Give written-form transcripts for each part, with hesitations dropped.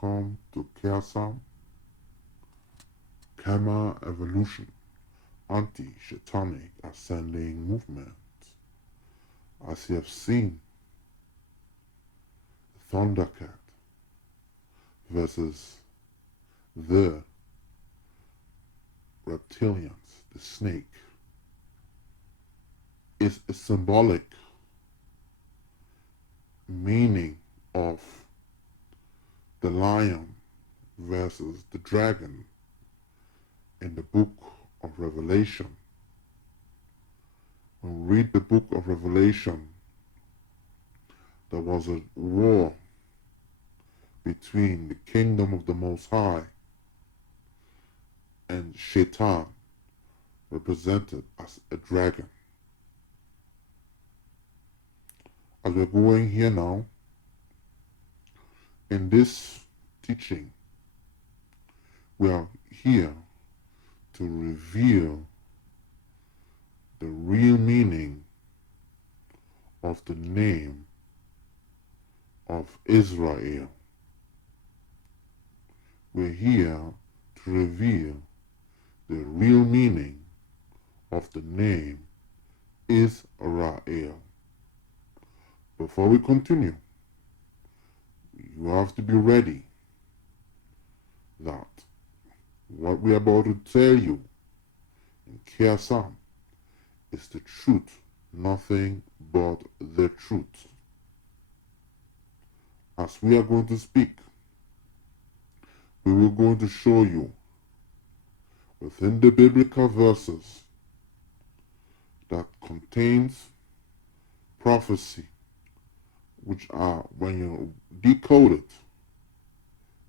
welcome to KEASAM, Karma Evolution, Anti-Shatanic Ascending Movement. As you have seen, the Thundercat versus the reptilians, the snake, is a symbolic meaning of the lion versus the dragon in the book of Revelation. When we read the book of Revelation, there was a war between the kingdom of the Most High and Shaitan, represented as a dragon. As we're going here now, in this teaching, we are here to reveal the real meaning of the name of Israel. We're here to reveal the real meaning of the name Israel. Before we continue, you have to be ready that what we are about to tell you in KEASAM is the truth, nothing but the truth. As we are going to speak, we will going to show you within the biblical verses that contains prophecy, which are, when you decode it,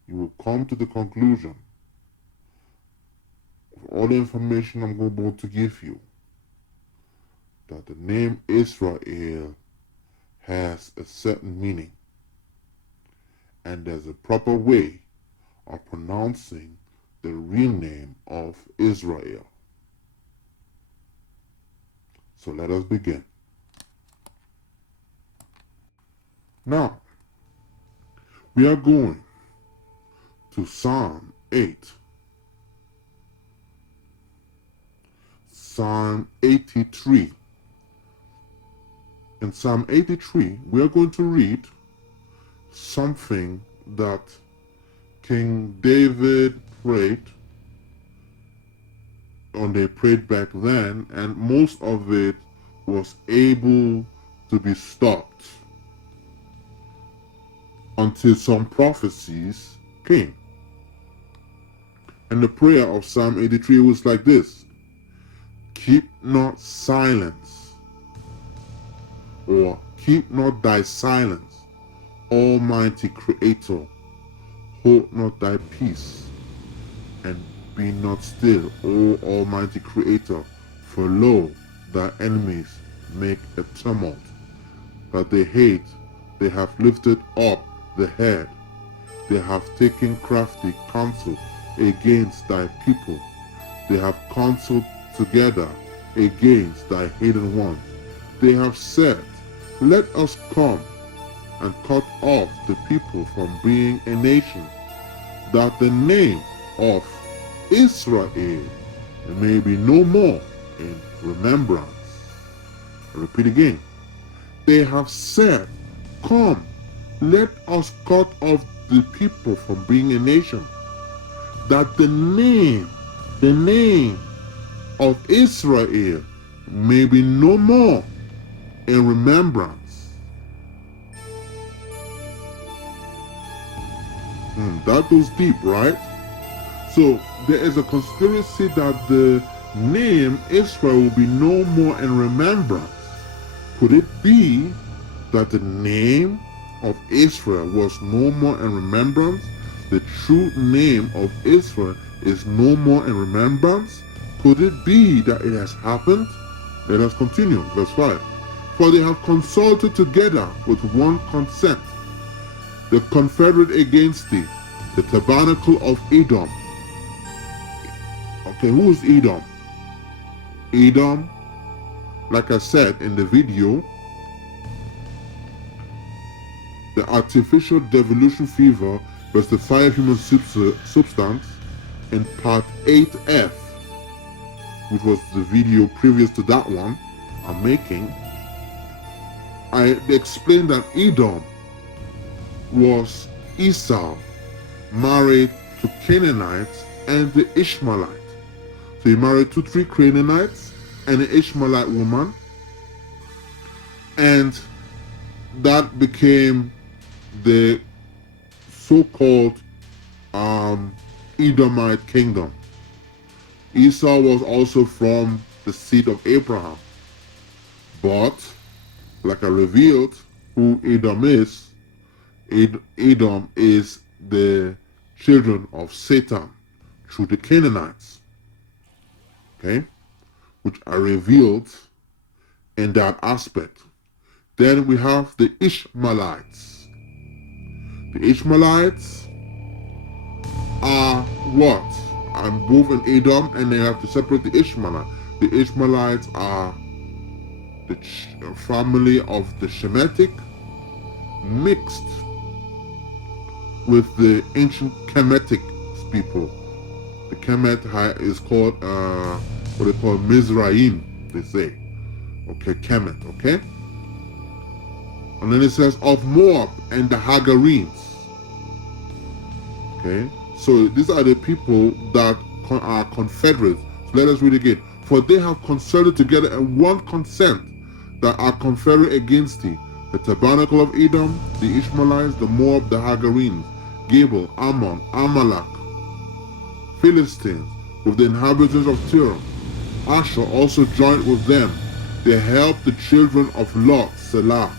you will come to the conclusion of all the information I'm about to give you, that the name Israel has a certain meaning, and there's a proper way of pronouncing the real name of Israel. So let us begin. Now, we are going to Psalm 8, Psalm 83. In Psalm 83, we are going to read something that King David prayed, or they prayed back then, and most of it was able to be stopped until some prophecies came. And the prayer of Psalm 83 was like this: keep not silence, or keep not thy silence, Almighty Creator, hold not thy peace, and be not still, O Almighty Creator, for lo, thy enemies make a tumult, but they hate, they have lifted up the head, they have taken crafty counsel against thy people, they have counseled together against thy hidden ones. They have said, let us come and cut off the people from being a nation, that the name of Israel may be no more in remembrance. I repeat again. They have said, come, let us cut off the people from being a nation, that the name of Israel may be no more in remembrance. That goes deep, right? So there is a conspiracy that the name Israel will be no more in remembrance. Could it be that the name of Israel was no more in remembrance? The true name of Israel is no more in remembrance? Could it be that it has happened? Let us continue. Verse 5. For they have consulted together with one consent, the confederate against thee, the tabernacle of Edom. Okay, who is Edom? Edom, like I said in the video, the artificial devolution fever was the fire human substance in part 8F, which was the video previous to that one I'm making. I explained that Edom was Esau married to Canaanites and the Ishmaelites. So he married 2-3 Canaanites and an Ishmaelite woman, and that became the so-called Edomite kingdom. Esau was also from the seed of Abraham, but like I revealed who Edom is, Edom is the children of Satan through the Canaanites, okay, which I revealed in that aspect. Then we have the Ishmaelites. The Ishmaelites are what? I'm both in Edom, and they have to separate the Ishmaelites. The Ishmaelites are the family of the Shemitic mixed with the ancient Kemetic people. The Kemet is called what they call Mizraim, they say. Okay, Kemet, okay? And then it says of Moab and the Hagarenes. Okay, so these are the people that are confederates. So let us read again. For they have concerted together in one consent that are confederate against thee, the tabernacle of Edom, the Ishmaelites, the Moab, the Hagarenes, Gabal, Ammon, Amalek, Philistines, with the inhabitants of Tyre. Asher also joined with them. They helped the children of Lot, Selah.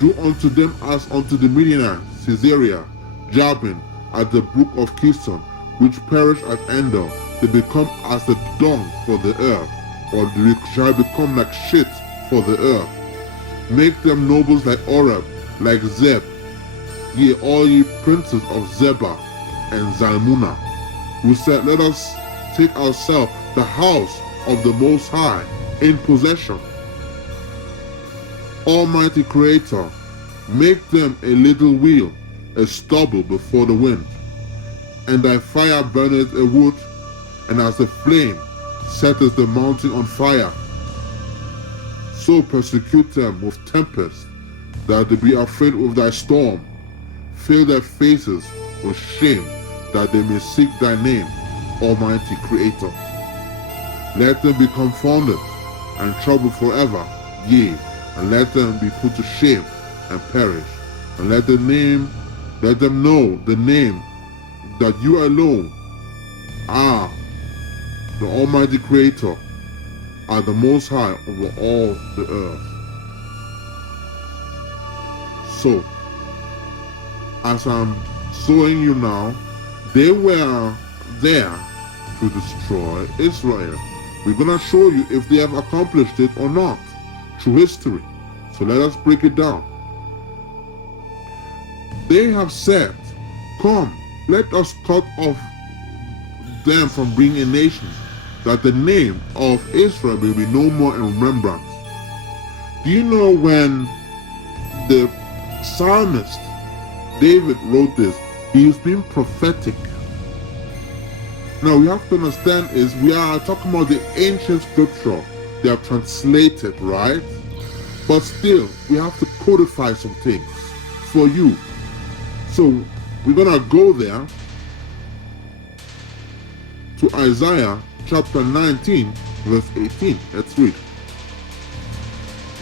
Do unto them as unto the Midianites, Caesarea, Jabin, at the brook of Kison, which perished at Endor. They become as the dung for the earth, or they shall become like shit for the earth. Make them nobles like Oreb, like Zeb, ye all ye princes of Zebah and Zalmunna, who said, let us take ourselves the house of the Most High in possession. Almighty Creator, make them a little wheel, a stubble before the wind. And thy fire burneth a wood, and as the flame setteth the mountain on fire. So persecute them with tempest, that they be afraid with thy storm. Fill their faces with shame, that they may seek thy name, Almighty Creator. Let them be confounded and troubled forever, yea, and let them be put to shame and perish. And let them know the name that you alone are the Almighty Creator, are the Most High over all the earth. So, as I'm showing you now, they were there to destroy Israel. We're going to show you if they have accomplished it or not through history. So let us break it down. They have said, come, let us cut off them from being a nation, that the name of Israel may be no more in remembrance. Do you know when the psalmist David wrote this, he was being prophetic. Now we have to understand is we are talking about the ancient scripture. They are translated, right? But still, we have to codify some things for you. So we're gonna go there to Isaiah chapter 19, verse 18. Let's read.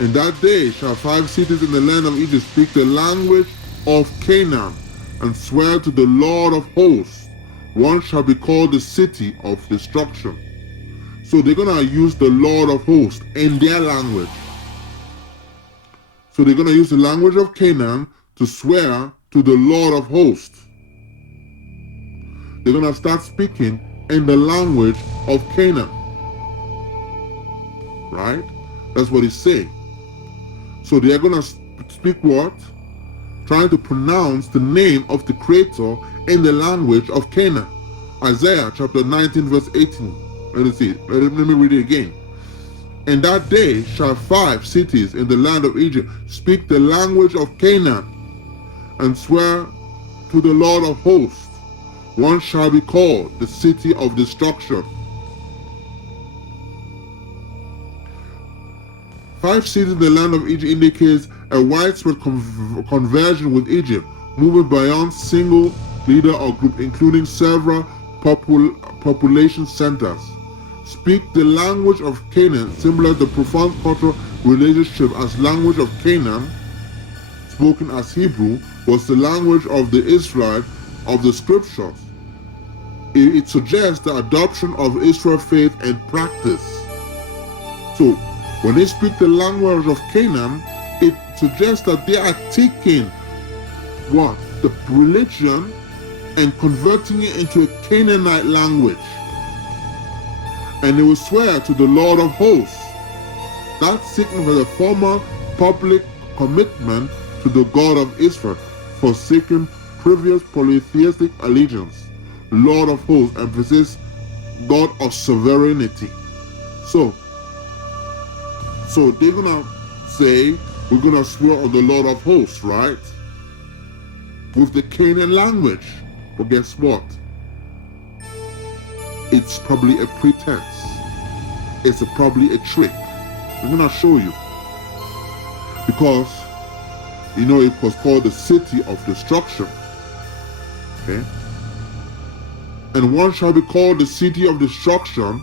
In that day shall 5 cities in the land of Egypt speak the language of Canaan, and swear to the Lord of hosts. One shall be called the city of destruction. So they're gonna use the Lord of hosts in their language. So they're gonna use the language of Canaan to swear to the Lord of hosts. They're gonna start speaking in the language of Canaan. Right? That's what he's saying. So they're gonna speak what? Trying to pronounce the name of the Creator in the language of Canaan. Isaiah chapter 19 verse 18. Let us see. Let me read it again. In that day shall 5 cities in the land of Egypt speak the language of Canaan, and swear to the Lord of hosts, one shall be called the city of destruction. 5 cities in the land of Egypt indicates a widespread conversion with Egypt, moving beyond single leader or group, including several population centers. Speak the language of Canaan, similar to the profound cultural relationship as language of Canaan, spoken as Hebrew, was the language of the Israel of the scriptures. It suggests the adoption of Israel faith and practice. So, when they speak the language of Canaan, it suggests that they are taking what? The religion and converting it into a Canaanite language. And they will swear to the Lord of hosts. That signifies a formal public commitment to the God of Israel, forsaking previous polytheistic allegiance. Lord of hosts emphasizes God of sovereignty. So they're gonna say, we're gonna swear on the Lord of hosts, right? With the Canaan language. But guess what? It's probably a pretense. It's probably a trick. I'm gonna show you. Because, it was called the city of destruction. Okay? And one shall be called the city of destruction.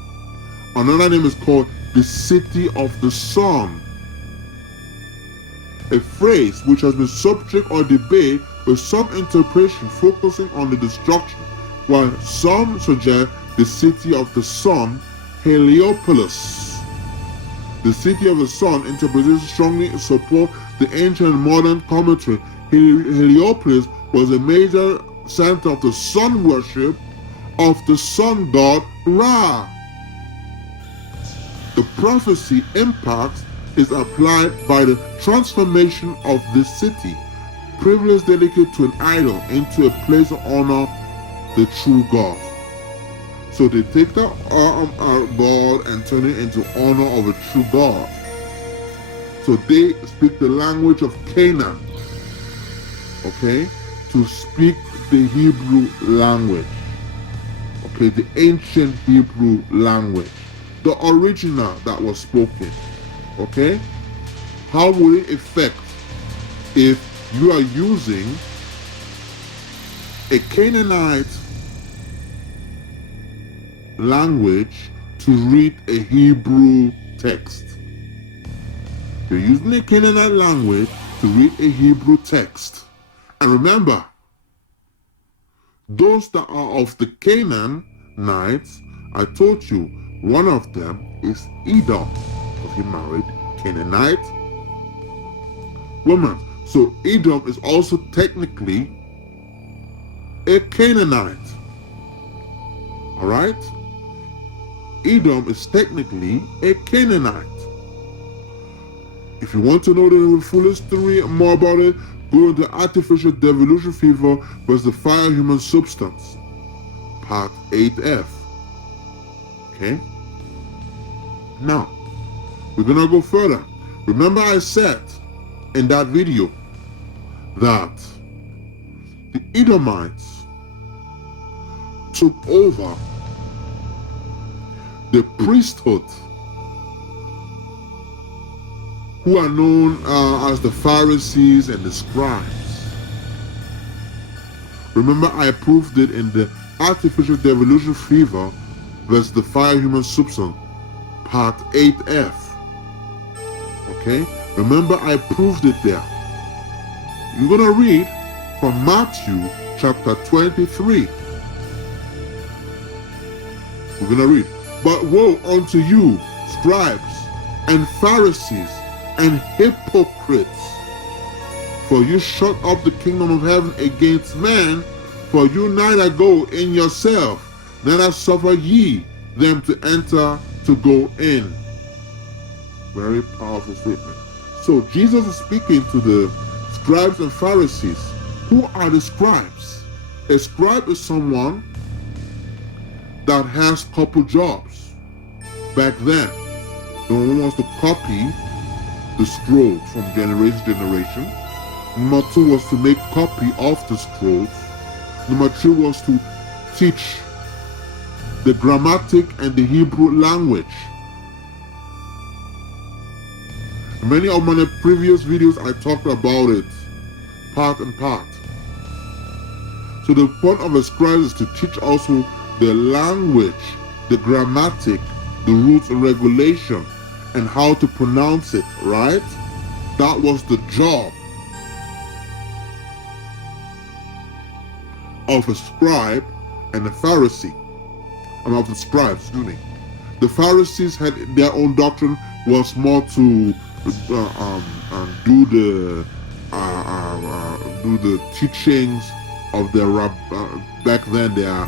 Another name is called the city of the sun. A phrase which has been subject or debate with some interpretation focusing on the destruction, while some suggest the city of the sun, Heliopolis. The city of the sun interpretation strongly support the ancient and modern commentary. Heliopolis was a major center of the sun worship of the sun god Ra. The prophecy impact is applied by the transformation of this city, previously dedicated to an idol, into a place of honor the true God. So they take the God and turn it into honor of a true God. So they speak the language of Canaan, okay, to speak the Hebrew language, okay, the ancient Hebrew language, the original that was spoken, okay? How will it affect if you are using a Canaanite language to read a Hebrew text? You're using a Canaanite language to read a Hebrew text. And remember, those that are of the Canaanites, I told you, one of them is Edom, because he married Canaanite woman. So Edom is also technically a Canaanite. Alright? Edom is technically a Canaanite. If you want to know the full history and more about it, go into Artificial Devolution Fever versus the Fire Human Substance, Part 8F. Okay? Now, we're gonna go further. Remember I said in that video that the Edomites took over the priesthood, who are known as the Pharisees and the scribes. Remember I proved it in the Artificial Devolution Fever versus the Fire Human Substance, Part 8F. Okay? Remember I proved it there. You're going to read from Matthew chapter 23. We're going to read, "But woe unto you, scribes and Pharisees and hypocrites, for you shut up the kingdom of heaven against men, for you neither go in yourself, neither suffer ye them to enter to go in." Very powerful statement. So Jesus is speaking to the scribes and Pharisees. Who are the scribes? A scribe is someone that has couple jobs. Back then, no one wants to copy the scrolls from generation to generation. Number two was to make copy of the scrolls Number 3 was to teach the grammatic and the Hebrew language. In many of my previous videos, I talked about it, part and part. So the point of a scribe is to teach also the language, the grammatic, the rules and regulation, and how to pronounce it, right? That was the job of a scribe and a Pharisee. Of the scribes, excuse me. The Pharisees had their own doctrine, was more to do the teachings of their back then, their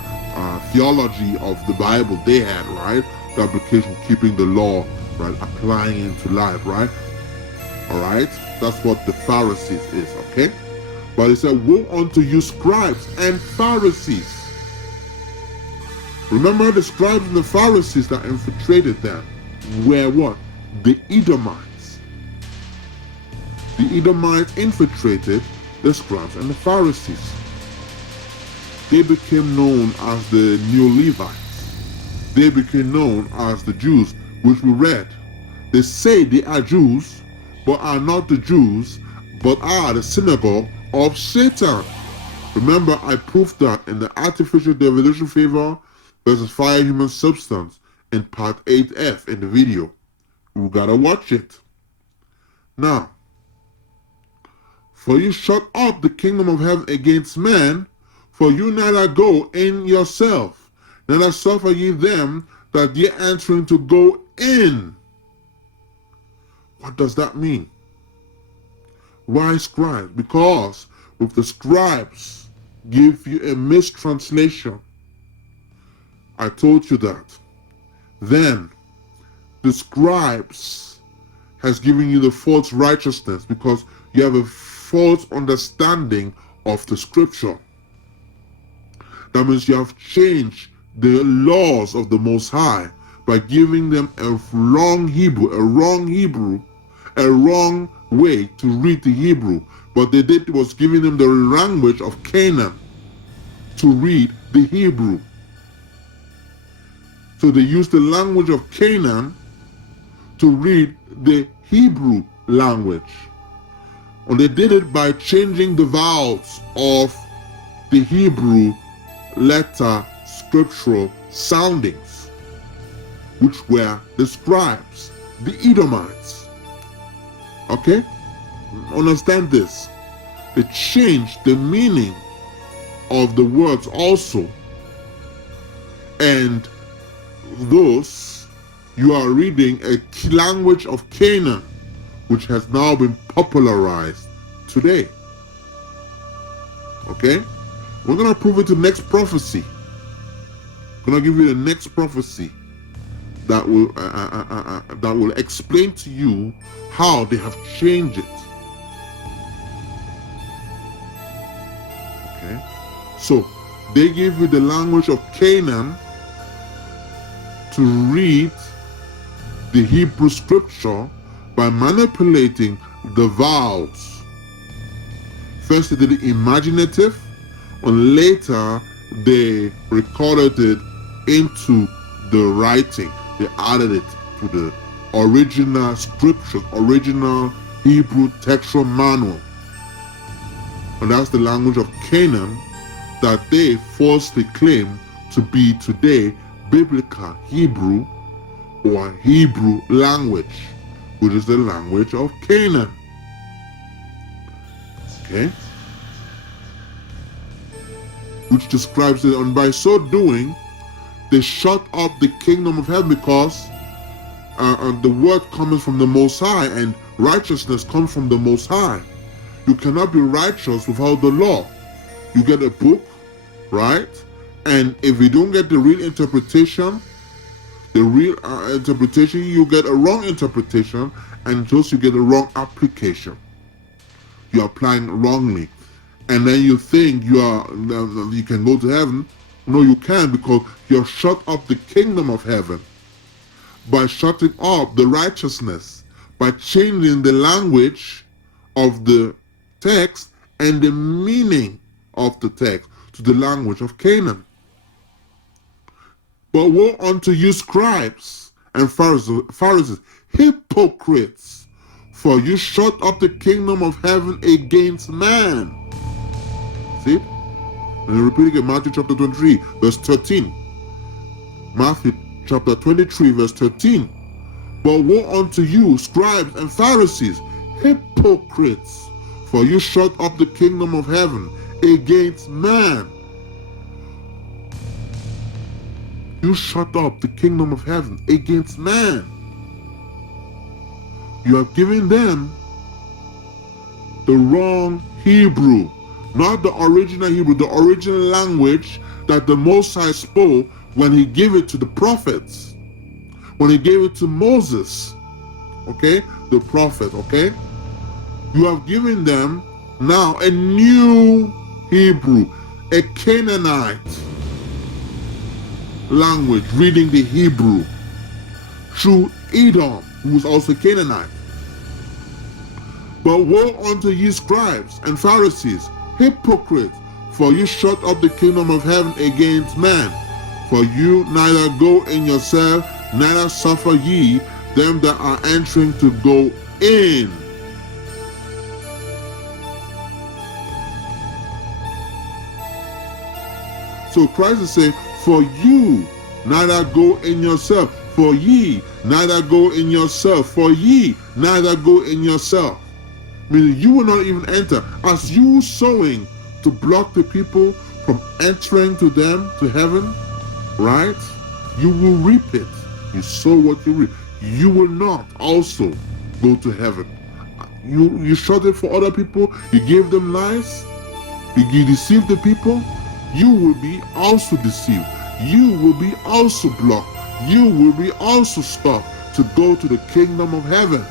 theology of the Bible they had, right? The application, keeping the law, right? Applying into life, right? All right, that's what the Pharisees is, okay? But it said, woe unto you scribes and Pharisees. Remember, the scribes and the Pharisees that infiltrated them were what? The Edomites. The Edomites infiltrated the scribes and the Pharisees. They became known as the New Levites. They became known as the Jews, which we read. They say they are Jews, but are not the Jews, but are the synagogue of Satan. Remember, I proved that in the artificial devolution favor versus fire human substance in part 8F in the video. You gotta watch it. Now, for you shut up the kingdom of heaven against men, for you neither go in yourself, neither suffer ye them that ye entering to go in. What does that mean? Why scribes? Because if the scribes give you a mistranslation, I told you that, then the scribes has given you the false righteousness because you have a false understanding of the scripture. That means you have changed the laws of the Most High by giving them a wrong Hebrew, a wrong way to read the Hebrew. What they did was giving them the language of Canaan to read the Hebrew. So they used the language of Canaan to read the Hebrew language. And they did it by changing the vowels of the Hebrew letter scriptural soundings, which were the scribes, the Edomites. Okay? Understand this. They changed the meaning of the words also. And those, you are reading a language of Canaan, which has now been popularized today. Okay? We're going to prove it to the next prophecy. I'm going to give you the next prophecy that will explain to you how they have changed it. Okay? So, they give you the language of Canaan to read the Hebrew scripture by manipulating the vowels. First they did it imaginative, and later they recorded it into the writing. They added it to the original scripture, original Hebrew textual manual. And that's the language of Canaan that they falsely claim to be today biblical Hebrew or Hebrew language, which is the language of Canaan. Okay? Which describes it, and by so doing, they shut up the kingdom of heaven, because the word comes from the Most High, and righteousness comes from the Most High. You cannot be righteous without the law. You get a book, right? And if you don't get the real interpretation, you get a wrong interpretation, and thus you get a wrong application. You're applying wrongly. And then you think you can go to heaven. No, you can't, because you have shut up the kingdom of heaven by shutting up the righteousness, by changing the language of the text and the meaning of the text to the language of Canaan. But woe unto you, scribes and Pharisees, hypocrites, for you shut up the kingdom of heaven against man. See? And repeat again, Matthew chapter 23, verse 13. Matthew chapter 23, verse 13. But woe unto you, scribes and Pharisees, hypocrites, for you shut up the kingdom of heaven against man. You shut up the kingdom of heaven against man. You have given them the wrong Hebrew, not the original Hebrew, the original language that the Most High spoke when he gave it to the prophets, when he gave it to Moses, okay, the prophet, okay? You have given them now a new Hebrew, a Canaanite language, reading the Hebrew through Edom, who was also Canaanite. But woe unto ye, scribes and Pharisees, hypocrites, for you shut up the kingdom of heaven against man. For you neither go in yourself, neither suffer ye them that are entering to go in. So Christ is saying, for you neither go in yourself, for ye neither go in yourself, for ye neither go in yourself. Meaning you will not even enter. As you sowing to block the people from entering to them, to heaven, right? You will reap it. You sow what you reap. You will not also go to heaven. You shut it for other people. You gave them lies. You deceive the people. You will be also deceived. You will be also blocked. You will be also stopped to go to the kingdom of heaven.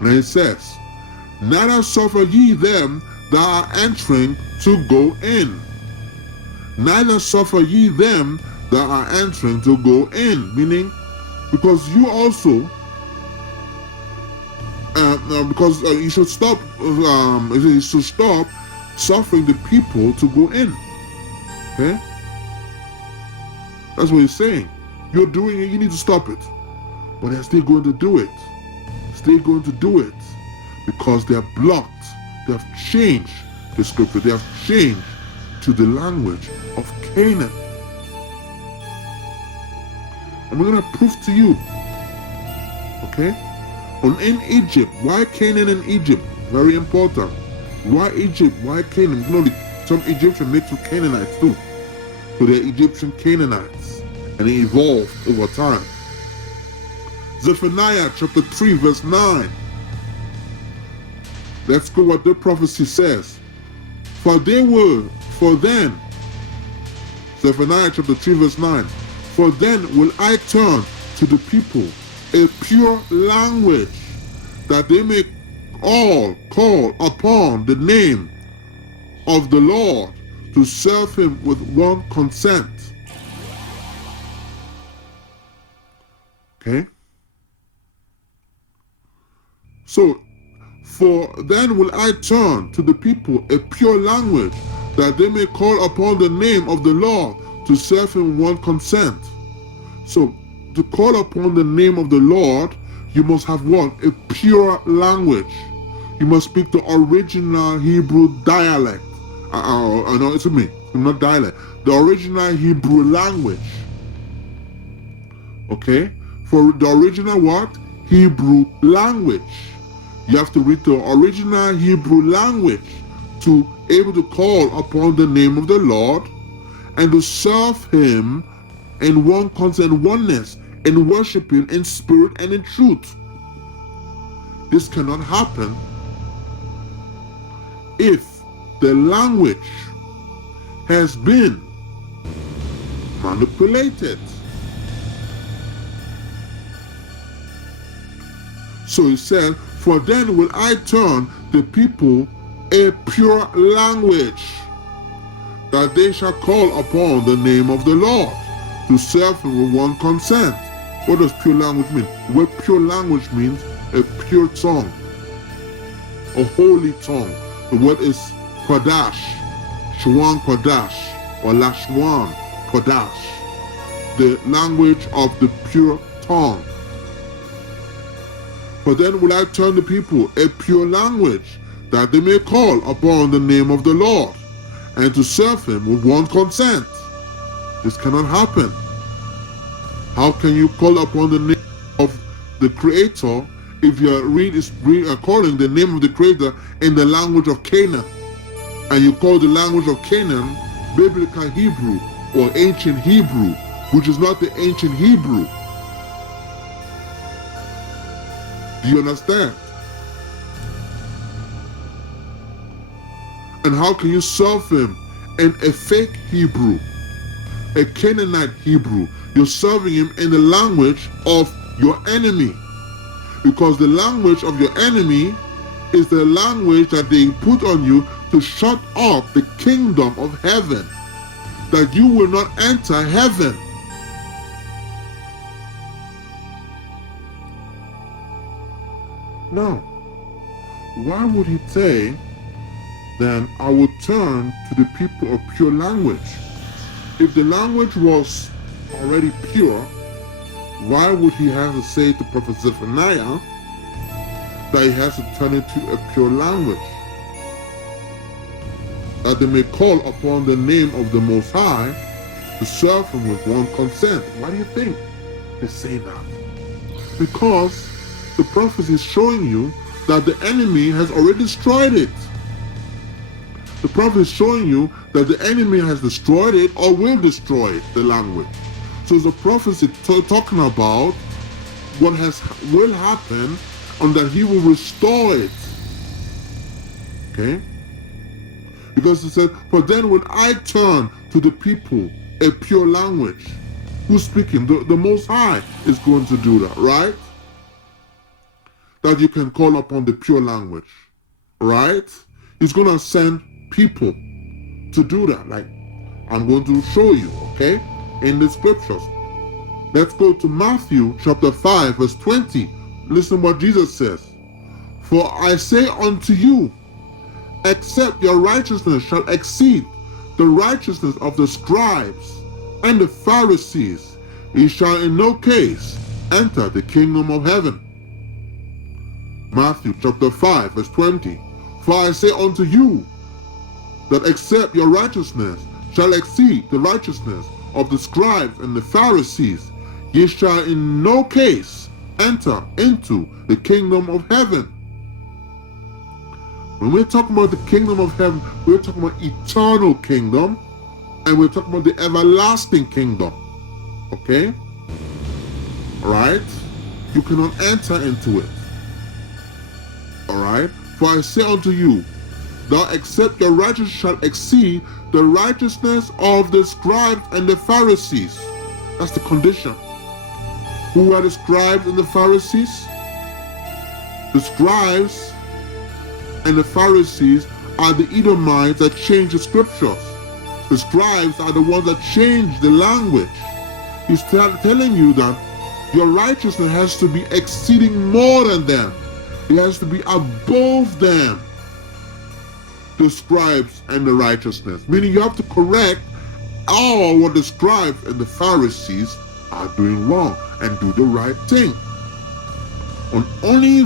And it says, neither suffer ye them that are entering to go in. Neither suffer ye them that are entering to go in. Meaning, because you also, because you should stop, you should stop suffering the people to go in. Okay? That's what he's saying. You're doing it, you need to stop it. But they're still going to do it. Still going to do it. Because they are blocked. They have changed the scripture. They have changed to the language of Canaan. And we're going to prove to you. Okay? In Egypt. Why Canaan and Egypt? Very important. Why Egypt? Why Canaan? You know, some Egyptians mixed with Canaanites too. So they're Egyptian Canaanites. And they evolved over time. Zephaniah chapter 3 verse 9. Let's go what the prophecy says. For then, Zephaniah chapter 3 verse 9. For then will I turn to the people a pure language, that they may all call upon the name of the Lord, to serve him with one consent. Okay? So, for then will I turn to the people a pure language, that they may call upon the name of the Lord, to serve him with one consent. So, to call upon the name of the Lord, you must have what? A pure language. You must speak the original Hebrew dialect. No, it's me, not dialect. The original Hebrew language. Okay? For the original what? Hebrew language. You have to read the original Hebrew language to able to call upon the name of the Lord and to serve him in one consent, oneness, in worshiping in spirit and in truth. This cannot happen if the language has been manipulated. So he said, for then will I turn the people a pure language, that they shall call upon the name of the Lord, to serve him with one consent. What does pure language mean? What pure language means, a pure tongue, a holy tongue. The word is Kodash, Shwan Kodash, or Lashwan Kodash, the language of the pure tongue. For then will I turn the people a pure language, that they may call upon the name of the Lord, and to serve him with one consent. This cannot happen. How can you call upon the name of the Creator if you are calling the name of the Creator in the language of Canaan, and you call the language of Canaan biblical Hebrew or ancient Hebrew, which is not the ancient Hebrew? Do you understand? And how can you serve him in a fake Hebrew, a Canaanite Hebrew? You're serving him in the language of your enemy, because the language of your enemy is the language that they put on you to shut up the kingdom of heaven, that you will not enter heaven. Now, why would he say, then I will turn to the people of pure language? If the language was already pure, why would he have to say to Prophet Zephaniah that he has to turn it to a pure language, that they may call upon the name of the Most High to serve him with one consent? Why do you think they say that? Because the prophet is showing you that the enemy has already destroyed it. The prophet is showing you that the enemy has destroyed it or will destroy it, the language. So the prophecy talking about what will happen, and that he will restore it. Okay? Because he said, for then will I turn to the people a pure language. Who's speaking? The Most High is going to do that, right? That you can call upon the pure language, right? He's going to send people to do that, like I'm going to show you, okay, in the scriptures. Let's go to Matthew chapter 5 verse 20. Listen what Jesus says. For I say unto you, except your righteousness shall exceed the righteousness of the scribes and the Pharisees, ye shall in no case enter the kingdom of heaven. Matthew chapter 5 verse 20. For I say unto you, that except your righteousness shall exceed the righteousness of the scribes and the Pharisees, ye shall in no case enter into the kingdom of heaven. When we're talking about the kingdom of heaven, we're talking about eternal kingdom, and we're talking about the everlasting kingdom. Okay? Alright? You cannot enter into it. Alright? For I say unto you, thou except your righteousness shall exceed the righteousness of the scribes and the Pharisees. That's the condition. Who are the scribes and the Pharisees? The scribes and the Pharisees are the Edomites that change the scriptures. The scribes are the ones that change the language. He's telling you that your righteousness has to be exceeding more than them. It has to be above them, the scribes and the righteousness. Meaning you have to correct all what the scribes and the Pharisees are doing wrong and do the right thing. And only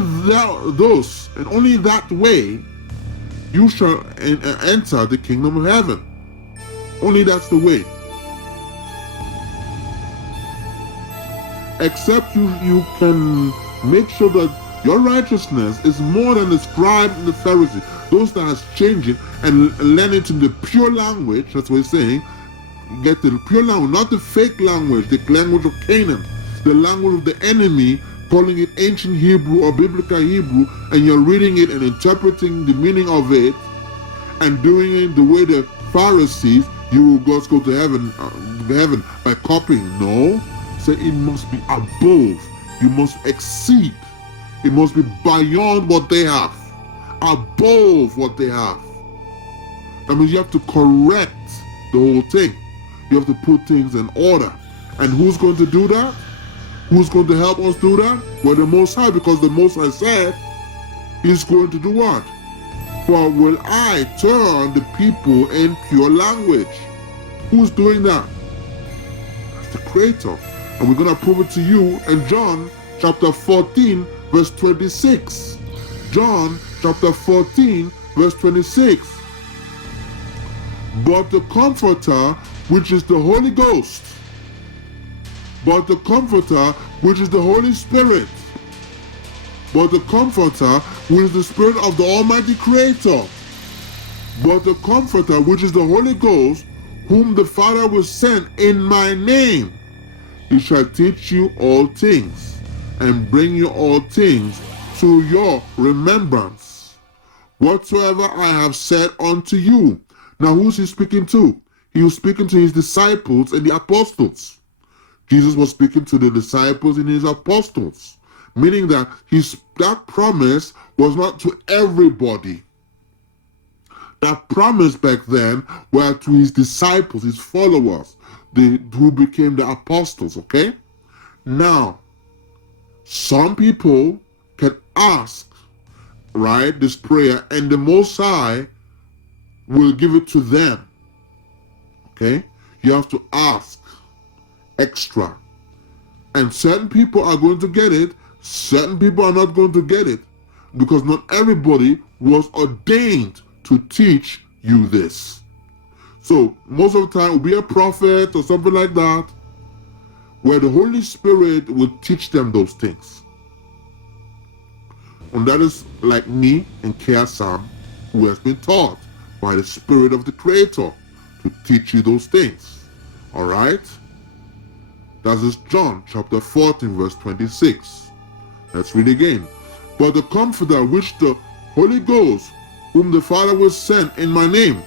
those, and only that way, you shall enter the kingdom of heaven. Only that's the way. Except you can make sure that your righteousness is more than the scribes and the Pharisees, those that has changed it and learn it in the pure language. That's what he's saying. Get the pure language, not the fake language, the language of Canaan, the language of the enemy, calling it ancient Hebrew or biblical Hebrew, and you're reading it and interpreting the meaning of it and doing it the way the Pharisees. You will just go to heaven by copying. No, say it must be above. You must exceed. It must be beyond what they have, above what they have. That means you have to correct the whole thing. You have to put things in order. And who's going to do that? Who's going to help us do that? Well, the Most High, because the Most High said He's going to do what? For will I turn the people in pure language? Who's doing that? That's the Creator. And we're going to prove it to you in John chapter 14, verse 26. John chapter 14, verse 26. But the Comforter, which is the Holy Ghost, but the Comforter, which is the Holy Spirit, but the Comforter, which is the Spirit of the Almighty Creator, but the Comforter, which is the Holy Ghost, whom the Father will send in my name, he shall teach you all things, and bring you all things to your remembrance, whatsoever I have said unto you. Now who's he speaking to? He was speaking to his disciples and the apostles. Jesus was speaking to the disciples and his apostles, meaning that that promise was not to everybody. That promise back then were to his disciples, his followers, who became the apostles, okay? Now, some people can ask, right, this prayer, and the Most High will give it to them, okay? You have to ask extra. And certain people are going to get it, certain people are not going to get it, because not everybody was ordained to teach you this. So most of the time, it'll be a prophet or something like that, where the Holy Spirit will teach them those things. And that is like me and KEASAM, who has been taught by the Spirit of the Creator to teach you those things. All right? That is John chapter 14, verse 26. Let's read again. But the Comforter, which the Holy Ghost, whom the Father will send in my name,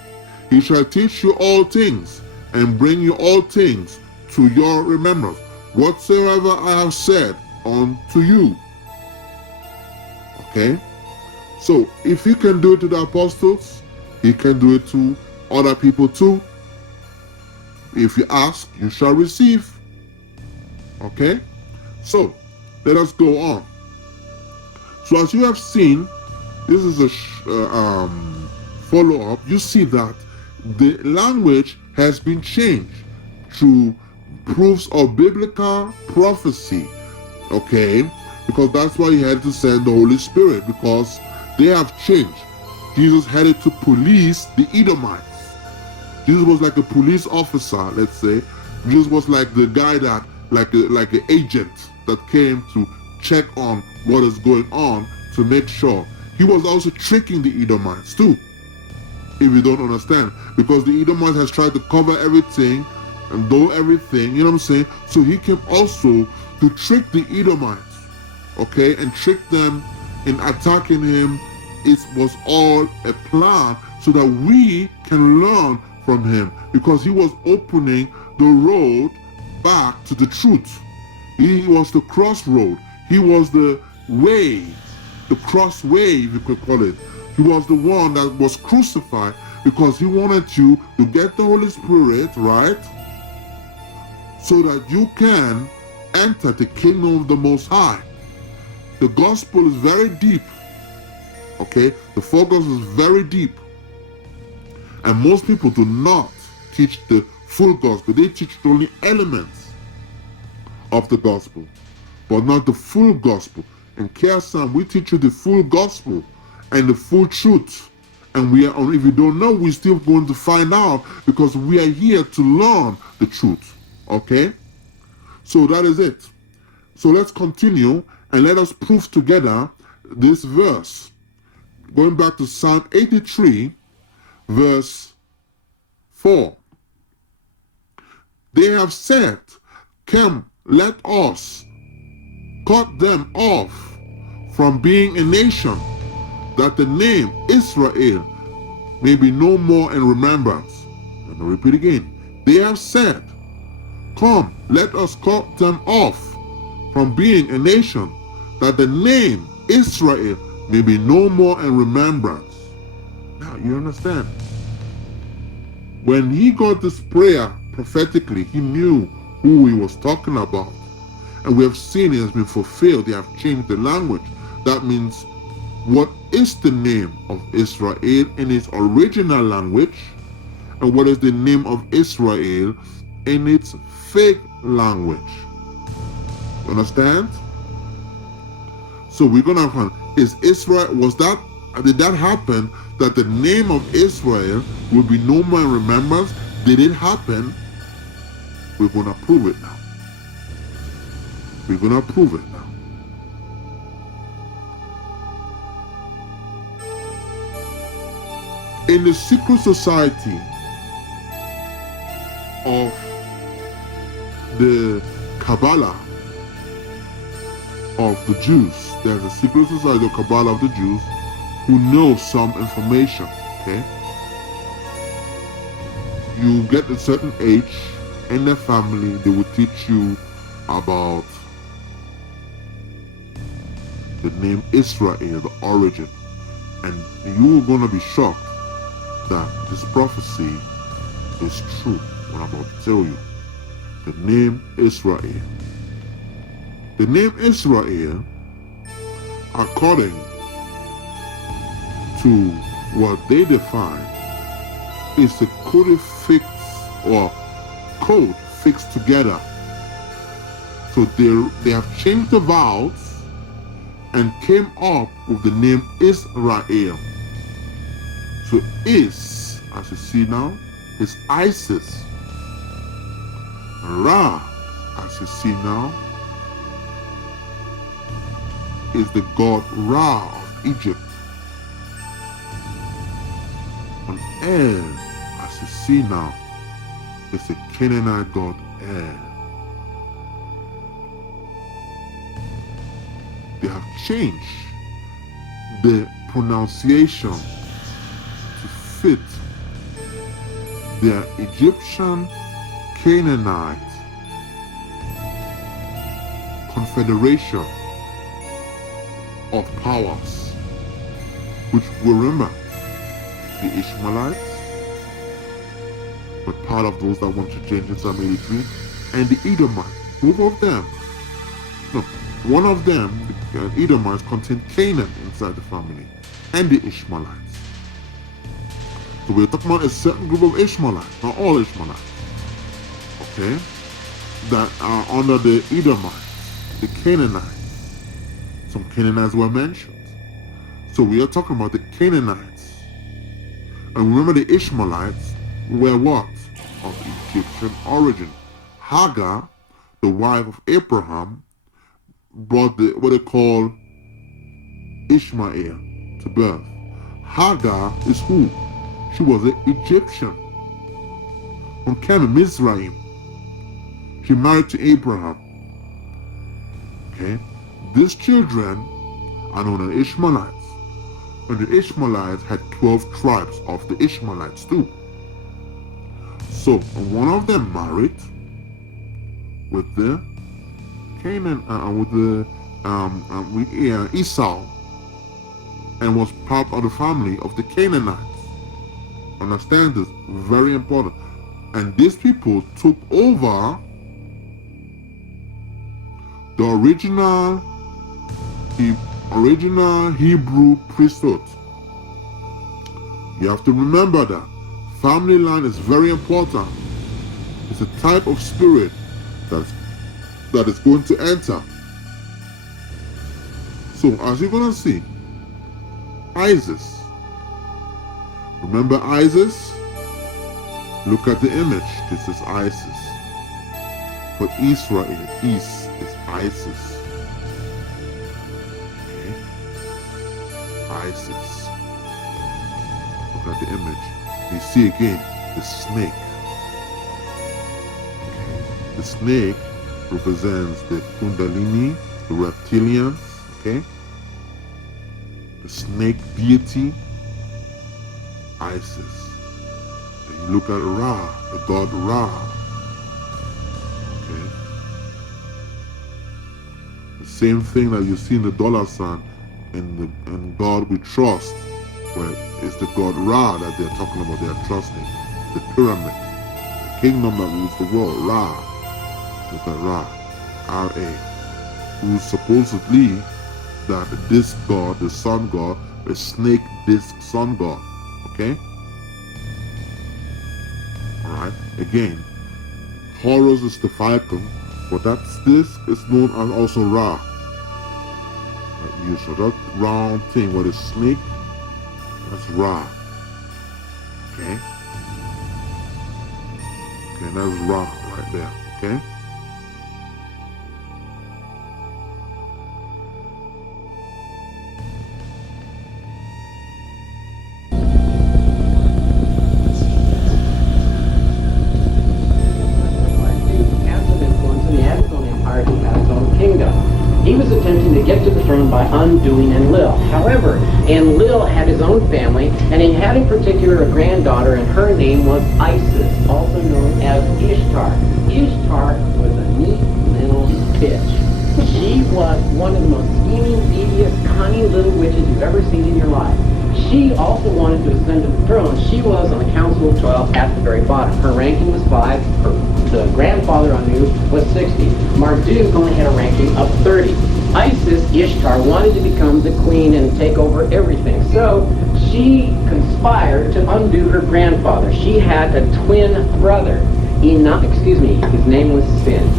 he shall teach you all things, and bring you all things to your remembrance, whatsoever I have said unto you. Okay? So, if he can do it to the apostles, he can do it to other people too. If you ask, you shall receive. Okay? So, let us go on. So, as you have seen, this is a follow-up. You see that the language has been changed through proofs of biblical prophecy. Okay? Because that's why he had to send the Holy Spirit, because they have changed. Jesus had it to police the Edomites. Jesus was like a police officer, let's say. Jesus was like the guy that, like an agent that came to check on what is going on to make sure. He was also tricking the Edomites too, if you don't understand. Because the Edomites has tried to cover everything and do everything, you know what I'm saying? So he came also to trick the Edomites, okay, and trick them in attacking him. It was all a plan so that we can learn from him, because he was opening the road back to the truth. He was the crossroad. He was the way, the cross way, if you could call it. He was the one that was crucified because he wanted you to get the Holy Spirit, right? So that you can enter the kingdom of the Most High. The gospel is very deep. Okay, the focus is very deep, and most people do not teach the full gospel. They teach only elements of the gospel, but not the full gospel. In KEASAM, we teach you the full gospel and the full truth. And we are, if you don't know, we're still going to find out, because we are here to learn the truth. Okay, so that is it. So let's continue and let us prove together this verse. Going back to Psalm 83, verse 4. They have said, come, let us cut them off from being a nation, that the name Israel may be no more in remembrance. And I repeat again. They have said, come, let us cut them off from being a nation, that the name Israel may be no more in remembrance. Now, you understand? When he got this prayer prophetically, he knew who he was talking about. And we have seen it has been fulfilled. They have changed the language. That means what is the name of Israel in its original language, and what is the name of Israel in its fake language. You understand? So we're gonna find, is Israel, did that happen, that the name of Israel will be no more in remembrance? Did it happen? We're gonna prove it now. We're gonna prove it now. In the secret society of the Kabbalah of the Jews, there's a secret society of Kabbalah of the Jews who know some information, okay? You get a certain age in the family, they will teach you about the name Israel, the origin, and you're gonna be shocked that this prophecy is true. What I'm about to tell you. The name Israel. The name Israel, according to what they define, is a code fixed together. So they have changed the vowels and came up with the name Israel. So Is, as you see now, is Isis. Ra, as you see now, is the god Ra of Egypt. And El, as you see now, is the Canaanite god El. They have changed the pronunciation to fit their Egyptian Canaanite confederation of powers, which we remember the Ishmaelites were part of those that want to change in Psalm 83, and the Edomites, both of them. No, one of them, the Edomites, contained Canaan inside the family, and the Ishmaelites. So we're talking about a certain group of Ishmaelites, not all Ishmaelites, okay, that are under the Edomites, the Canaanites. Some Canaanites were mentioned. So we are talking about the Canaanites. And remember, the Ishmaelites were what? Of Egyptian origin. Hagar, the wife of Abraham, brought what they call Ishmael to birth. Hagar is who? She was an Egyptian from Canaan, Mizraim. She married to Abraham. Okay? These children are known as Ishmaelites. And the Ishmaelites had 12 tribes of the Ishmaelites too. So one of them married with the Canaan, with Esau, and was part of the family of the Canaanites. Understand this? Very important. And these people took over the original Hebrew priesthood. You have to remember that. Family line is very important. It's a type of spirit that is going to enter. So as you're going to see, Isis. Remember Isis? Look at the image. This is Isis. For Israel, East is Isis. Okay? Isis. Look at the image. You see again the snake. Okay? The snake represents the Kundalini, the reptilians. Okay? The snake deity, Isis. Then you look at Ra, the god Ra. Okay? The same thing that you see in the dollar sign in God we trust, where it's the god Ra that they're talking about, they're trusting. The pyramid, the kingdom that rules the world, Ra. Look at Ra, R-A, who's supposedly that the disk god, the sun god, the snake disk sun god. Okay? Alright, again, Horus is the falcon, but that disk is known as also Ra. So that round thing with a snake, that's Ra. Okay? Okay, that's Ra right there. Okay? He was attempting to get to the throne by undoing Enlil. However, Enlil had his own family, and he had in particular a granddaughter, and her name was Isis, also known as Ishtar. Ishtar was a neat little bitch. She was one of the most scheming, devious, cunning little witches you've ever seen in your life. She also wanted to ascend to the throne. She was on the Council of 12 at the very bottom. Her ranking was 5. The grandfather Anu was 60. Marduk only had a ranking of 30. Isis, Ishtar, wanted to become the queen and take over everything. So she conspired to undo her grandfather. She had a twin brother. His name was Sin.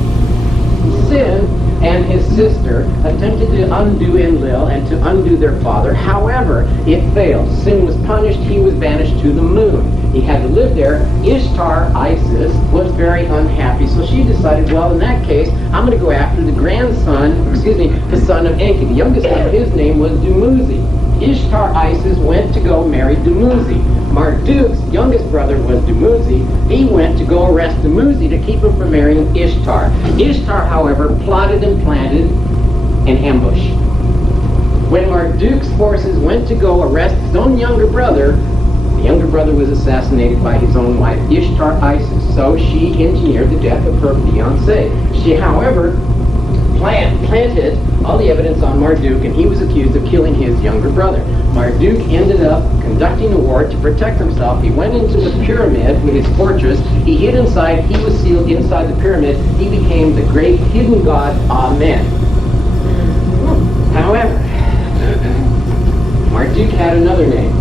Sin and his sister attempted to undo Enlil and to undo their father. However, it failed. Sin was punished. He was banished to the moon. He had to live there. Ishtar, Isis, was very unhappy. So she decided, well, in that case, I'm going to go after the the son of Enki. The youngest one, his name was Dumuzi. Ishtar, Isis, went to go marry Dumuzi. Marduk's youngest brother was Dumuzi. He went to go arrest Dumuzi to keep him from marrying Ishtar. Ishtar, however, plotted and planted an ambush. When Marduk's forces went to go arrest his own younger brother, the younger brother was assassinated by his own wife, Ishtar Isis. So she engineered the death of her fiancé. She, however, planted all the evidence on Marduk, and he was accused of killing his younger brother. Marduk ended up conducting a war to protect himself. He went into the pyramid with his fortress. He hid inside. He was sealed inside the pyramid. He became the great hidden god Amen. However, Marduk had another name.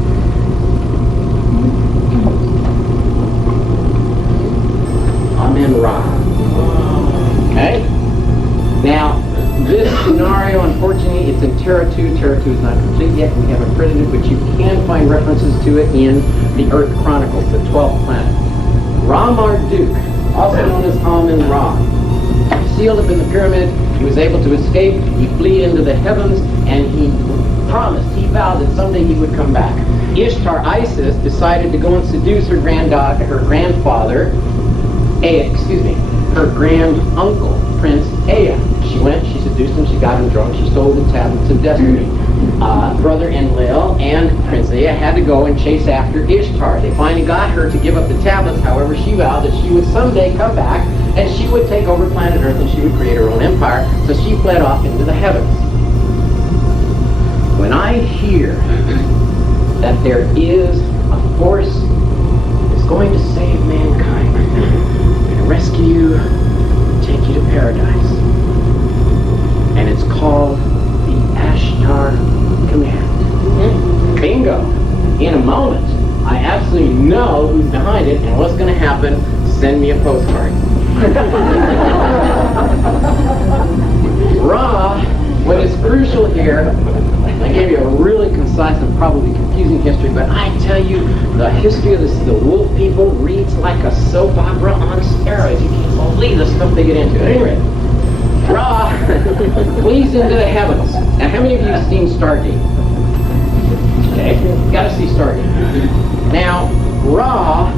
Amen-Ra. Okay? Now, this scenario, unfortunately, it's in Terra 2. Terra 2 is not complete yet. We haven't printed it, but you can find references to it in the Earth Chronicles, the 12th planet. Ra-Marduk, also known as Amen-Ra, sealed up in the pyramid. He was able to escape. He fled into the heavens, and he vowed that someday he would come back. Ishtar Isis decided to go and seduce her grand uncle, Prince Ea. She went, she seduced him, she got him drunk, she stole the tablets of destiny. Brother Enlil and Prince Ea had to go and chase after Ishtar. They finally got her to give up the tablets. However, she vowed that she would someday come back and she would take over planet Earth and she would create her own empire. So she fled off into the heavens. When I hear that there is a force that's going to save mankind and rescue you, take you to paradise, and it's called the Ashtar Command. Bingo! In a moment, I absolutely know who's behind it and what's going to happen. Send me a postcard. Ra, what is crucial here, I gave you a really concise and probably confusing history, but I tell you, the history of the wolf people reads like a soap opera on steroids. You can't believe the stuff they get into. Anyway, Ra flees into the heavens. Now, how many of you have seen Stargate? Okay, you got to see Stargate. Now, Ra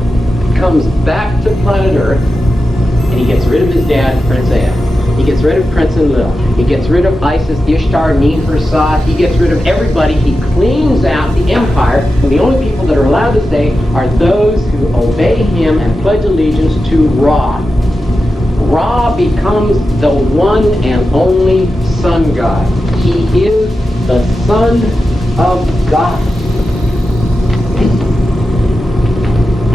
comes back to planet Earth, and he gets rid of his dad, Prince Ea. He gets rid of Prince Enlil. He gets rid of Isis, Ishtar, Nin-Hursat. He gets rid of everybody. He cleans out the empire. And the only people that are allowed to stay are those who obey him and pledge allegiance to Ra. Ra becomes the one and only sun god. He is the son of God.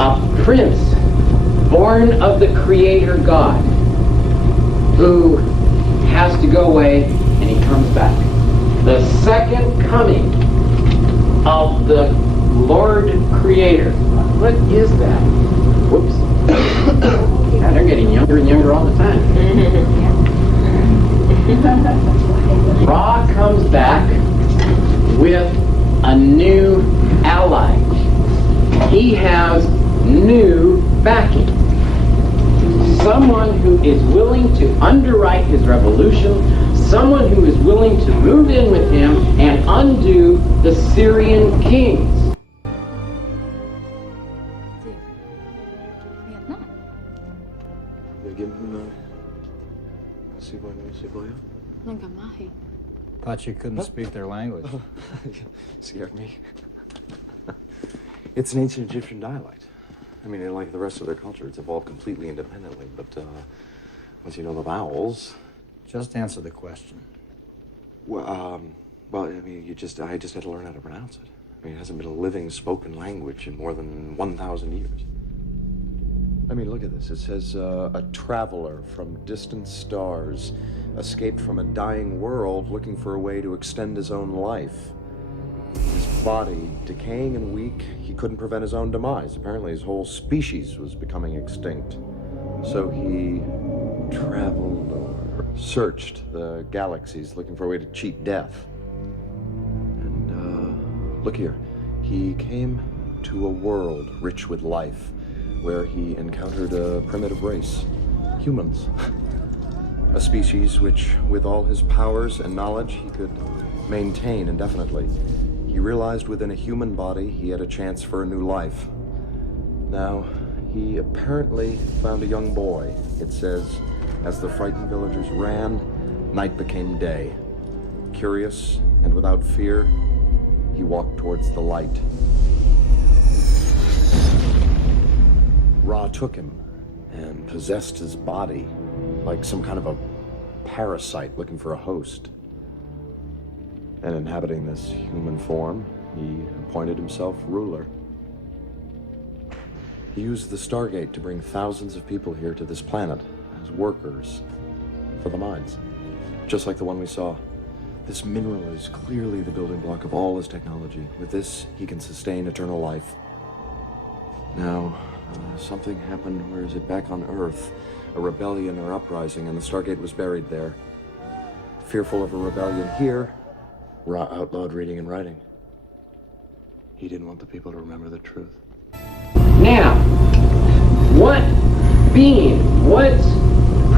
A prince born of the creator God, who has to go away, and he comes back. the second coming of the Lord Creator. What is that? Whoops. Yeah, they're getting younger and younger all the time. Ra comes back with a new ally. He has new backing. Someone who is willing to underwrite his revolution, someone who is willing to move in with him and undo the Syrian kings. Thought you couldn't speak their language. Scared me. It's an ancient Egyptian dialect. I mean, like the rest of their culture, it's evolved completely independently, but once you know the vowels... Just answer the question. Well, I mean, I just had to learn how to pronounce it. I mean, it hasn't been a living spoken language in more than 1,000 years. I mean, look at this. It says, a traveler from distant stars escaped from a dying world looking for a way to extend his own life. His body decaying and weak, he couldn't prevent his own demise. Apparently his whole species was becoming extinct. So he traveled or searched the galaxies looking for a way to cheat death. And look here, he came to a world rich with life, where he encountered a primitive race, humans. A species which, with all his powers and knowledge, he could maintain indefinitely. He realized within a human body he had a chance for a new life. Now, he apparently found a young boy. It says, as the frightened villagers ran, night became day. Curious and without fear, he walked towards the light. Ra took him and possessed his body, like some kind of a parasite looking for a host. And inhabiting this human form, he appointed himself ruler. He used the Stargate to bring thousands of people here to this planet as workers for the mines, just like the one we saw. This mineral is clearly the building block of all his technology. With this, he can sustain eternal life. Now, something happened, where is it, back on Earth? A rebellion or uprising, and the Stargate was buried there. Fearful of a rebellion here, Ra outlawed reading and writing. He didn't want the people to remember the truth. Now, what being, what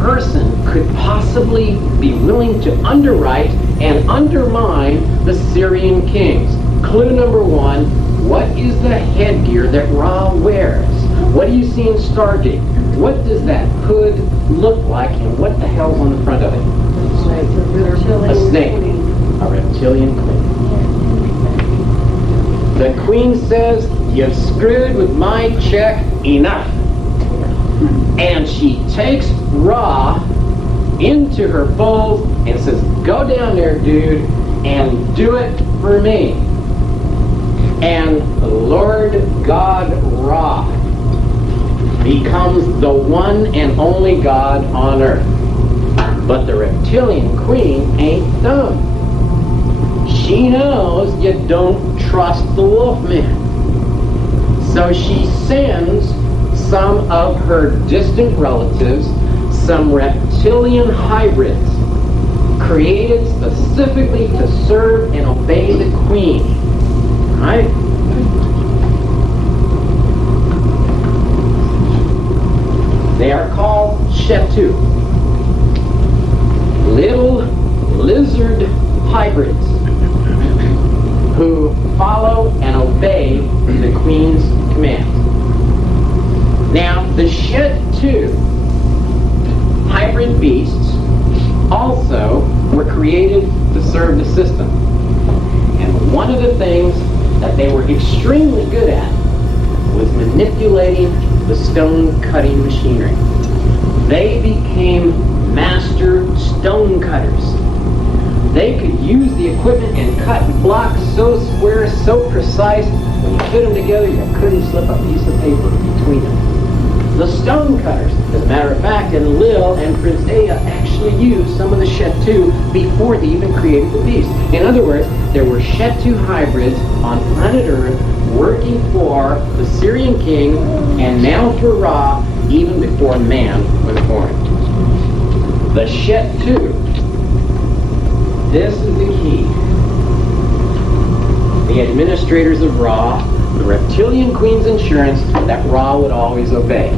person could possibly be willing to underwrite and undermine the Syrian kings? Clue number one, what is the headgear that Ra wears? What do you see in Stargate? What does that hood look like, and what the hell's on the front of it? A snake. A reptilian queen. The queen says, you've screwed with my check enough. And she takes Ra into her fold and says, go down there, dude, and do it for me. And Lord God Ra becomes the one and only God on earth. But the reptilian queen ain't dumb. She knows you don't trust the Wolfman. So she sends some of her distant relatives, some reptilian hybrids, created specifically to serve and obey the queen. Right? They are called Shetu. Little lizard hybrids who follow and obey the queen's command. Now, the Shetu hybrid beasts also were created to serve the system. And one of the things that they were extremely good at was manipulating the stone cutting machinery. They became master stone cutters. They could use the equipment and cut blocks so square, so precise, when you put them together, you couldn't slip a piece of paper between them. the stonecutters. As a matter of fact, Enlil and Prince Ea actually used some of the Shet-2 before they even created the beast. In other words, there were Shet-2 hybrids on planet Earth working for the Syrian king and now for Ra even before man was born. The Shet-2. This is the key. The administrators of Ra, the reptilian queen's insurance that Ra would always obey.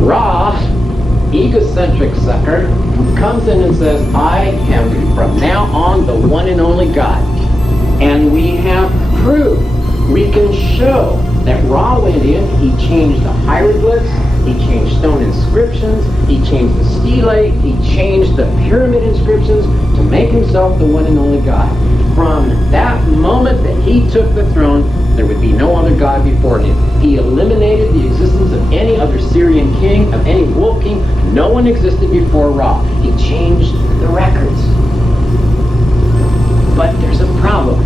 Ra, egocentric sucker, comes in and says, I am from now on the one and only God. And we have proof. We can show that Ra went in, he changed the hieroglyphs, he changed stone inscriptions, he changed the stelae, he changed the pyramid inscriptions to make himself the one and only God. From that moment that he took the throne, there would be no other God before him. He eliminated the existence of any other Syrian king, of any wolf king. No one existed before Ra. He changed the records. But there's a problem.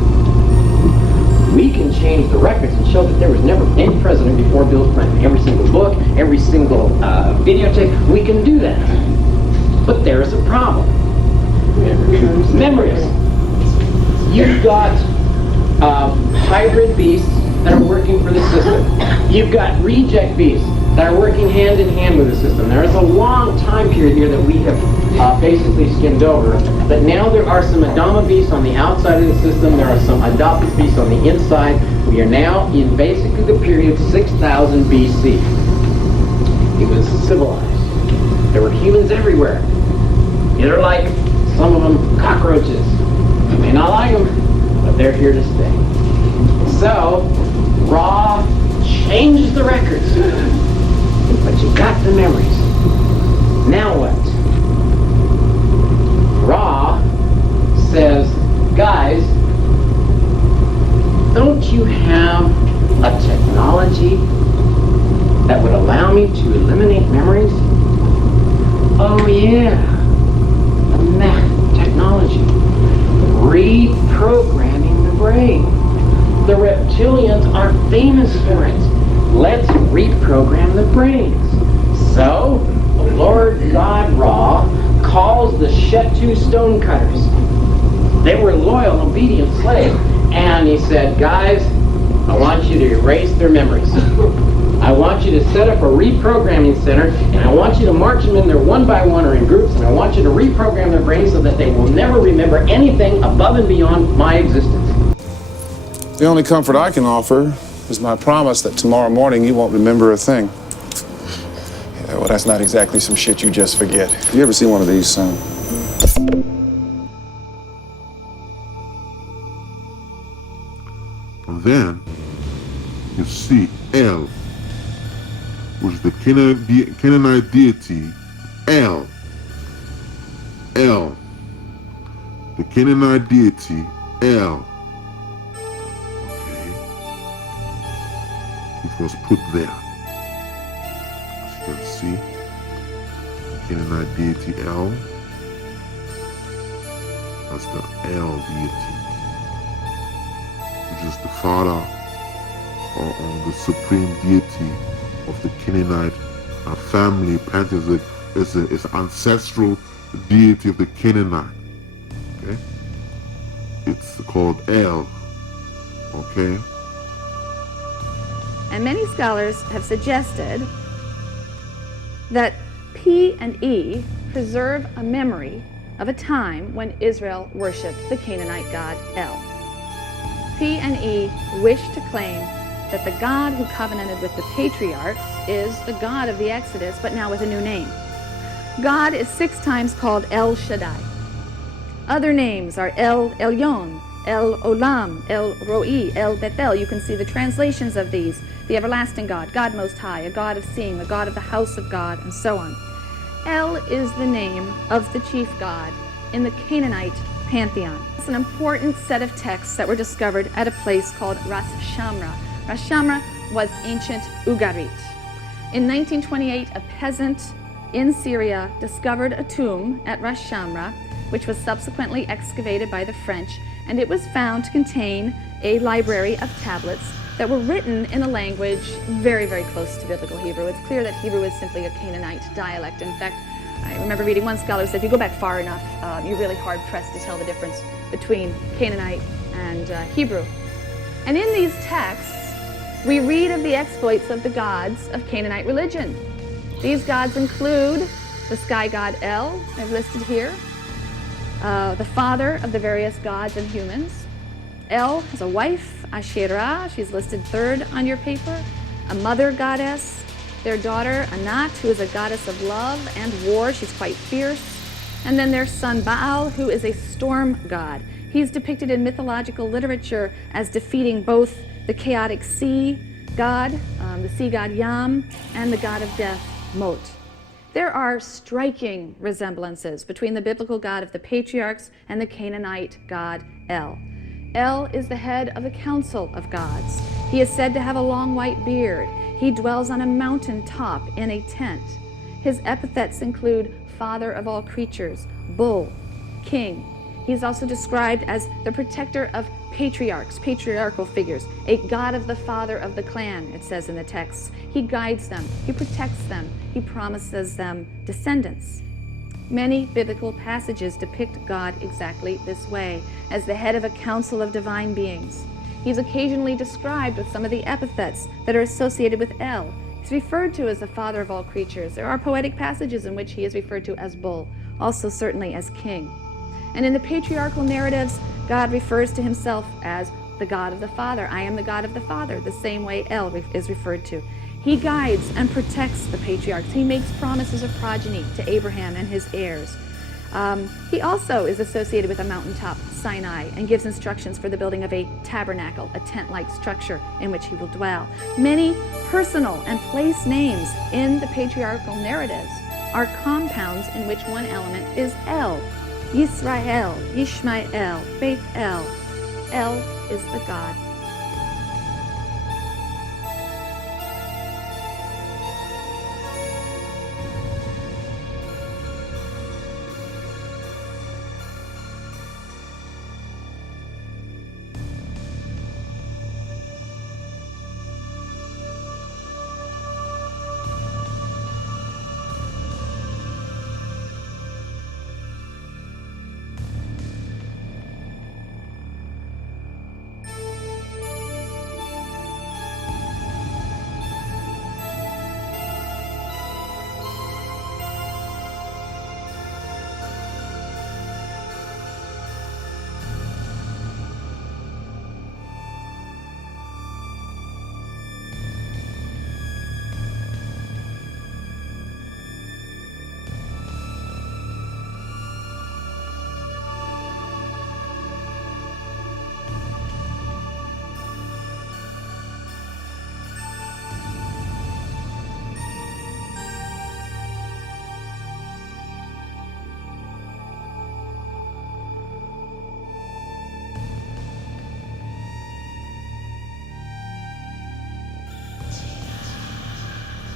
We can change the records and show that there was never any president before Bill Clinton. Every single book, every single videotape, we can do that. But there's a problem. Memories. You've got hybrid beasts that are working for the system. You've got reject beasts that are working hand in hand with the system. There is a long time period here that we have basically skimmed over. But now there are some Adama beasts on the outside of the system. There are some adopted beasts on the inside. We are now in basically the period 6000 BC. It was civilized. There were humans everywhere. They're like, some of them, cockroaches. You may not like them, but they're here to stay. So, Ra changes the records. But you got the memories. Now what? Ra says, guys, don't you have a technology that would allow me to eliminate memories? Oh yeah, math technology. Reprogramming the brain. The reptilians are famous for it. Let's reprogram the brains. So, the Lord God Ra calls the Shet-2 stonecutters. They were loyal, obedient slaves. And he said, guys, I want you to erase their memories. I want you to set up a reprogramming center, and I want you to march them in there one by one or in groups, and I want you to reprogram their brains so that they will never remember anything above and beyond my existence. The only comfort I can offer is my promise that tomorrow morning you won't remember a thing. Yeah, well, that's not exactly some shit you just forget. You ever see one of these, son? And then you see El, which is the Canaanite deity, El. El. The Canaanite deity, El. Okay. Which was put there. As you can see, the Canaanite deity, El. That's the El deity, which is the father or the supreme deity of the Canaanite family. Pantheism is an ancestral deity of the Canaanite. Okay, it's called El. Okay. And many scholars have suggested that P and E preserve a memory of a time when Israel worshipped the Canaanite god El. P and E wish to claim that the God who covenanted with the patriarchs is the God of the Exodus, but now with a new name. God is 6 times called El Shaddai. Other names are El Elyon, El Olam, El Roi, El Bethel. You can see the translations of these. The everlasting God, God Most High, a God of seeing, a God of the house of God, and so on. El is the name of the chief god in the Canaanite pantheon. It's an important set of texts that were discovered at a place called Ras Shamra. Ras Shamra was ancient Ugarit. In 1928, a peasant in Syria discovered a tomb at Ras Shamra, which was subsequently excavated by the French, and it was found to contain a library of tablets that were written in a language very, very close to Biblical Hebrew. It's clear that Hebrew is simply a Canaanite dialect. In fact, I remember reading one scholar said if you go back far enough, you're really hard-pressed to tell the difference between Canaanite and Hebrew. And in these texts, we read of the exploits of the gods of Canaanite religion. These gods include the sky god El, I've listed here, the father of the various gods and humans. El has a wife, Asherah, she's listed third on your paper, a mother goddess, their daughter Anat, who is a goddess of love and war, she's quite fierce, and then their son Baal, who is a storm god. He's depicted in mythological literature as defeating both the chaotic sea god, the sea god Yam, and the god of death, Mot. There are striking resemblances between the biblical God of the patriarchs and the Canaanite god El. El is the head of the council of gods. He is said to have a long white beard. He dwells on a mountain top in a tent. His epithets include father of all creatures, bull, king. He's also described as the protector of patriarchs, patriarchal figures, a god of the father of the clan, it says in the text. He guides them, he protects them, he promises them descendants. Many biblical passages depict God exactly this way, as the head of a council of divine beings. He's occasionally described with some of the epithets that are associated with El. He's referred to as the father of all creatures. There are poetic passages in which he is referred to as bull, also certainly as king. And in the patriarchal narratives, God refers to himself as the God of the Father. I am the God of the Father, the same way El is referred to. He guides and protects the patriarchs. He makes promises of progeny to Abraham and his heirs. He also is associated with a mountaintop, Sinai, and gives instructions for the building of a tabernacle, a tent-like structure in which he will dwell. Many personal and place names in the patriarchal narratives are compounds in which one element is El. Yisrael, Yishmael, Beth El. El is the God.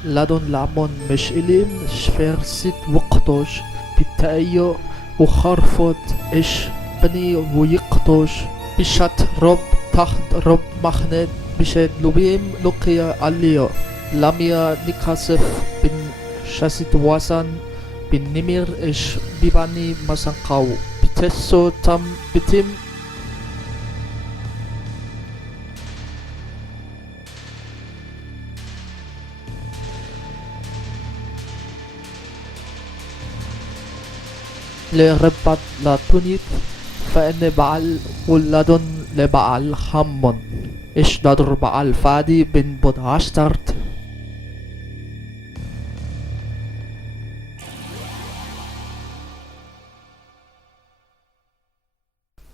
لدن لعمون مش إليم شفرست وقتوش بتأيو وخرفت إش بني ويقتوش بشت رب تحت رب مخند بشت لبيم لقيا عليو لميا نكاسف بن شست واسن بن نمير إش بباني مسنقاو بتسو تم بتم لربط لا تنيت فإن بعل ولدن لبعل حمون إش دادر بعل فادي بن بدهاشترت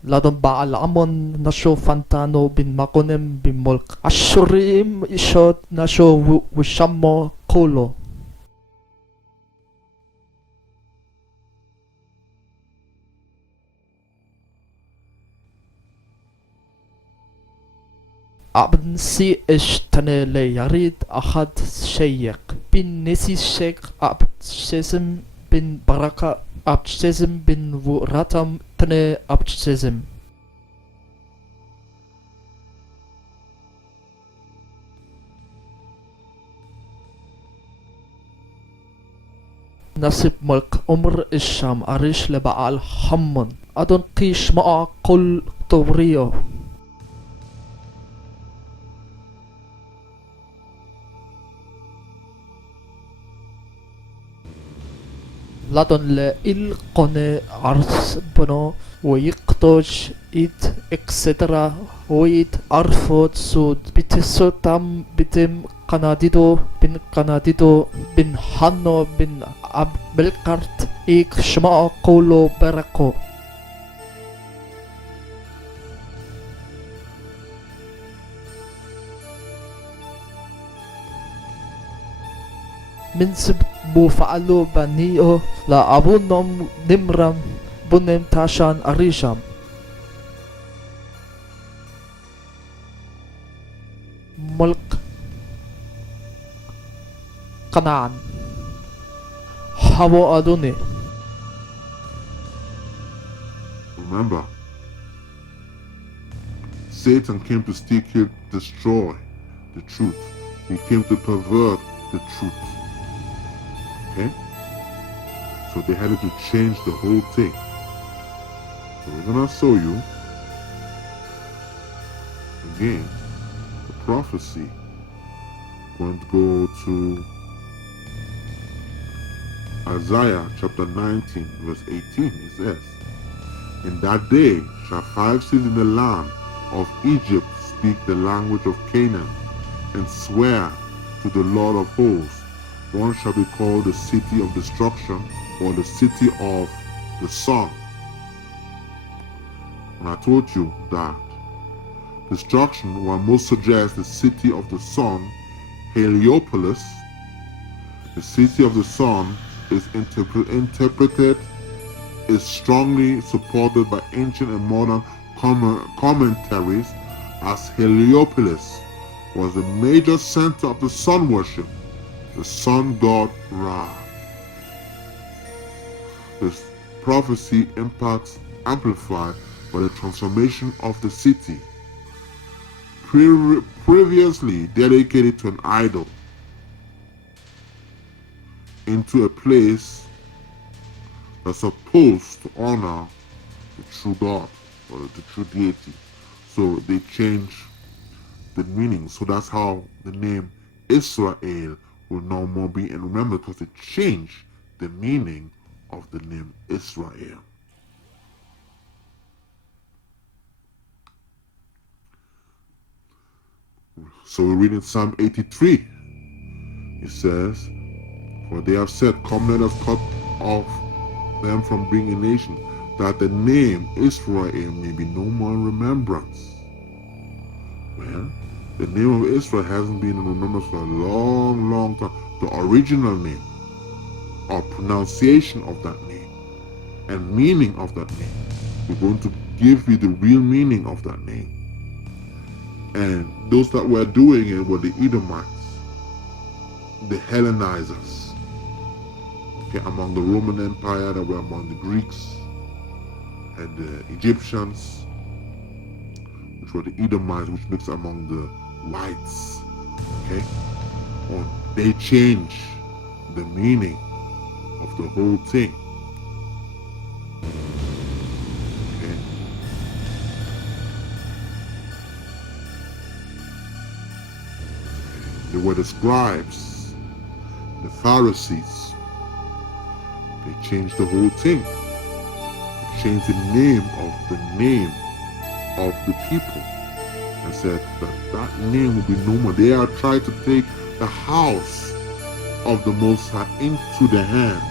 لدن بعل عمون نشو فانتانو بن مقونم بن ملك عشريم إشود نشو وشمو كولو ابن سي اشتنى لي يريد احد شيق بن نسي الشيق ابتشزم بن بركة ابتشزم بن وراتم تنى ابتشزم nasib mulk isham arish leba'al hammon adon qish ma'a kol tobrio ladon le il qone ars bono ويقطج إيد إكسترا ويد أرفض سود بتسوتام بتم قناديدو بن حنو بن بالقرت إيك شما قولو برقو من سب بو فعلو بنيو لا أبونم نمرم بنم تاشان أريشام ملك قناعن حوا أدوني. Remember, Satan came to steal, kill, destroy the truth. He came to pervert the truth. Okay? So they had to change the whole thing. So we're gonna show you again the prophecy. Going to go to Isaiah chapter 19 verse 18. It says, "In that day shall 5 cities in the land of Egypt speak the language of Canaan and swear to the Lord of hosts. One shall be called the city of destruction or the city of the sun." And I told you that destruction will most suggest the city of the sun, Heliopolis. The city of the sun is interpreted, is strongly supported by ancient and modern commentaries as Heliopolis was the major center of the sun worship, the sun god Ra. This prophecy impacts amplified by the transformation of the city, previously dedicated to an idol, into a place that's supposed to honor the true God or the true deity. So they change the meaning. So that's how the name Israel will no more be. And remember, because they changed the meaning of the name Israel. So we read in Psalm 83. It says, "For they have said, come let us cut off them from being a nation, that the name Israel may be no more in remembrance." Well, the name of Israel hasn't been in remembrance for a long, long time. The original name, or pronunciation of that name, and meaning of that name. We're going to give you the real meaning of that name. And those that were doing it were the Edomites, the Hellenizers, okay, among the Roman Empire, that were among the Greeks and the Egyptians, which were the Edomites, which mixed among the whites. Okay, they changed the meaning of the whole thing. Okay. They were the scribes, the Pharisees. They changed the whole thing. They changed the name of the people and said that name will be no more. They are trying to take the house of the Most High into their hands,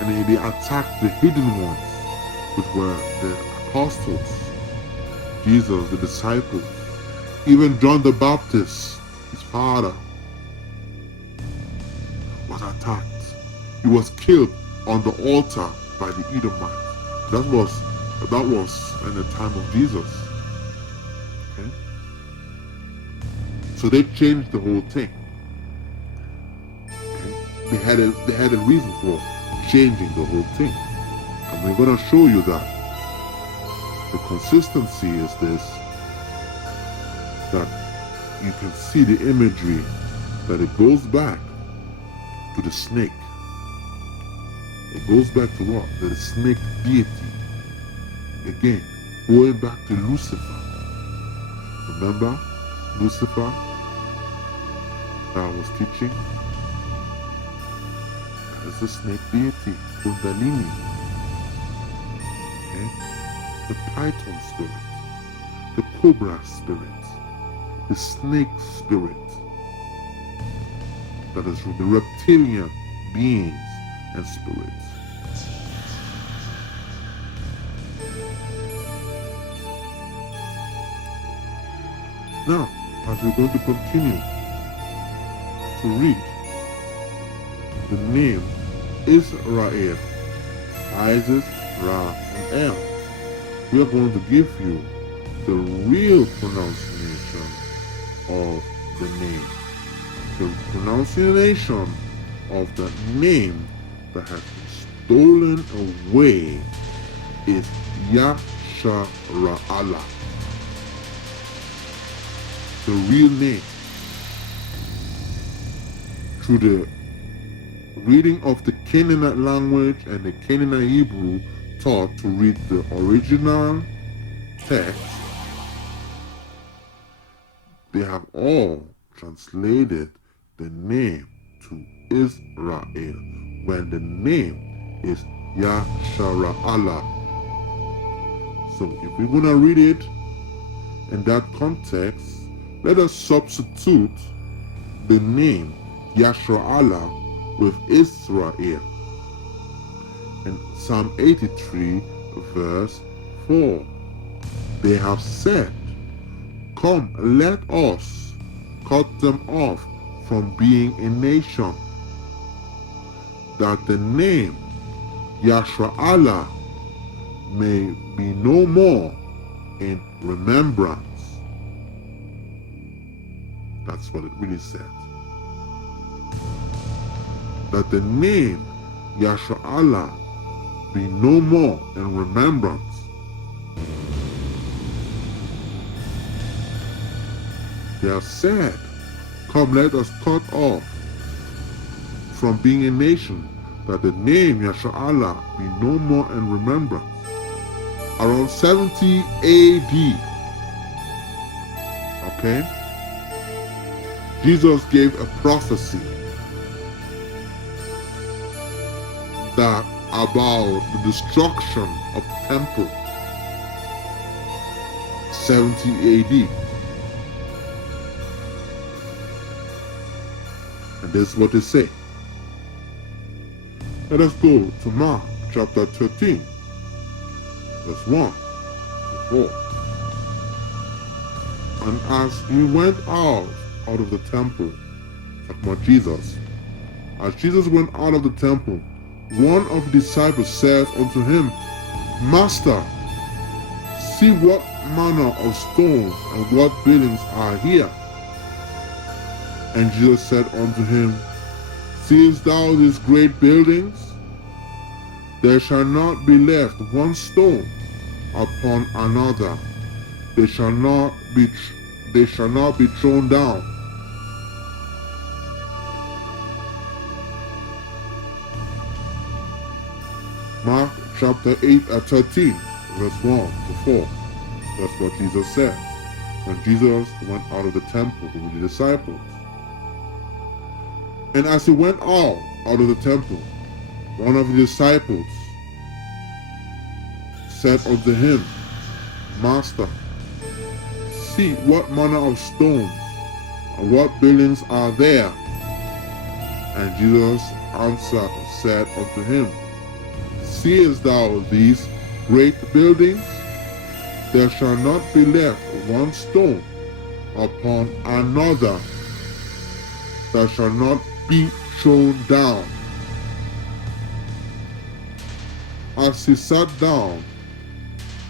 and they attacked the hidden ones, which were the apostles, Jesus, the disciples, even John the Baptist, his father, was attacked. He was killed on the altar by the Edomites. That was in the time of Jesus. Okay? So they changed the whole thing. Okay? They had a reason for changing the whole thing. And we're going to show you that the consistency is this, that you can see the imagery, that it goes back to the snake. It goes back to what? The snake deity. Again, going back to Lucifer. Remember Lucifer that I was teaching? That is the snake deity, Kundalini. Okay? The python spirit, the cobra spirit, the snake spirit. That is the reptilian beings and spirits. Now, as we're going to continue to read the name Israel, Isis, Ra, and El, we are going to give you the real pronunciation of the name. The pronunciation of the name that has been stolen away is Yashara'Allah. The real name. Through the reading of the Canaanite language and the Canaanite Hebrew taught to read the original text, they have all translated the name to Israel when the name is Yashara'Allah. So if we're going to read it in that context, let us substitute the name Yashara'Allah with Israel. In Psalm 83 verse 4, they have said, "Come, let us cut them off from being a nation, that the name Yashara'Allah may be no more in remembrance." That's what it really said. That the name Yashara'Allah be no more in remembrance. They have said, "Come, let us cut off from being a nation, that the name Yashara'Allah be no more in remembrance." Around 70 AD, okay, Jesus gave a prophecy that about the destruction of the temple. 70 AD. And this is what they say. Let us go to Mark chapter 13, verse 1 to 4. And as he went out of the temple, talking about Jesus, as Jesus went out of the temple, one of the disciples said unto him, "Master, see what manner of stones and what buildings are here." And Jesus said unto him, "Seest thou these great buildings? There shall not be left one stone upon another. They shall not be thrown down." Mark chapter 13, verse 1 to 4. That's what Jesus said when Jesus went out of the temple with the disciples. And as he went out of the temple, one of the disciples said unto him, "Master, see what manner of stones and what buildings are there." And Jesus answered and said unto him, "Seest thou these great buildings? There shall not be left one stone upon another that shall not be thrown down." As he sat down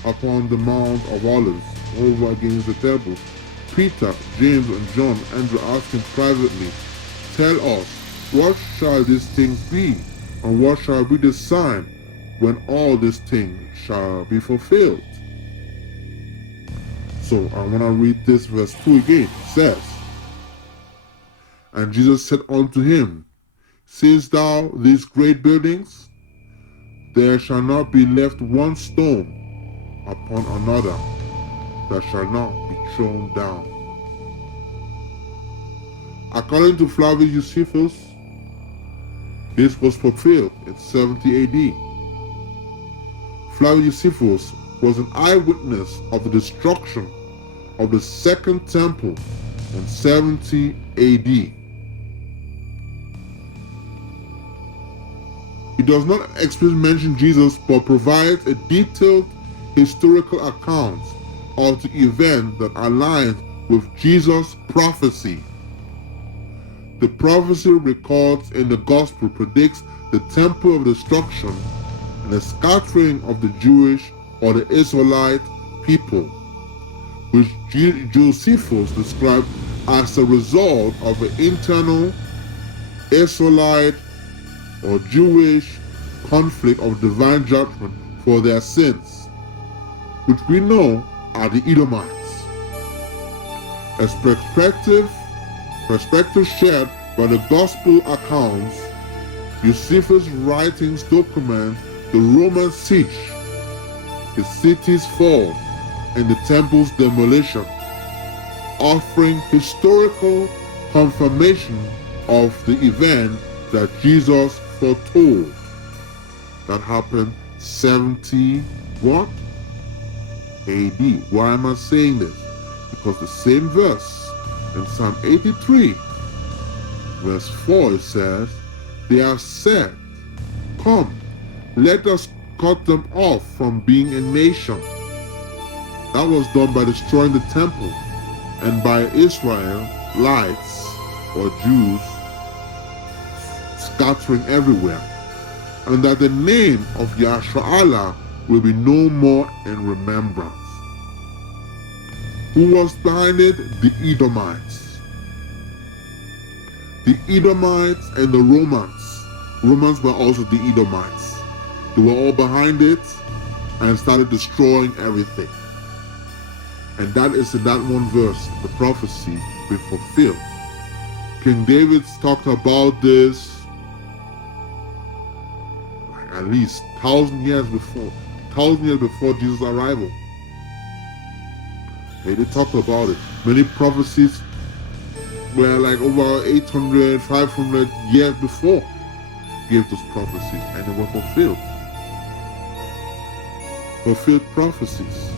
upon the Mount of Olives over against the temple, Peter, James, and John, Andrew asked him privately, "Tell us, what shall these things be? And what shall be the sign when all these things shall be fulfilled?" So I want to read this verse 2 again. It says, "And Jesus said unto him, Seest thou these great buildings? there shall not be left one stone upon another that shall not be thrown down. According to Flavius Josephus, this was fulfilled in 70 AD. Flavius Josephus was an eyewitness of the destruction of the Second Temple in 70 AD. He does not explicitly mention Jesus, but provides a detailed historical account of the event that aligns with Jesus' prophecy. The prophecy records in the Gospel predicts the temple of destruction and the scattering of the Jewish or the Israelite people, which Josephus described as a result of an internal Israelite or Jewish conflict of divine judgment for their sins, which we know are the Edomites. As perspective shared by the gospel accounts, Josephus' writings document the Roman siege, the city's fall, and the temple's demolition, offering historical confirmation of the event that Jesus foretold that happened 70 what? AD. Why am I saying this? Because the same verse in Psalm 83 verse 4 it says, they are said, come, let us cut them off from being a nation. That was done by destroying the temple and by Israelites or Jews scattering everywhere, and that the name of Yahshua will be no more in remembrance. Who was behind it? The Edomites. The Edomites and the Romans. Romans were also the Edomites. They were all behind it and started destroying everything. And that is in that one verse, the prophecy being fulfilled. King David's talked about this at least 1,000 years before Jesus' arrival. They talked about it. Many prophecies were like over 800, 500 years before gave those prophecies, and they were fulfilled. Fulfilled prophecies.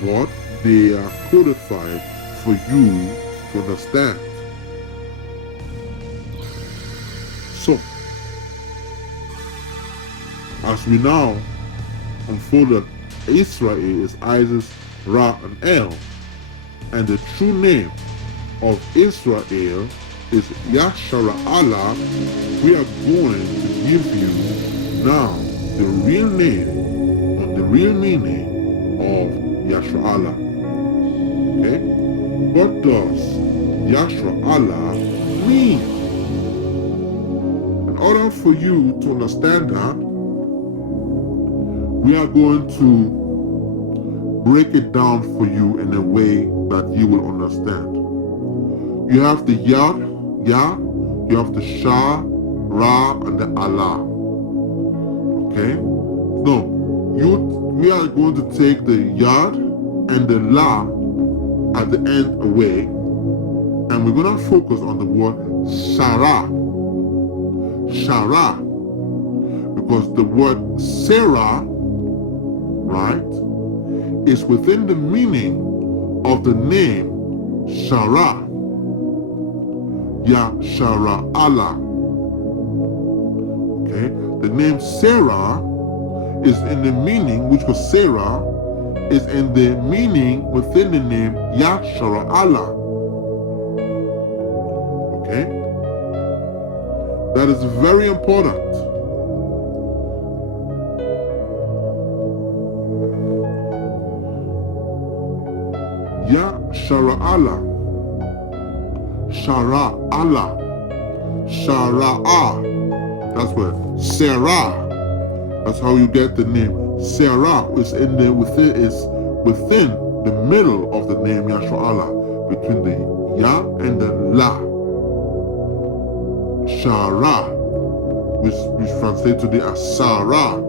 But they are codified for you to understand. So, as we now unfold that Israel is Isis, Ra, and El, and the true name of Israel is Yahshua Allah, we are going to give you now the real name and the real meaning of Yahshua Allah. Okay? What does Yahshua Allah mean? In order for you to understand that, we are going to break it down for you in a way that you will understand. You have the Yah, you have the Shah, Ra, and the Allah. Okay? No, we are going to take the Yad and the La at the end away, and we're going to focus on the word Shara. Shara. Because the word Sarah, right, is within the meaning of the name Shara. Yahshua Allah. Okay, the name Sarah is in the meaning, which was Sarah, is in the meaning within the name Yahshua Allah. Okay, that is very important. Yahshua Allah. Shara Allah. Shara'a. That's where Sarah. That's how you get the name. Sarah is within the middle of the name Yahshua Allah, between the Ya and the La. Shara. which translate today as Sarah.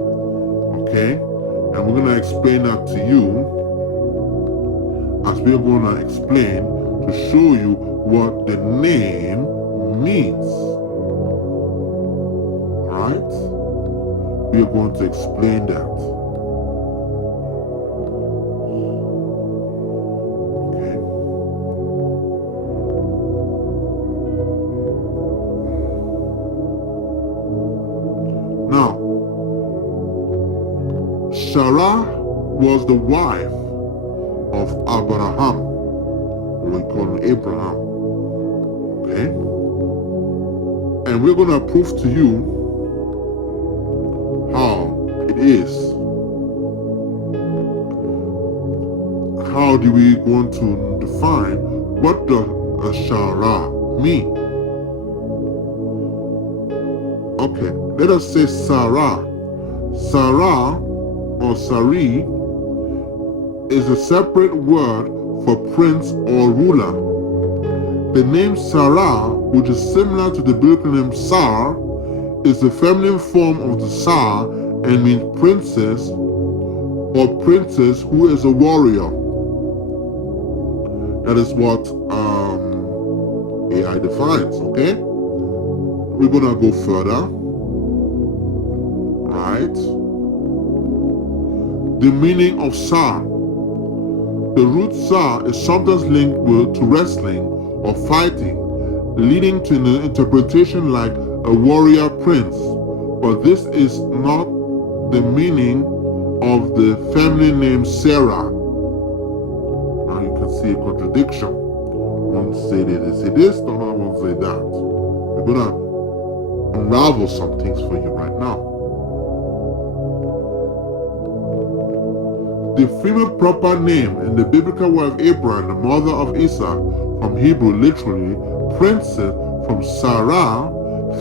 Okay? And we're going to explain that to you as we're going to explain to show you what the name means. Alright? We are going to explain that. Okay? Now, Sarah was the wife of Abraham. We call him Abraham. Okay? And we're going to prove to you how it is. How do we want to define what does a Sarah mean? Okay, let us say Sarah. Sarah or Sari is a separate word for prince or ruler. The name Sarah, which is similar to the biblical name Sar, is the feminine form of the Sar and means princess or princess who is a warrior. That is what AI defines, okay? We're gonna go further. Right? The meaning of Sar. The root Sar is sometimes linked to wrestling or fighting, leading to an interpretation like a warrior prince. But this is not the meaning of the feminine name Sarah. Now you can see a contradiction. One say they say this, the other one say that. We're gonna unravel some things for you right now. The female proper name in the biblical wife Abraham, the mother of Isaac, from Hebrew literally princess, from Sarah,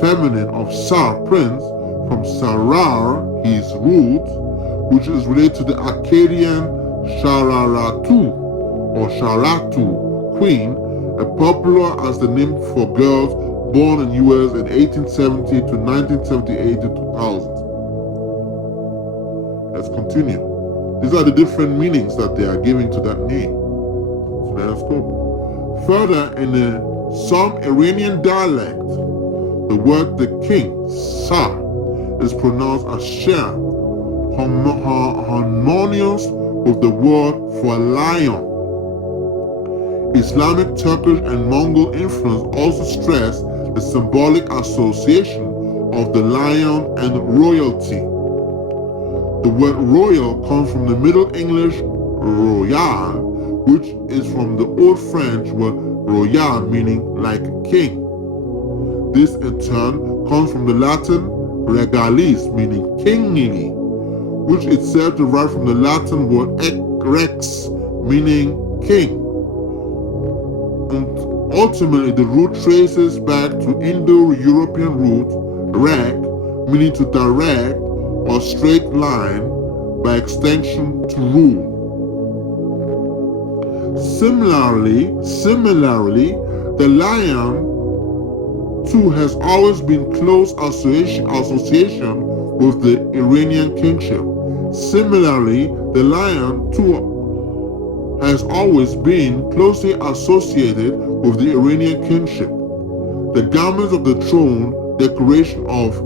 feminine of Sar, prince, from Sarar, his root, which is related to the Akkadian Shararatu or Sharatu, queen, popular as the name for girls born in US in 1870 to 1978 to 2000. Let's continue. These are the different meanings that they are giving to that name. So let us go. Further, in some Iranian dialect, the word the king, Sa, is pronounced as Sher, harmonious with the word for lion. Islamic, Turkish, and Mongol influence also stress the symbolic association of the lion and royalty. The word royal comes from the Middle English royal, which is from the Old French word royal, meaning like a king. This in turn comes from the Latin regalis, meaning kingly, which itself derived from the Latin word rex, meaning king. And ultimately, the root traces back to Indo-European root reg, meaning to direct or straight line, by extension to rule. Similarly, the lion too has always been close association with the Iranian kingship. Similarly, the lion too has always been closely associated with the Iranian kingship. The garments of the throne decoration of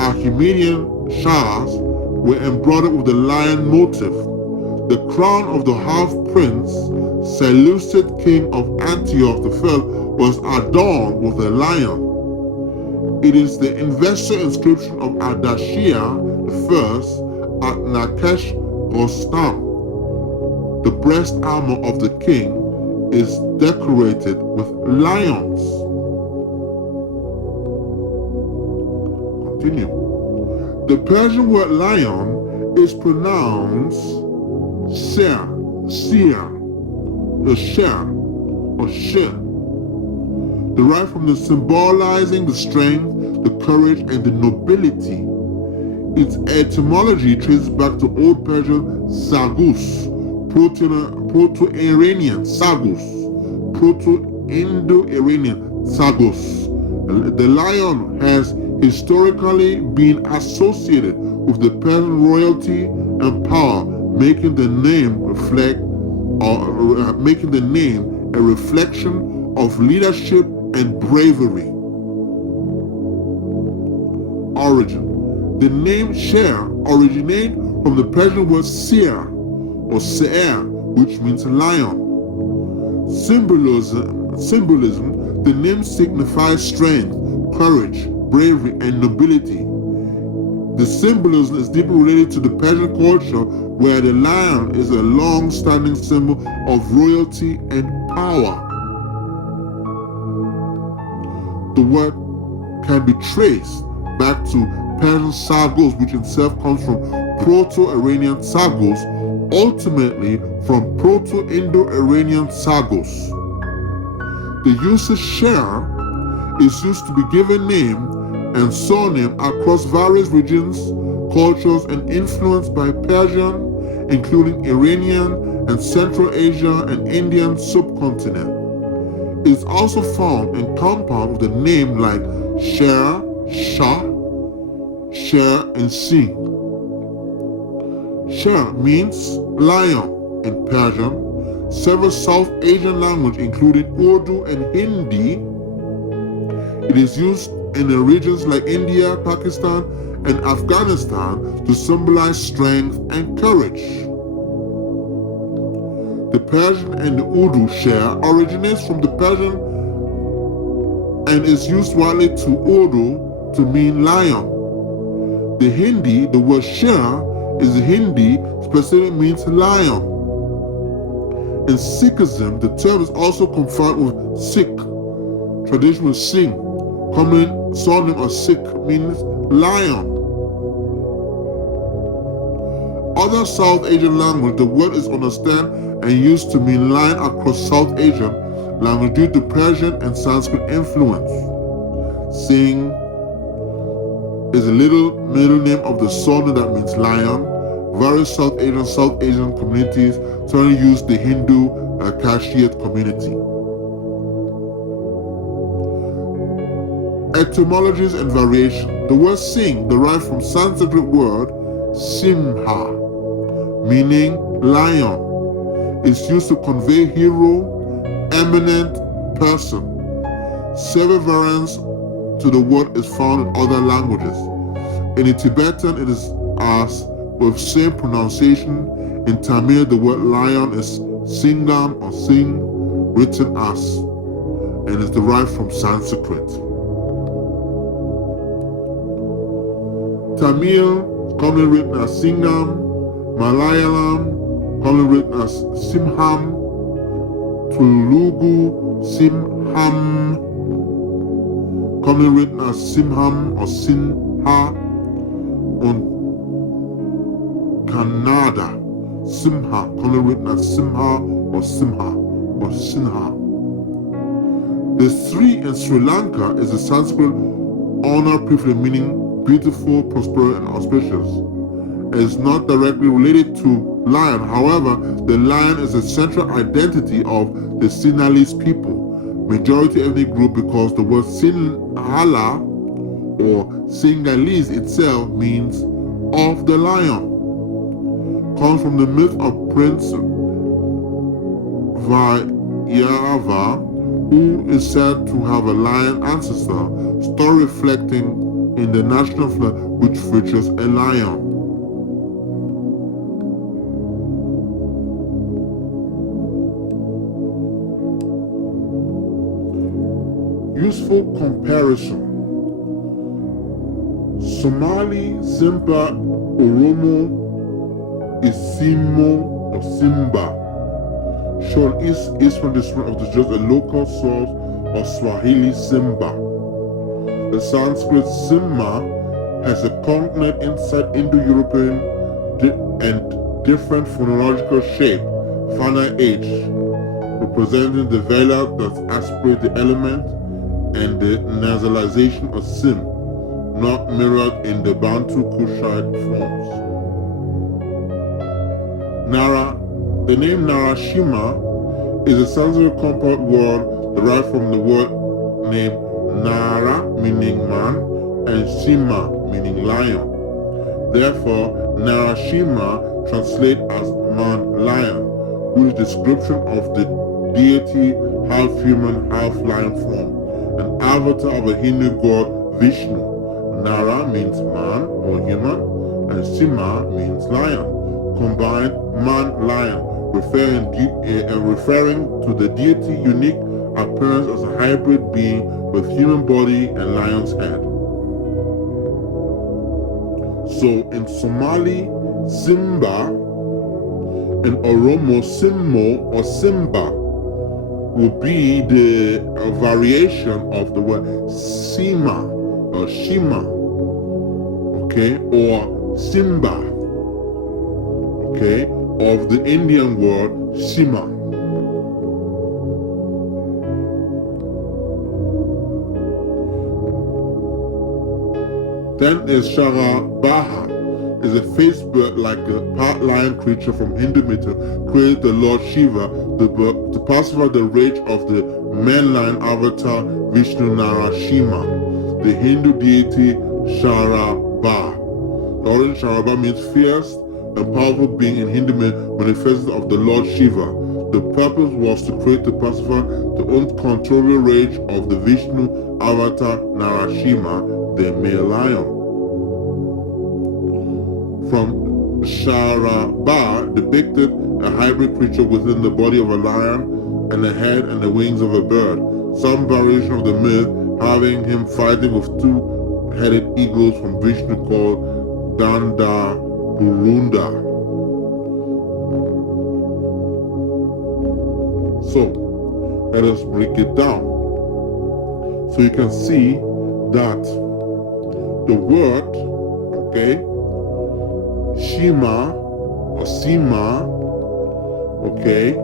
Archimedean Shahs were embroidered with the lion motif. The crown of the half-prince, Seleucid king of Antioch I, was adorned with a lion. It is the investor inscription of Ardashir I at Nakesh Rostam. The breast armor of the king is decorated with lions. Continue. The Persian word lion is pronounced Sher, or Sher, derived from the symbolizing the strength, the courage, and the nobility. Its etymology traces back to Old Persian Sagus, Proto-Iranian Sagus, Proto-Indo-Iranian Sagus. The lion has historically been associated with the Persian royalty and power, making the name a reflection of leadership and bravery. Origin. The name Sher originates from the Persian word seer or se'er, which means lion. Symbolism, the name signifies strength, courage, bravery, and nobility. The symbolism is deeply related to the Persian culture, where the lion is a long-standing symbol of royalty and power. The word can be traced back to Persian Sargos, which itself comes from Proto-Iranian Sargos, ultimately from Proto-Indo-Iranian Sargos. The usage Sher is used to be given name and surname across various regions, cultures, and influenced by Persian, including Iranian and Central Asia and Indian subcontinent. It is also found in compound with a name like Sher, Shah, Sher, and Singh. Sher means lion in Persian. Several South Asian languages, including Urdu and Hindi, it is used in the regions like India, Pakistan, and Afghanistan to symbolize strength and courage. The Persian and the Urdu Sher originates from the Persian and is used widely to Urdu to mean lion. The Hindi, the word Sher is Hindi, specifically means lion. In Sikhism, the term is also confined with Sikh, traditional Singh. Common surname of Sikh means lion. Other South Asian language, the word is understood and used to mean lion across South Asian language due to Persian and Sanskrit influence. Singh is a middle name of the surname that means lion. Various South Asian communities certainly use the Hindu Kashyap community. Etymologies and variation. The word sing derived from Sanskrit word simha, meaning lion. It's used to convey hero, eminent person. Several variants to the word is found in other languages. In the Tibetan, it is as with same pronunciation. In Tamil, the word lion is singam or sing, written as, and is derived from Sanskrit. Tamil, commonly written as Singam, Malayalam, commonly written as Simham, Telugu, Simham, commonly written as Simham or Sinha, and Kannada, Simha, commonly written as Simha or Simha or Sinha. The Sri in Sri Lanka is a Sanskrit honor prefix meaning beautiful, prosperous, and auspicious. It is not directly related to lion. However, the lion is a central identity of the Sinhalese people, majority ethnic group, because the word Sinhala or Sinhalese itself means of the lion. Comes from the myth of Prince Vayava, who is said to have a lion ancestor, story reflecting in the national flag which features a lion. Useful comparison. Somali, Simba, Oromo, Isimo, or Simba. Short is from this one of just a local source of Swahili Simba. The Sanskrit Simma has a cognate inside Indo-European and different phonological shape, finite H, representing the vela that aspirates the element, and the nasalization of Sim, not mirrored in the Bantu Kushite forms. Nara. The name Narashima is a Sanskrit compound word derived from the word name Nara, meaning man, and Shima, meaning lion. Therefore, Narashima translates as man-lion, which description of the deity half-human, half-lion form, an avatar of a Hindu god Vishnu. Nara means man or human, and Shima means lion. Combined man-lion, referring to the deity unique appearance as a hybrid being with human body and lion's head. So in Somali, Simba, in Oromo, Simmo or Simba will be the variation of the word Sima or Shima, okay, or Simba, okay, of the Indian word Shima. Then is Sharabaha, is a faced bird like a part lion creature from Hindu myth, created the Lord Shiva to pacify the rage of the man-lion avatar Vishnu Narashima, the Hindu deity Sharaba. The origin Sharaba means fierce and powerful being in Hindu myth, manifested of the Lord Shiva. The purpose was to create to pacify the uncontrollable rage of the Vishnu avatar Narashima, the male lion. From Sharaba depicted a hybrid creature within the body of a lion and the head and the wings of a bird. Some variation of the myth having him fighting with two-headed eagles from Vishnu called Danda Burunda. So, let us break it down. So you can see that the word, okay, Shima or Sima, okay,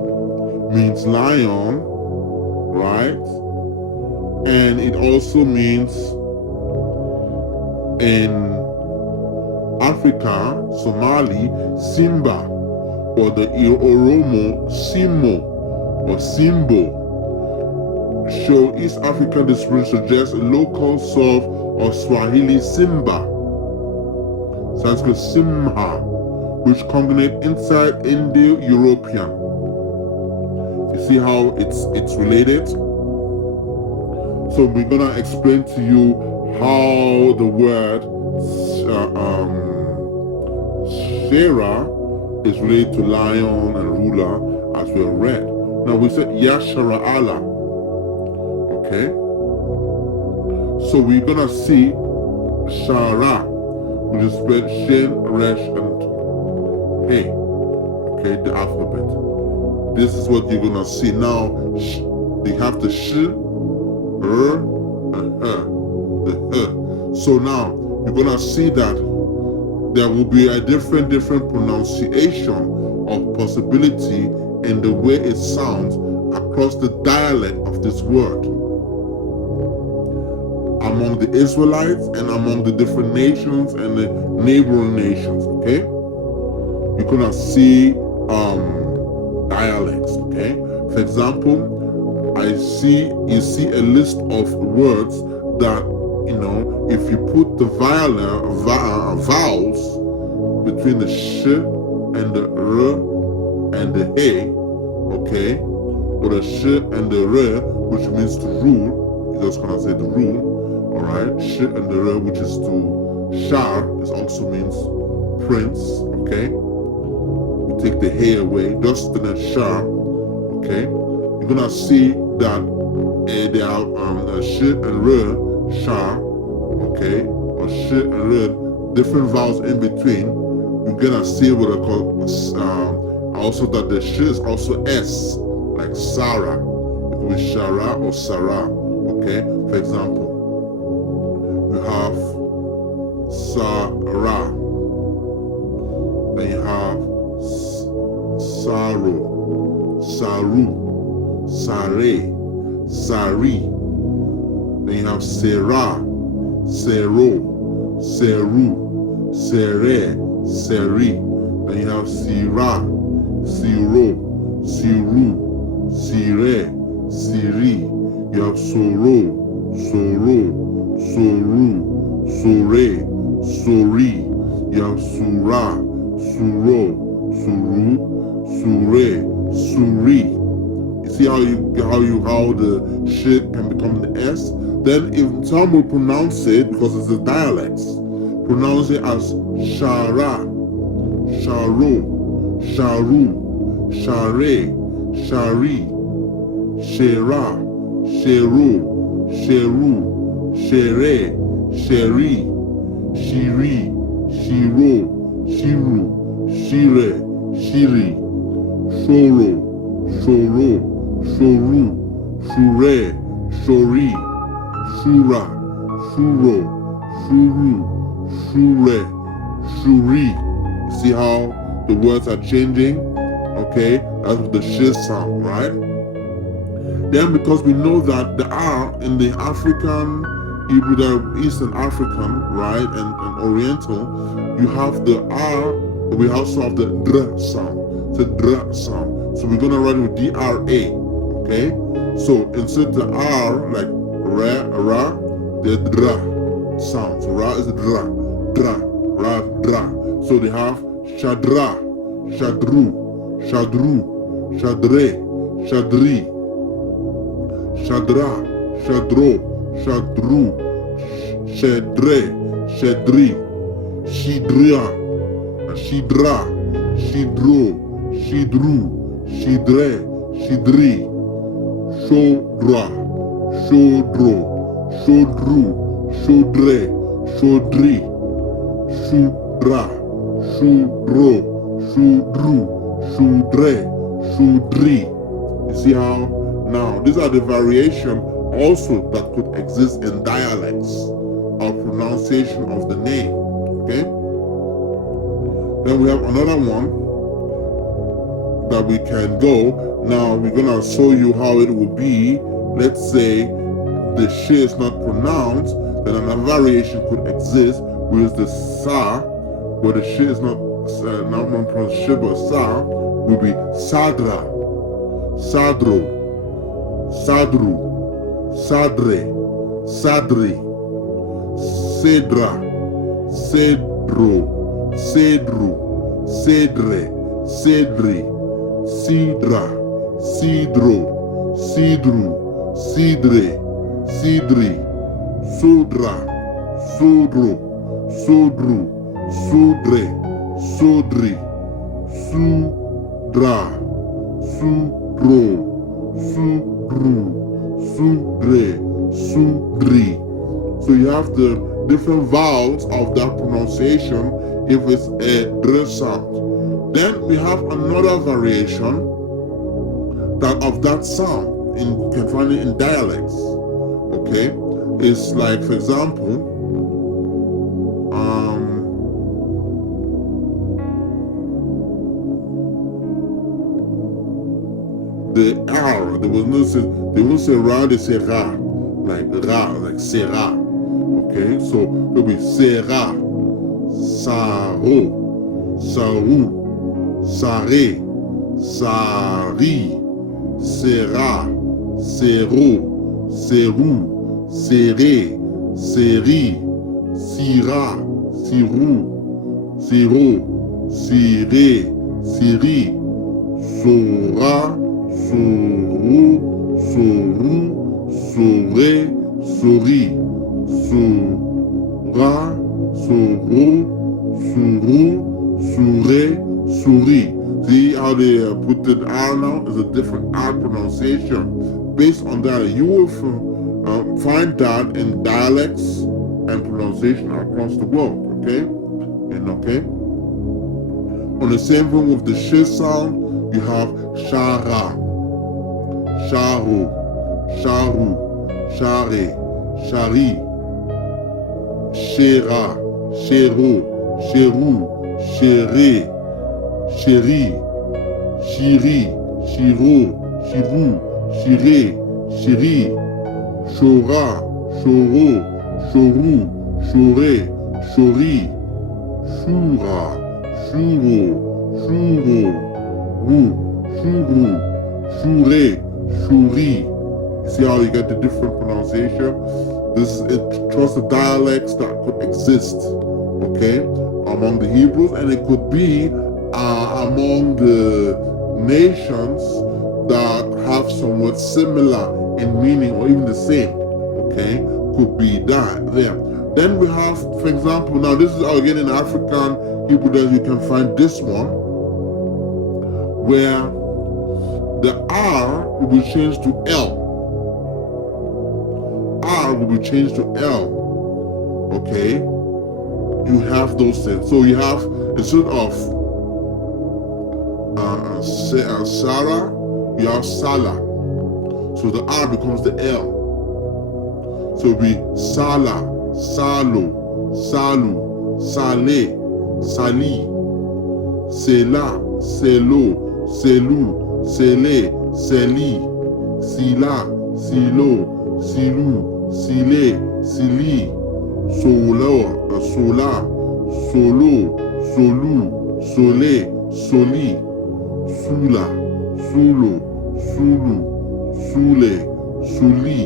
means lion, right? And it also means in Africa, Somali, Simba, or the Oromo, Simo, or Simbo. Show East African discipline suggests a local South or Swahili Simba, Sanskrit Simha, which congregate inside Indo-European. You see how it's related? So we're gonna explain to you how the word Shera is related to lion and ruler, as we have read. Now we said Yashara Allah. Okay, so we're gonna see Shara, which is spelled Shin, Resh, and Hey. Okay, the alphabet. This is what you're gonna see now. You have the Sh, and the So now you're gonna see that there will be a different pronunciation of possibility in the way it sounds across the dialect of this word, among the Israelites and among the different nations and the neighboring nations. Okay, you're gonna see dialects. Okay, for example, you see a list of words that, you know, if you put the vowels between the sh and the r and the he, okay, or the sh and the r, which means to rule, you're just gonna say to rule, all right. Sh and the r, which is to shar, it also means prince, okay. We take the he away, just in a shar, okay. You're gonna see that there are sh and r, shar, okay, or sh and r, different vowels in between. You're gonna see what I call also that the sh is also s, like Sarah. It could be Shara or Sarah. Okay, for example, you have Sarah, then you have Saru, Sare, Sari, then you have Sarah, Sero, Seru, Sere, Seri, then you have Sira, Siro, Siru, Sire, Siri, you have Soro, Soro, Soru, Sure, Suri. You see how the shit can become the S? Then if some will pronounce it, because it's a dialects, pronounce it as Shara, Sharo, Sharu, Share, Shari, Shera, Sheru, Sheru, Shere, Sheri, Shiri, Shiro, Shiru, Shire, Shiri, Shoro, Shoro, Shoru, Shure, Shori, Shura, Shuro, Shuru, Shure, Shuri. See how the words are changing? Okay, that's with the sh sound, right? Then because we know that the R in the African, Hebrew, the Eastern African, right, and Oriental, you have the R, we also have the dr sound. It's a dr sound. So we're gonna write it with D-R-A, okay? So instead the R, like ra, the dra sound. So ra is a dra, ra, dra. So they have shadra, shadru, shadru, shadre, shadri, shadra, shadro, shadru, shedre, shedri, shidria, shidra, shidro, shidru, shidre, shidri, shodra, shodro, shodru, shodre, shodri, shudra, shudro, shudru, shudre, shudri. You see how? Now, these are the variation also that could exist in dialects of pronunciation of the name, okay? Then we have another one that we can go. Now, we're gonna show you how it will be. Let's say the sh is not pronounced, then another variation could exist, which is the sa, where the sh is not pronounced sh, but sa, will be sadra, sadro, sadru, sadre, sadri, cedra, cedro, cedru, cedre, cedri, sidra, sidro, sidru, sidre, sidri, sudra, sudro, sudru, sudre, sudri, sudra, sudro, sudru, sudre, sudri. So you have the different vowels of that pronunciation if it's a dr sound. Then we have another variation of that sound. You can find it in dialects. Okay, it's like, for example, the R, they will say ra, they say ra, like sera. Okay, so it'll be sera, saro, saru, sare, sari, sera, sero, seru, sere, seri, sira, siru, siro, sire, siri, sora, soru, soru, sore, sori, sura, soro, suru, sure, suri. See how they put the R now? It's a different R pronunciation. Based on that, you will find that in dialects and pronunciation across the world, okay? And okay? On the same thing with the sh sound, you have shara, sharu, sharu, share, shari, shera, shero, sheru, shere, sheri, shiri, shiro, shiru, shire, shiri, shora, shoro, shoru, shore, shori, shura, shuro, shuro, shuru, shure, shuri. See how you get the different pronunciation? This is across the dialects that could exist, okay, among the Hebrews, and it could be among the nations that have some words similar in meaning or even the same, okay, could be that there. Then we have, for example, now this is again in African Hebrew that you can find this one, where the R will be changed to L. R will be changed to L. Okay, you have those things. So you have, instead of Sarah, you have Salah. So the R becomes the L. So it'll be Salah, Salo, Salu, Saleh, Sali, Sela, Selo, Selu, Sele, Seli, Sila, Silo, Silu, Sile, Sili, Sola, Sola, Solo, Solu, Sole, Soli, Sula, Sulo, Sulu, Sule, Suli.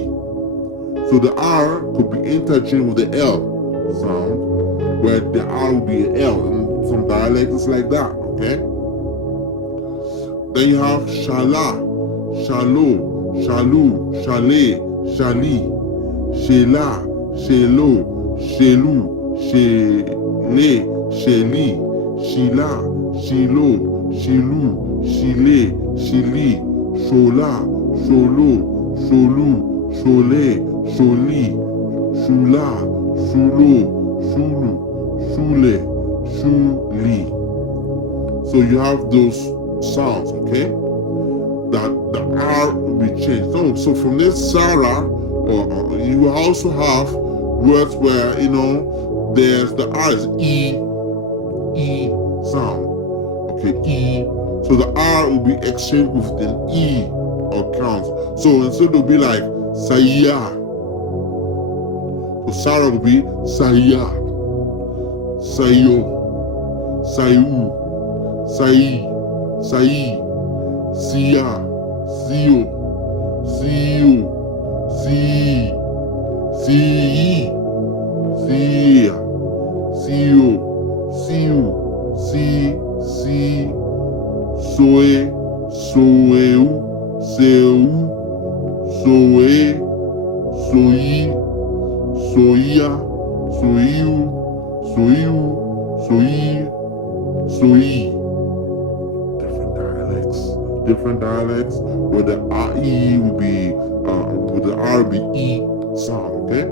So the R could be interchanged with the L sound, where the R will be an L. In some dialects like that, okay? Then you have Shala, Shalo, Shalu, Shale, Shali, Shela, Shelo, Shelu, Shele, Sheli, Shila, Shilo, Shilu, Shile, Shili, Shola, Sholo, Sholu, Shole, Sholi, Shula, Shulo, Shulu, Shule, Shuli. So you have those sounds, okay? That the R will be changed. So from this Sarah, you will also have words where, you know, there's the R is E sound. Okay, E. So the R will be exchanged with an E or counts. So instead it will be like Saya. So Sarah will be Saya, Sayo, Sayu, Sai, Sai, Sia, Sio, Sio, Si, Si, Sia, Sio, Siu, Si, Si, Soe, Soeu, Seu, Soe, Soi, Soia, Soiu, Soiu, Soi, Soi. Different dialects where the E will be, with the R will be E sound, okay?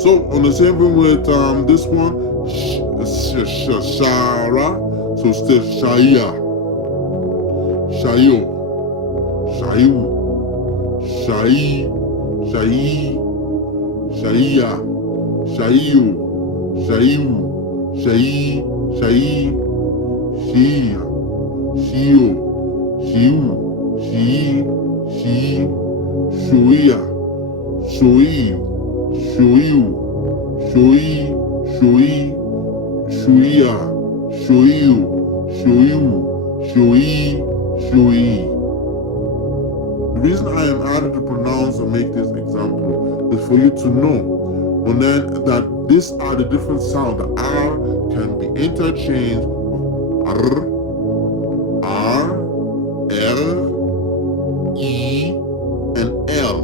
So on the same thing with this one, Shara, so still Shaya, Shayo, Shayu, Shai, Shai, Shaiya, Shaiyu, Shaiu, Shai, Shai, Shia, Shio, Shiu, Shi, Shi, Shuia, Shuiu, Shuiu, Shui, Shui, Shuia, Shuiu, Shuiu, Shui, Shui. The reason I am added to pronounce and make this example is for you to know that these are the different sounds. The R can be interchanged with R, R, L, E, and L.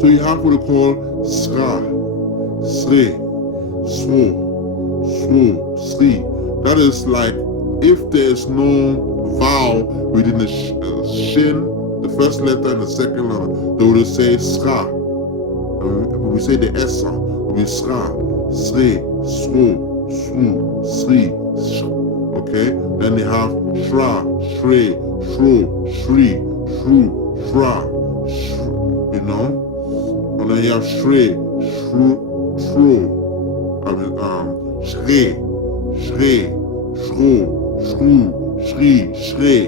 So you have what we call Sra, Sre, Svo, Svo, Sri. That is like if there is no vowel within the shin, the first letter and the second letter, they will say Sra. When we say the S sound, it will be Sra, Sre, Svo, Su, Sri, Sh. Okay, then they have Shra, Shre, Shro, Shri, Shru, Shra, you know, and then you have Shre, Shru, Shro, Shre, Shre, Shro, Shru, Shri, Shre.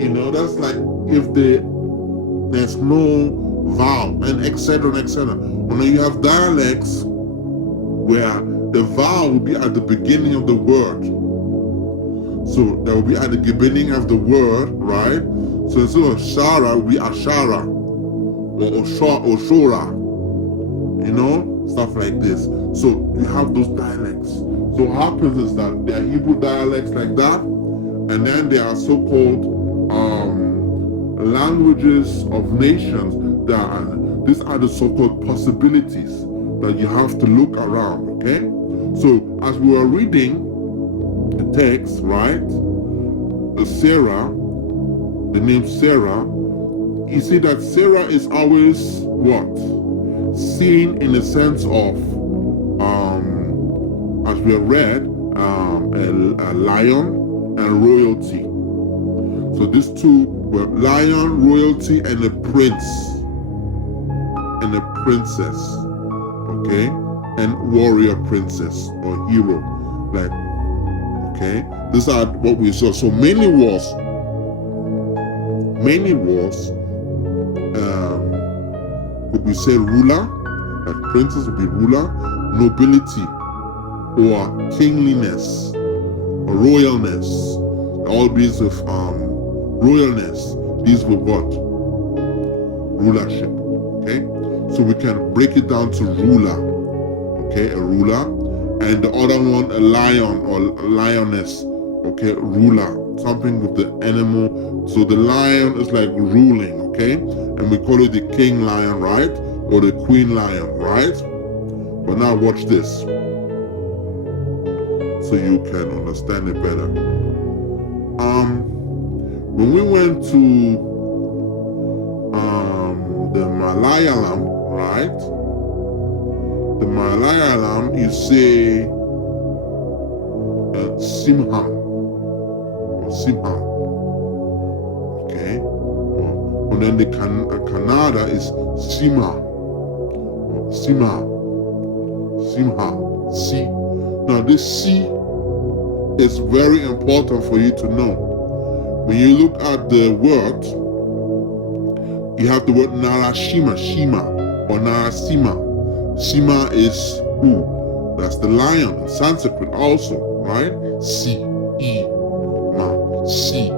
You know, that's like if there's no vowel, and etc. and etc. And then you have dialects where the vowel will be at the beginning of the word. So that will be at the beginning of the word, right? So instead of Shara, it will be Ashara or Oshora, you know, stuff like this. So you have those dialects. So what happens is that there are Hebrew dialects like that, and then there are so-called languages of nations. These are the so-called possibilities that you have to look around, okay? So as we were reading the text, right? Sarah, the name Sarah, you see that Sarah is always what? Seen in the sense of, as we have read, a lion and royalty. So these two were lion, royalty, and a prince and a princess, okay, and warrior princess or hero, like, okay. These are what we saw. So many wars. Would we say ruler? Like princess would be ruler, nobility, or kingliness, or royalness. All these with royalness. These were what? Rulership. Okay, so we can break it down to ruler. Okay, a ruler, and the other one a lion or a lioness. Okay, ruler, something with the animal. So the lion is like ruling. Okay, and we call it the king lion, right, or the queen lion, right? But now watch this, so you can understand it better. When we went to the Malayalam, right? The Malayalam, you say Simham or Simham, okay? And then the Kannada is Sima, Simha, Si. Now this Si is very important for you to know. When you look at the word, you have the word Narashima, Shima, or Narasima. Shima is who? That's the lion in Sanskrit also, right? Si, ma, si.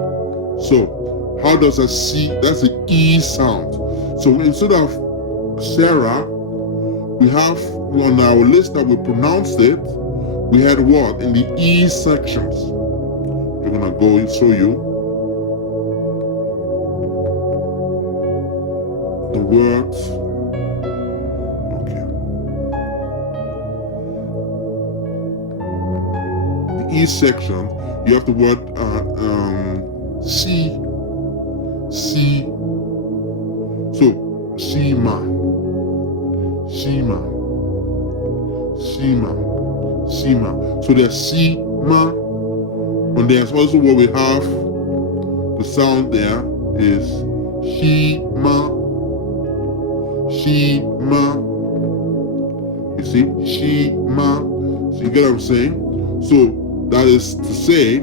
So, how does a si? That's the E sound. So instead of Sarah, we have on our list that we pronounced it, we had what? In the E sections. We're gonna go and show you the words. Okay. The E section, you have the word C. So Shima. So there's Shima, and there's also what we have. The sound there is Shima. You see, Shima. So you get what I'm saying? So that is to say.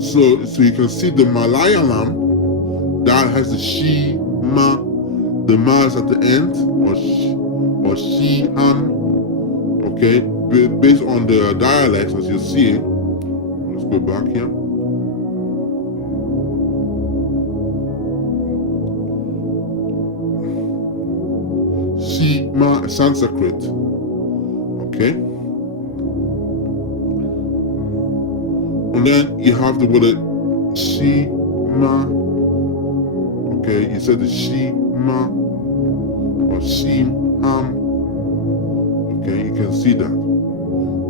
So you can see the Malayalam that has the Shima. The ma is at the end, or Shihan. Okay, based on the dialects as you see. Let's go back here. Shima Sanskrit. Okay. And then you have the word Shima. Okay, you said the Shima or Shimham. Okay, you can see that.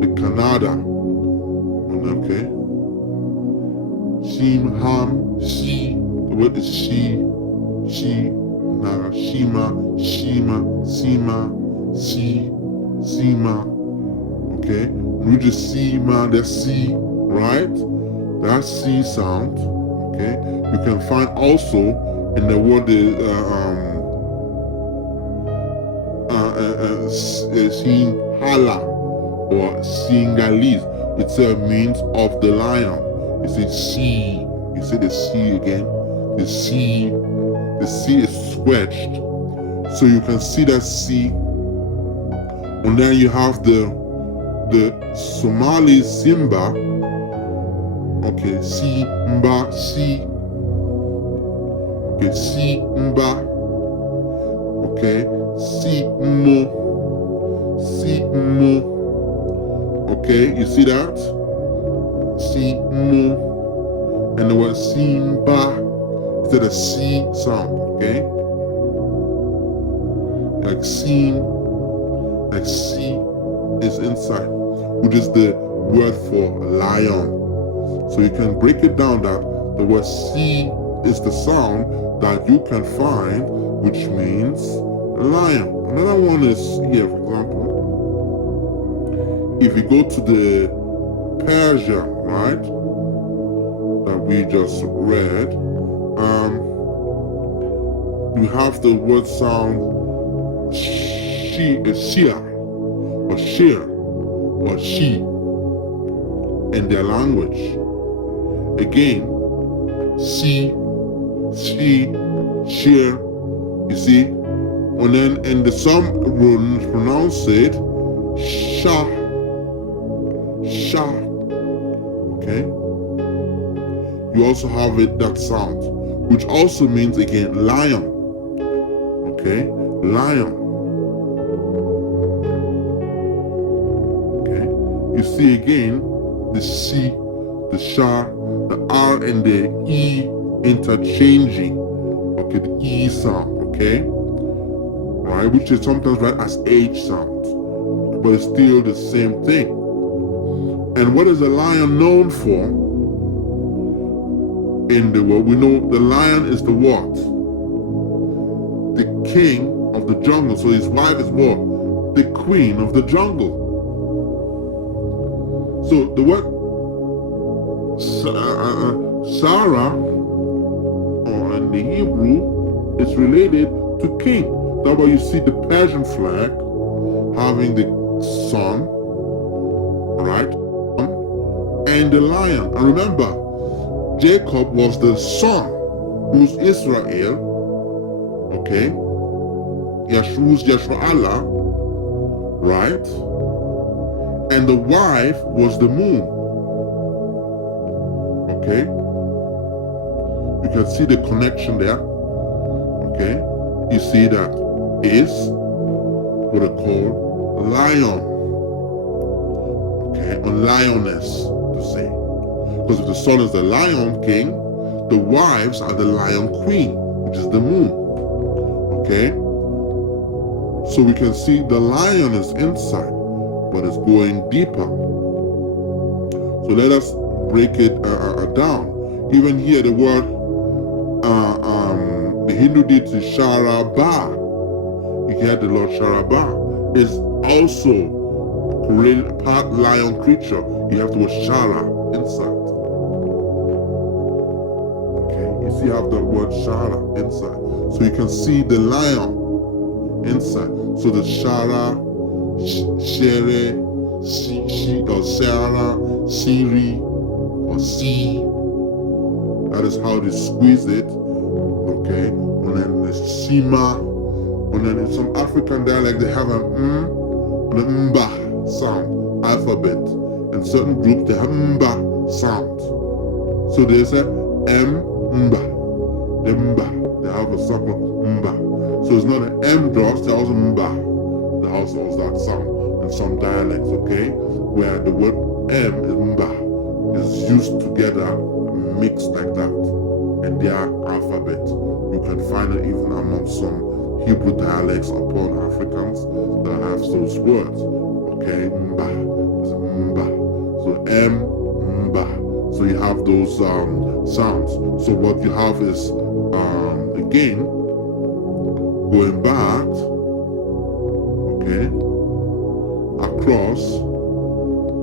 The Kannada. Okay. Shimham, Shi. The word is Shi, Narashima, Shima, Sima, Si, Sima. Okay. We just Sima, that's C, right? That's C sound. Okay. You can find also in the word Sinhala or Singalese, it means of the lion. You see C, you see the C again. The C is switched, so you can see that C. And then you have the Somali Simba. Okay, Simba, C. Okay, Simba. Okay, Simo. Okay, you see that? Simu. And the word Simba instead of C sound, okay? Like C is inside, which is the word for lion. So you can break it down that the word C is the sound that you can find, which means lion. Another one is here, for example, if you go to the Persia, right, that we just read, you have the word sound shia or sheer or she in their language. Again, she, sheer, you see, and then in the some pronounce it sha, okay. You also have it that sound, which also means again lion, okay, lion. Okay, you see again the C, the sha, the R and the E interchanging. Okay, the E sound, okay, right, which is sometimes read as H sound, but it's still the same thing. And what is a lion known for in the world? We know the lion is the what? The king of the jungle. So his wife is what? The queen of the jungle. So the word Sarah, or in the Hebrew, is related to king. That's why you see the Persian flag having the sun, right, and the lion. And remember, Jacob was the son, who's Israel, okay, who's Yeshua, right, and the wife was the moon. Okay, you can see the connection there. Okay, you see that is what I call lion. Okay, or lioness to say, because if the son is the lion king, the wives are the lion queen, which is the moon. Okay, so we can see the lion is inside, but it's going deeper. So let us break it down. Even here, the word, the Hindu deity Sharaba, you hear the Lord Sharaba, is also part lion creature. You have the word Shara inside. Okay, you see how the word Shara inside. So you can see the lion inside. So the Shara, Shere, she or Sarah, Siri, or C. That is how they squeeze it. Okay, and then the Shima, and then in some African dialect they have an and an mba sound alphabet. In certain groups they have mba sound. So they say mba, the mba. They have a circle mba. So it's not an M drops, they also mba. They also has that sound in some dialects. Okay, where the word M is mba is used together, mixed like that, and their alphabet. You can find it even among some Hebrew dialects upon Africans that have those words. Okay, mba is mba. So M, mba. So you have those sounds. So what you have is again going back, okay, across,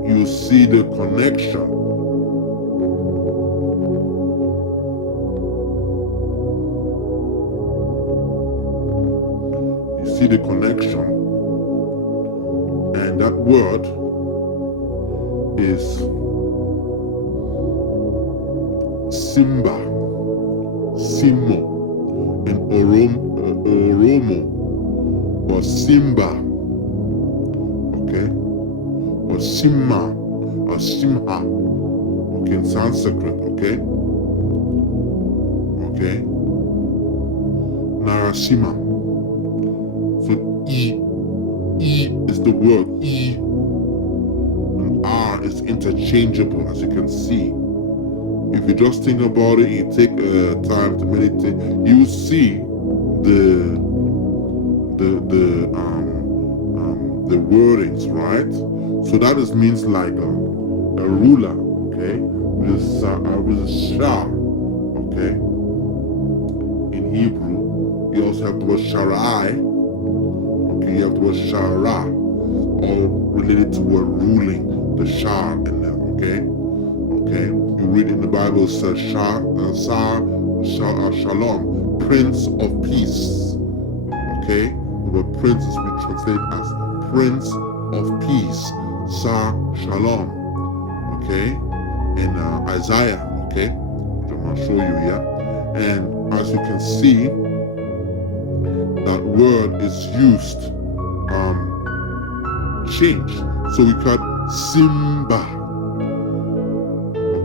you see the connection. See the connection, and that word is Simba, Simo, and Oromo, or Simba, okay, or Simma, or Simha, okay, in Sanskrit, okay, okay, Narasimha. So E is the word E, and is interchangeable, as you can see. If you just think about it, you take time to meditate, you see the wordings, right? So that is means like a ruler, okay? With a shah, okay? In Hebrew, you also have the word sharai, okay? You have the word shara, all related to word ruling, the shah in them, okay? Okay? You read in the Bible, it says shalom, Prince of Peace, okay? The word prince is we translate as Prince of Peace, Shalom, okay? In Isaiah, okay? Which I'm gonna show you here. And as you can see, that word is used, change. So we got Simba,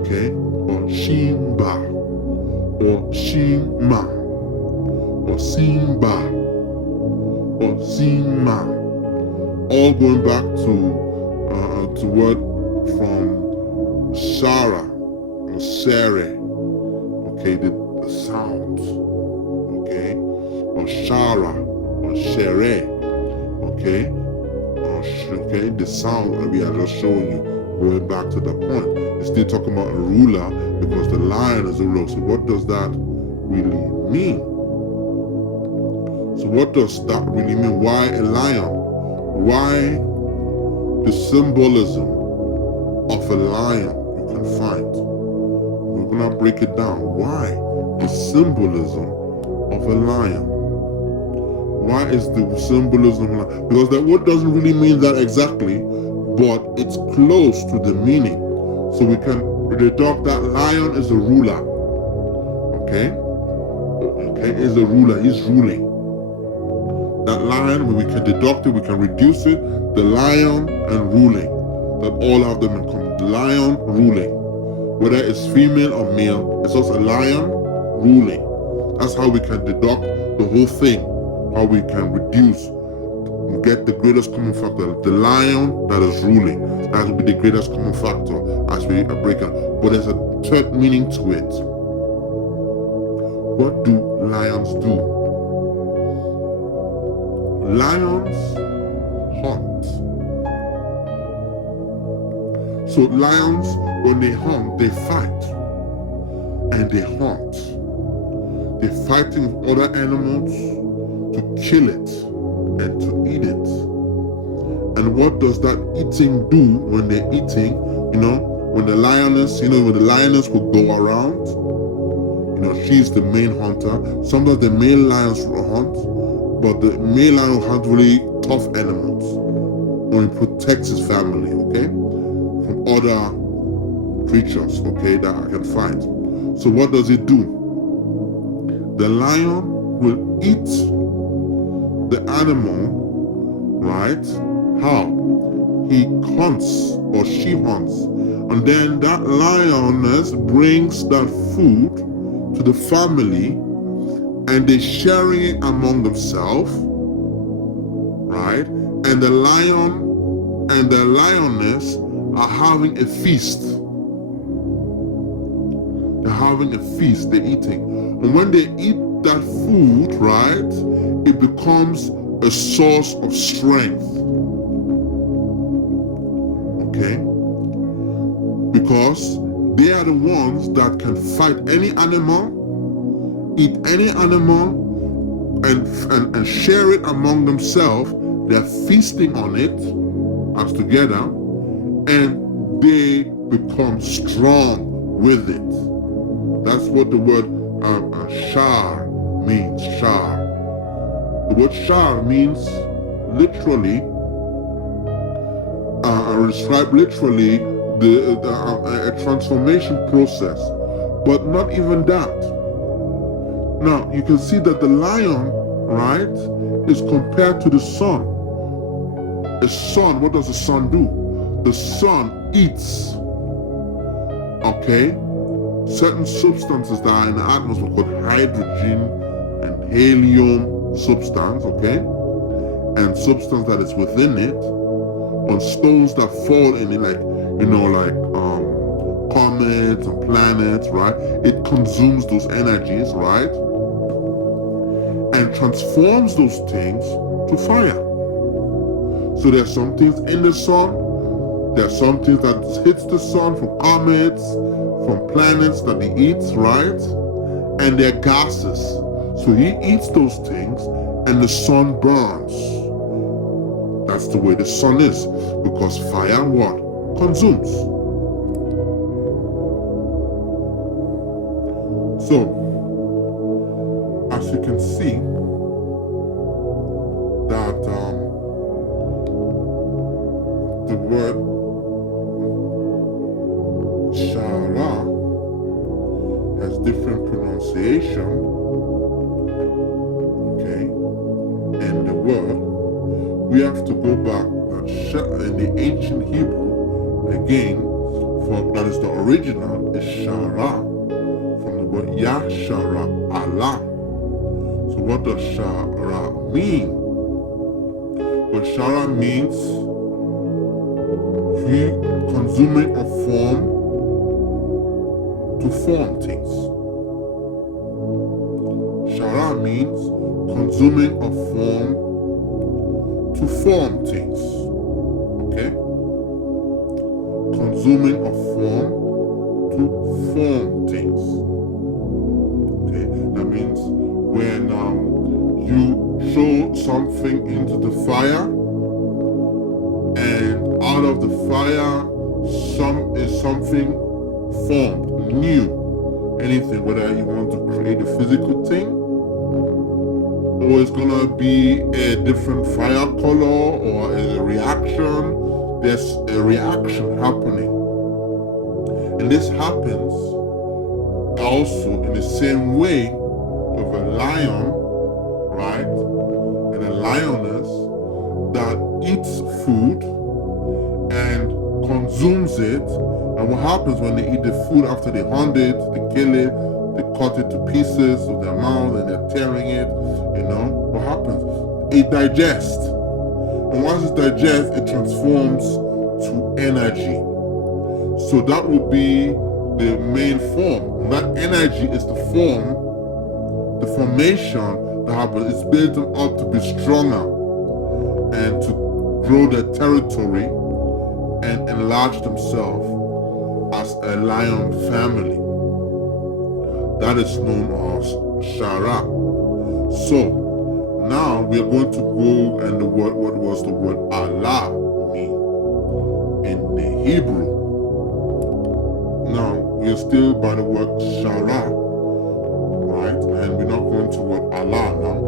okay? Or Shimba, or Shima, or Simba, or Sima, all going back to word from Shara or Sere, okay, the sound, okay, or Shara or Shere, okay, okay, the sound that we are just showing you, going back to the point. It's still talking about a ruler because the lion is a ruler. So what does that really mean? So what does that really mean? Why a lion? Why the symbolism of a lion you can find? We're gonna break it down. Why the symbolism of a lion? Why is the symbolism of a lion? Because that word doesn't really mean that exactly, but it's close to the meaning. So we can deduct that lion is a ruler. Okay? Okay, is a ruler, he's ruling. That lion, when we can deduct it, we can reduce it, the lion and ruling, that all of them in common. The lion ruling, whether it's female or male, it's also a lion ruling. That's how we can deduct the whole thing, how we can reduce, get the greatest common factor. The lion that is ruling, that will be the greatest common factor as we break it. But there's a third meaning to it. What do lions do? Lions hunt. So lions, when they hunt, they fight and they hunt. They're fighting with other animals to kill it and to eat it. And what does that eating do when they're eating? You know, when the lioness, when the lioness will go around, she's the main hunter. Sometimes the male lions will hunt, but the male lion will hunt really tough animals when he protects his family, okay, from other creatures, okay, that I can find. So what does it do? The lion will eat the animal, right? How? He hunts or she hunts, and then that lioness brings that food to the family, and they sharing it among themselves, right? And the lion and the lioness are having a feast. They're having a feast, they're eating. And when they eat that food, right, it becomes a source of strength. Okay? Because they are the ones that can fight any animal, eat any animal, and share it among themselves. They're feasting on it as together, and they become strong with it. That's what the word shar means. Shar. The word shar means literally, describe literally a transformation process, but not even that. Now you can see that the lion, right, is compared to the sun. A sun, what does the sun do? The sun eats, okay, certain substances that are in the atmosphere called hydrogen and helium substance, okay, and substance that is within it, on stones that fall in it, like, like comets and planets, right? It consumes those energies, right? And transforms those things to fire. So there's some things in the sun, there's some things that hits the sun from comets, from planets that he eats, right? And they're gases. So he eats those things and the sun burns. That's the way the sun is, because fire what? Consumes. So, as you can see, that the word Shara has different pronunciation, okay, in the word. We have to go back in the ancient Hebrew again, for that is the original is Shara, from the word Yashara Allah. So what does Shara mean? Well, Shara means he consuming a form to form things. Shara means consuming a form to form things. Okay? Consuming a form to form things. Okay? That means when you throw something into the fire, and out of the fire something formed, new. Anything, whether you want to create a physical thing, or it's gonna be a different fire color or a reaction. There's a reaction happening. And this happens also in the same way with a lion, right? And a lioness that eats food and consumes it. And what happens when they eat the food after they hunt it, they kill it, they cut it to pieces with their mouth and they're tearing it, what happens? It digests. And once it digests, it transforms to energy. So that will be the main form. That energy is the form, the formation that happens. It's built them up to be stronger and to grow their territory and enlarge themselves as a lion family. That is known as Shara. So now we are going to go and what was the word Allah mean in the Hebrew. Now we are still by the word Shara, right? And we're not going to word Allah now.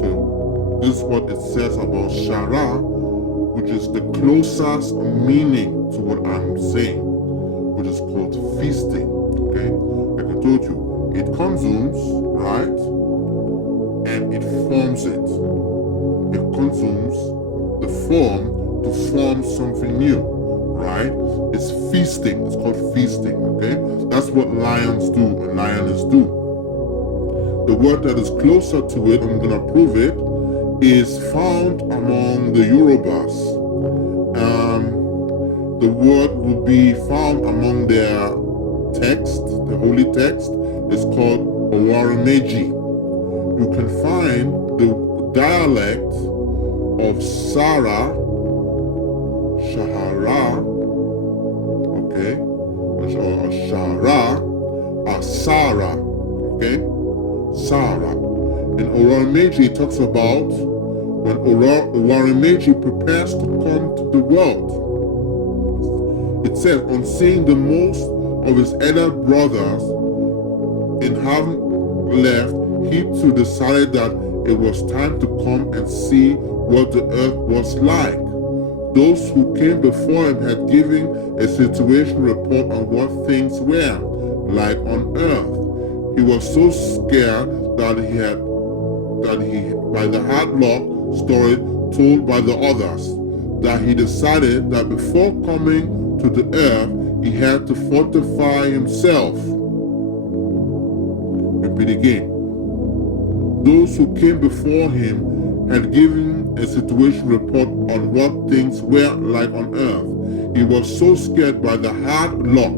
So this is what it says about Shara, which is the closest meaning to what I'm saying, which is called feasting. Okay, like I told you, it consumes, right? And it forms it. It consumes the form to form something new, right? It's feasting. It's called feasting, okay? That's what lions do and lioness do. The word that is closer to it, I'm going to prove it, is found among the Yorubas. The word will be found among their text, the holy text. It's called Owarimeji. You can find the dialect of Sara, Shahara, okay, or Shara, or Sara, okay, Sara. In Owarimeji, it talks about when Owarimeji prepares to come to the world. It says, on seeing the most of his elder brothers in having left, he too decided that it was time to come and see what the earth was like. Those who came before him had given a situation report on what things were like on earth. He was so scared that by the hard luck story told by the others, that he decided that before coming to the earth, he had to fortify himself. Repeat again. Those who came before him had given a situation report on what things were like on earth. he was so scared by the hard luck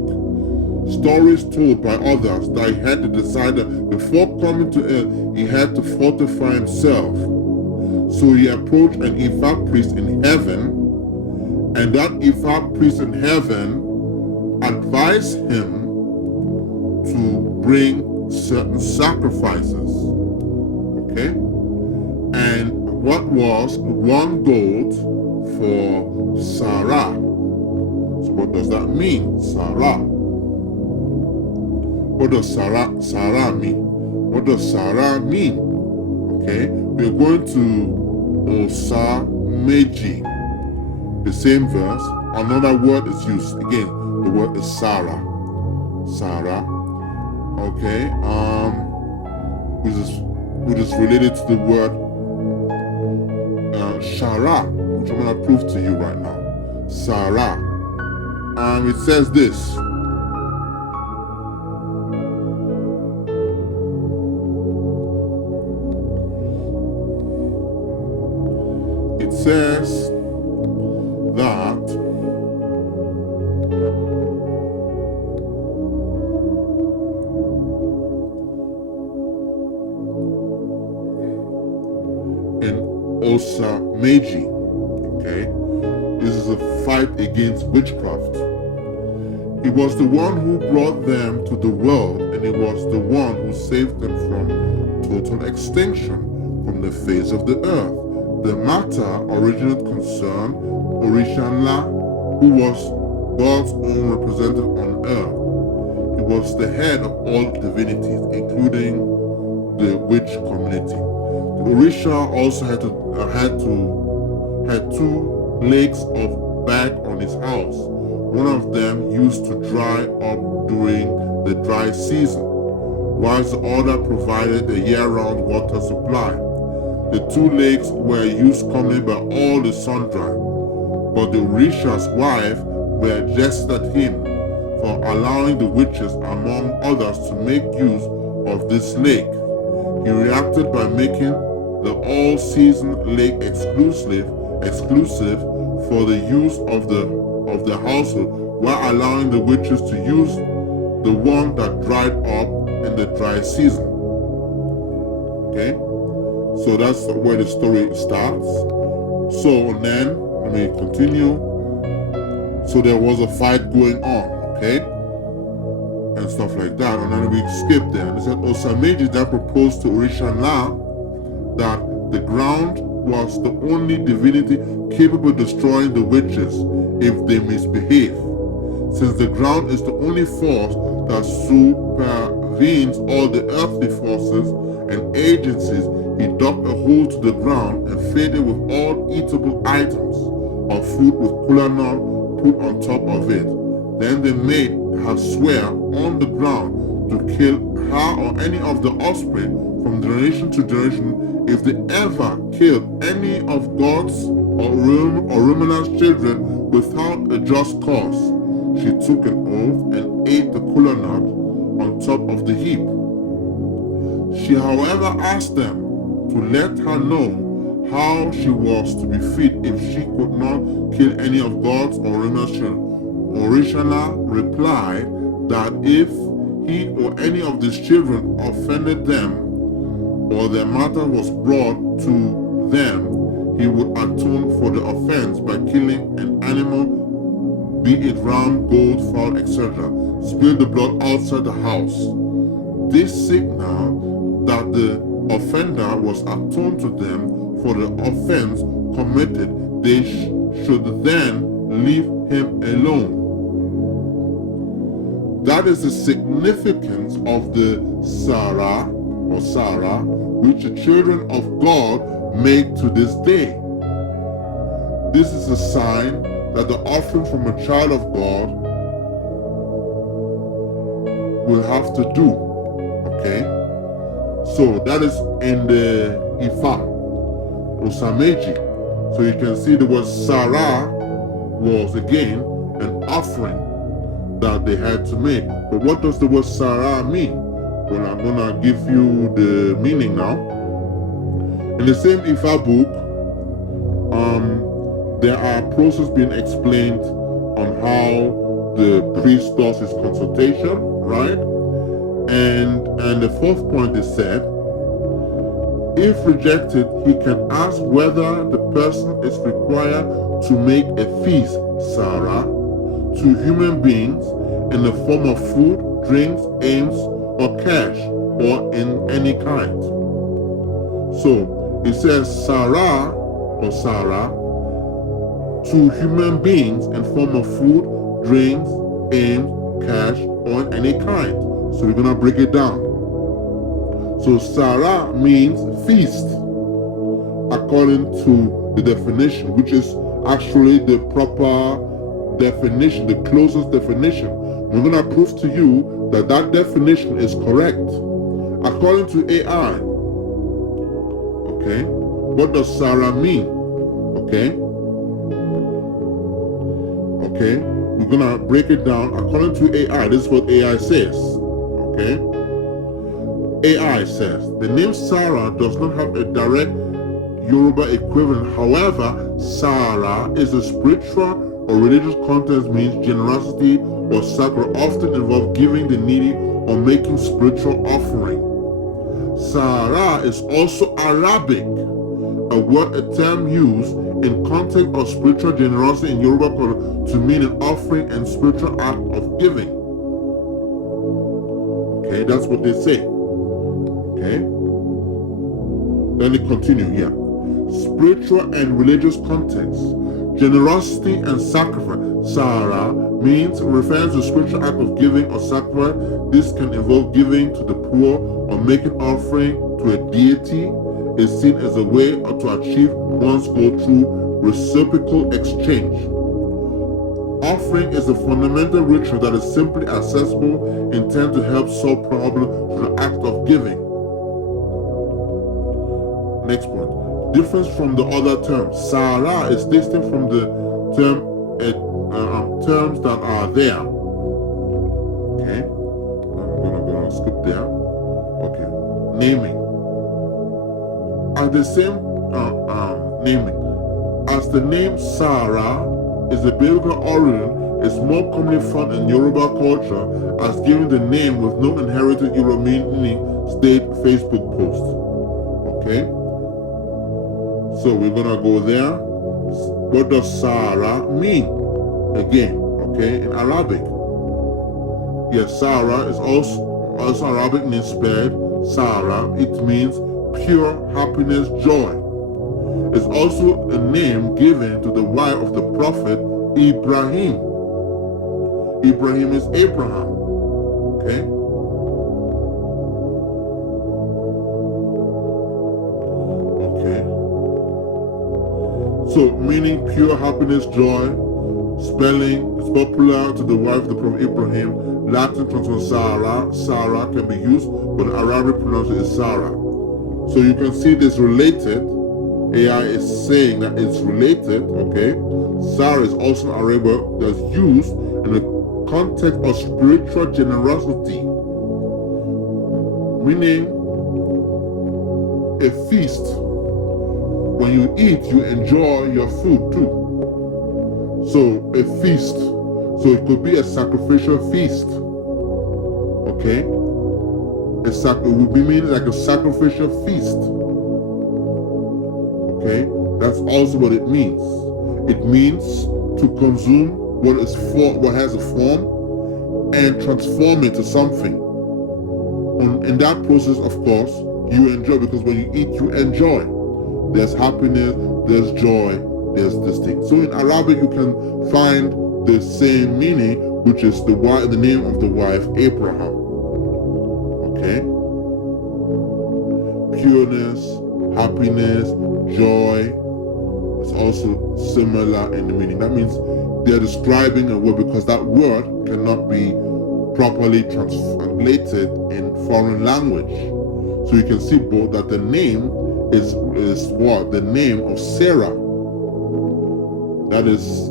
stories told by others that he had to decide that before coming to earth, he had to fortify himself. So he approached an Ifa priest in heaven, and that Ifa priest in heaven advised him to bring certain sacrifices. Okay? And what was 1 goat for Sarah? So what does that mean? Sarah. What does Sarah mean? What does Sarah mean? Okay, we're going to Osa Meji. The same verse, another word is used. Again, the word is Sarah. Sarah. Okay, which is related to the word Shara, which I'm gonna prove to you right now. Sarah. It says this. It says that in Osa Meiji, okay, this is a fight against witchcraft. He was the one who brought them to the world, and he was the one who saved them from total extinction from the face of the earth. The matter originally concerned Orishanla, who was God's own representative on earth. He was the head of all divinities, including the witch community. The Orisha also had 2 lakes of bag on his house. One of them used to dry up during the dry season, whilst the other provided a year-round water supply. The 2 lakes were used commonly by all the sundry, but the Orisha's wife were jested at him for allowing the witches, among others, to make use of this lake. He reacted by making the all-season lake exclusive for the use of the household, while allowing the witches to use the one that dried up in the dry season. Okay, so that's where the story starts. So then, let me continue. So there was a fight going on, okay, and stuff like that, and then we skip there. And it said Osameji then proposed to Orishanla that the ground was the only divinity capable of destroying the witches if they misbehave. Since the ground is the only force that supervenes all the earthly forces and agencies, he dug a hole to the ground and filled it with all eatable items of food with kola nut put on top of it. Then they made her swear on the ground to kill her or any of the offspring from generation to generation if they ever killed any of God's or Rumana's children without a just cause. She took an oath and ate the kola nut on top of the heap. She, however, asked them to let her know how she was to be fit if she could not kill any of God's or Rumana's children. Orishana replied that if he or any of these children offended them, or their matter was brought to them, he would atone for the offense by killing an animal, be it ram, goat, fowl, etc. Spill the blood outside the house. This signal that the offender was atoned to them for the offense committed. They should then leave him alone. That is the significance of the Sarah, which the children of God make to this day. This is a sign that the offering from a child of God will have to do. Okay? So that is in the Ifa, Osameji. So you can see the word Sarah was again an offering that they had to make. But what does the word Sarah mean? Well, I'm gonna give you the meaning now. In the same Ifa book, there are processes being explained on how the priest does his consultation, right? And the fourth point is said, if rejected, he can ask whether the person is required to make a feast, Sarah, to human beings in the form of food, drinks, aims, or cash, or in any kind. So it says Sarah or Sarah to human beings in form of food, drinks, aims, cash, or in any kind. So we're gonna break it down. So Sarah means feast, according to the definition, which is actually the proper definition, the closest definition. We're going to prove to you that that definition is correct. According to AI, okay, what does Sarah mean? Okay, we're going to break it down. According to AI, this is what AI says, okay? AI says, the name Sarah does not have a direct Yoruba equivalent. However, Sarah is a spiritual or religious context means generosity or sacrifice, often involve giving the needy or making spiritual offering. Sarah is also Arabic, a word, a term used in context of spiritual generosity in Yoruba culture to mean an offering and spiritual act of giving. Okay, that's what they say. Okay, then it continue here. Spiritual and religious context. Generosity and sacrifice. Sarah means refers to spiritual act of giving or sacrifice. This can involve giving to the poor or making offering to a deity. Is seen as a way to achieve one's goal through reciprocal exchange. Offering is a fundamental ritual that is simply accessible, intended to help solve problems through the act of giving. Next point. Difference from the other terms. Sarah is distinct from the terms that are there. Okay, I'm gonna skip there. Okay, naming. As the same naming, as the name Sarah is a biblical origin, is more commonly found in Yoruba culture as giving the name with no inherited Yoruba meaning. State Facebook post. Okay. So we're gonna go there. What does Sarah mean? Again, okay, in Arabic. Yes, Sarah is also Arabic name spelled Sarah. It means pure happiness, joy. It's also a name given to the wife of the prophet Ibrahim. Ibrahim is Abraham. Okay. So, meaning pure happiness, joy. Spelling is popular to the wife of the Prophet Ibrahim. Latin translation Sarah. Sarah can be used, but Arabic pronunciation is Sarah. So you can see this related. AI is saying that it's related, okay? Sarah is also an Arabic that's used in the context of spiritual generosity. Meaning a feast. When you eat, you enjoy your food too. So a feast. So it could be a sacrificial feast. Okay? It would be meaning like a sacrificial feast. Okay? That's also what it means. It means to consume what has a form and transform it to something. In that process, of course, you enjoy, because when you eat, you enjoy. There's happiness, there's joy, there's this thing. So in Arabic, you can find the same meaning, which is the name of the wife, Abraham. Okay? Pureness, happiness, joy. It's also similar in the meaning. That means they're describing a word, because that word cannot be properly translated in foreign language. So you can see both that the name is what? The name of Sarah. That is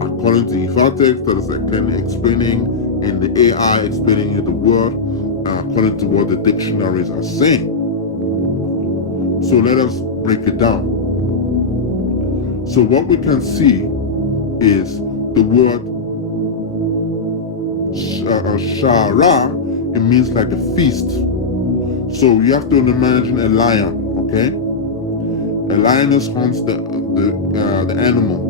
according to Ifatex, that is again explaining in the AI, explaining the word according to what the dictionaries are saying. So let us break it down. So what we can see is the word Shara, it means like a feast. So you have to imagine a lion, okay? A lioness hunts the animal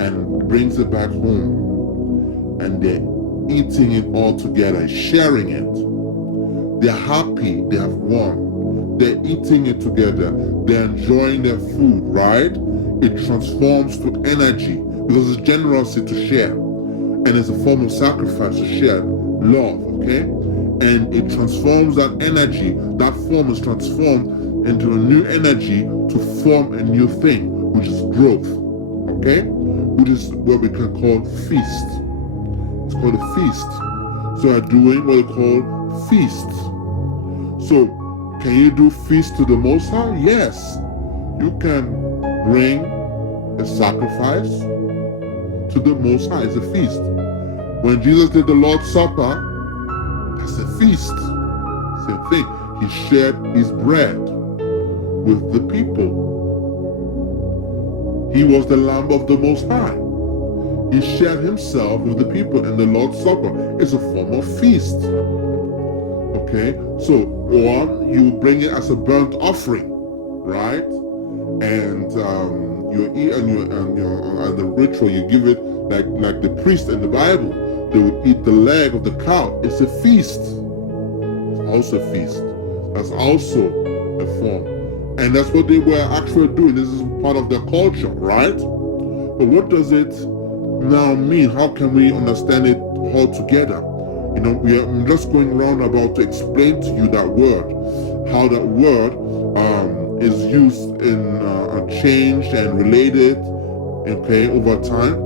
and brings it back home, and they're eating it all together, sharing it. They're happy, they have won. They're eating it together. They're enjoying their food, right? It transforms to energy because it's generosity to share. And it's a form of sacrifice to share love, okay? And it transforms that energy. That form is transformed into a new energy to form a new thing, which is growth, okay? Which is what we can call feast. It's called a feast. So I'm doing what we call feast. So, can you do feast to the Most High? Yes. You can bring a sacrifice to the Most High. It's a feast. When Jesus did the Lord's Supper, that's a feast. Same thing. He shared his bread with the people. He was the Lamb of the Most High. He shared himself with the people in the Lord's Supper. It's a form of feast. Okay, so or you bring it as a burnt offering, right? And you eat and the ritual you give it like the priest in the Bible. They would eat the leg of the cow. It's a feast. It's also a feast. That's also a form, and that's what they were actually doing. This is part of their culture, right? But what does it now mean? How can we understand it all together? You know, I'm just going round about to explain to you that word, how that word is used in changed and related, okay, over time.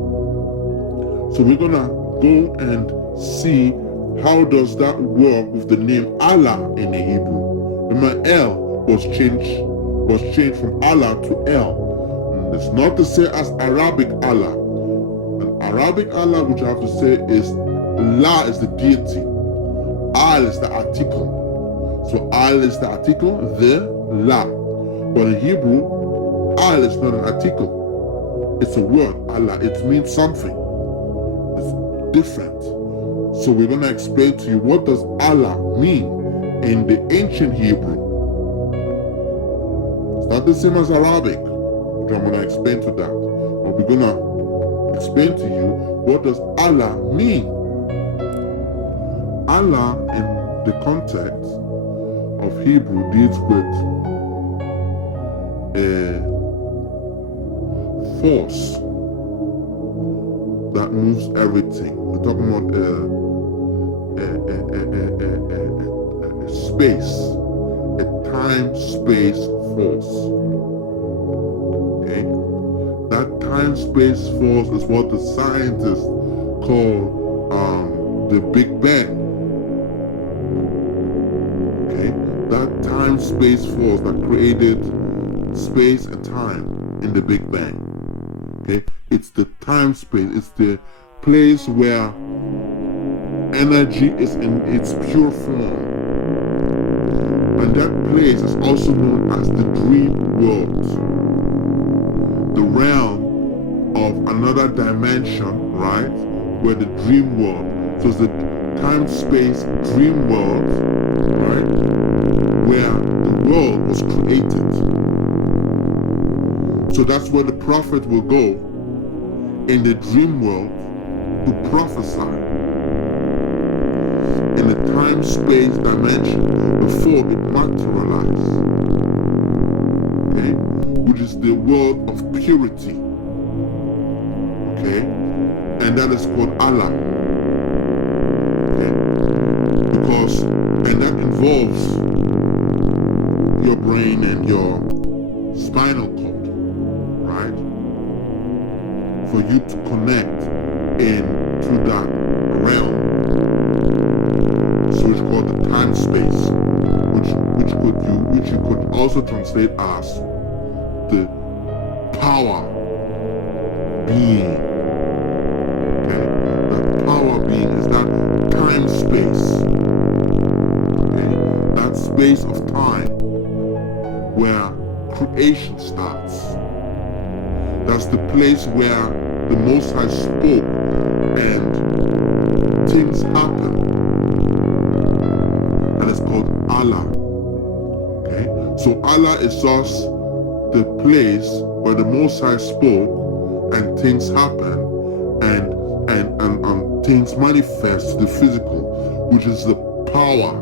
So we're gonna go and see how does that work with the name Allah in the Hebrew. Remember, El was changed from Allah to El. And it's not to say as Arabic Allah. An Arabic Allah, which I have to say is La is the deity. Al is the article. So Al is the article, the La. But in Hebrew, Al is not an article. It's a word, Allah. It means something. It's different. So we're going to explain to you what does Allah mean in the ancient Hebrew. It's not the same as Arabic, which I'm going to explain to that. But we're going to explain to you what does Allah mean. Allah in the context of Hebrew deals with a force that moves everything. We're talking about a space, a time-space force. Okay? That time-space force is what the scientists call the Big Bang. Okay? That time-space force that created space and time in the Big Bang. Okay? It's the time-space. It's the place where energy is in its pure form. And that place is also known as the dream world. The realm of another dimension, right? Where the dream world. So it's the time-space dream world, right? Where the world was created. So that's where the prophet will go in the dream world to prophesy in the time-space dimension before it materializes. Okay? Which is the world of purity. Okay? And that is called Allah. Okay? Because, and that involves your brain and your spinal cord, right? For you to connect into that realm. So it's called the time space, which you could also translate as the power being. Okay? The power being is that time space. Okay? That space of time where creation starts. That's the place where the Most High spoke and things happen So Allah is just the place where the Most High spoke and things happen and things manifest the physical, which is the power.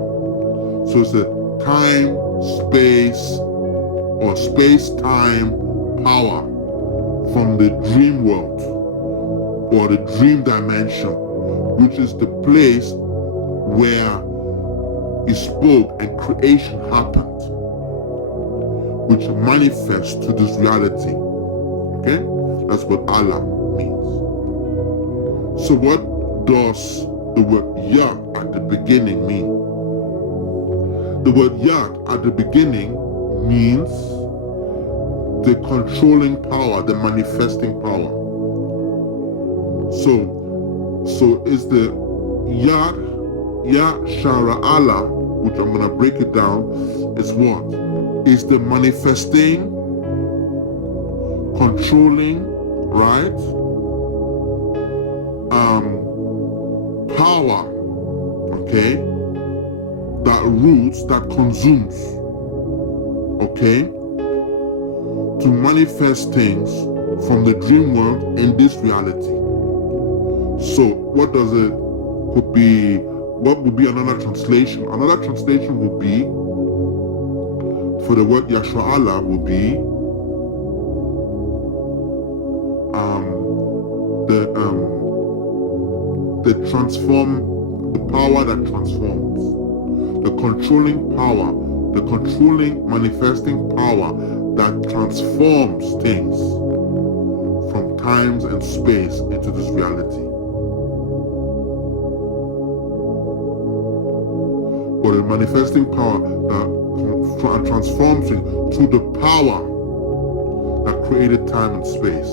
So it's the time, space, or space-time power from the dream world or the dream dimension, which is the place where He spoke and creation happened, which manifests to this reality. Okay? That's what Allah means. So what does the word Yah at the beginning mean? The word Yah at the beginning means the controlling power, the manifesting power. So is the Yah Shara Allah, which I'm going to break it down, is what? Is the manifesting, controlling, right? Power, okay? That rules, that consumes, okay? To manifest things from the dream world in this reality. So what does it could be? What would be another translation? Another translation would be for the word Yashra Allah would be the power that transforms, the controlling power, the controlling manifesting power that transforms things from times and space into this reality. Or the manifesting power that transforms it to the power that created time and space.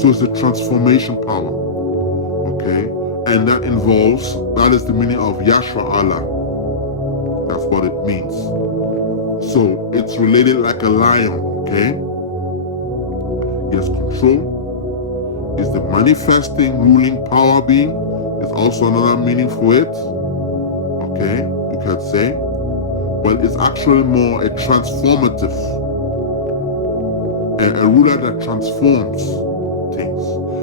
So it's the transformation power, okay? And that is the meaning of Yashra Allah. That's what it means. So it's related like a lion, okay? Yes, control is the manifesting, ruling power being. Is also another meaning for it, okay? You can say, but it's actually more a transformative, a ruler that transforms things.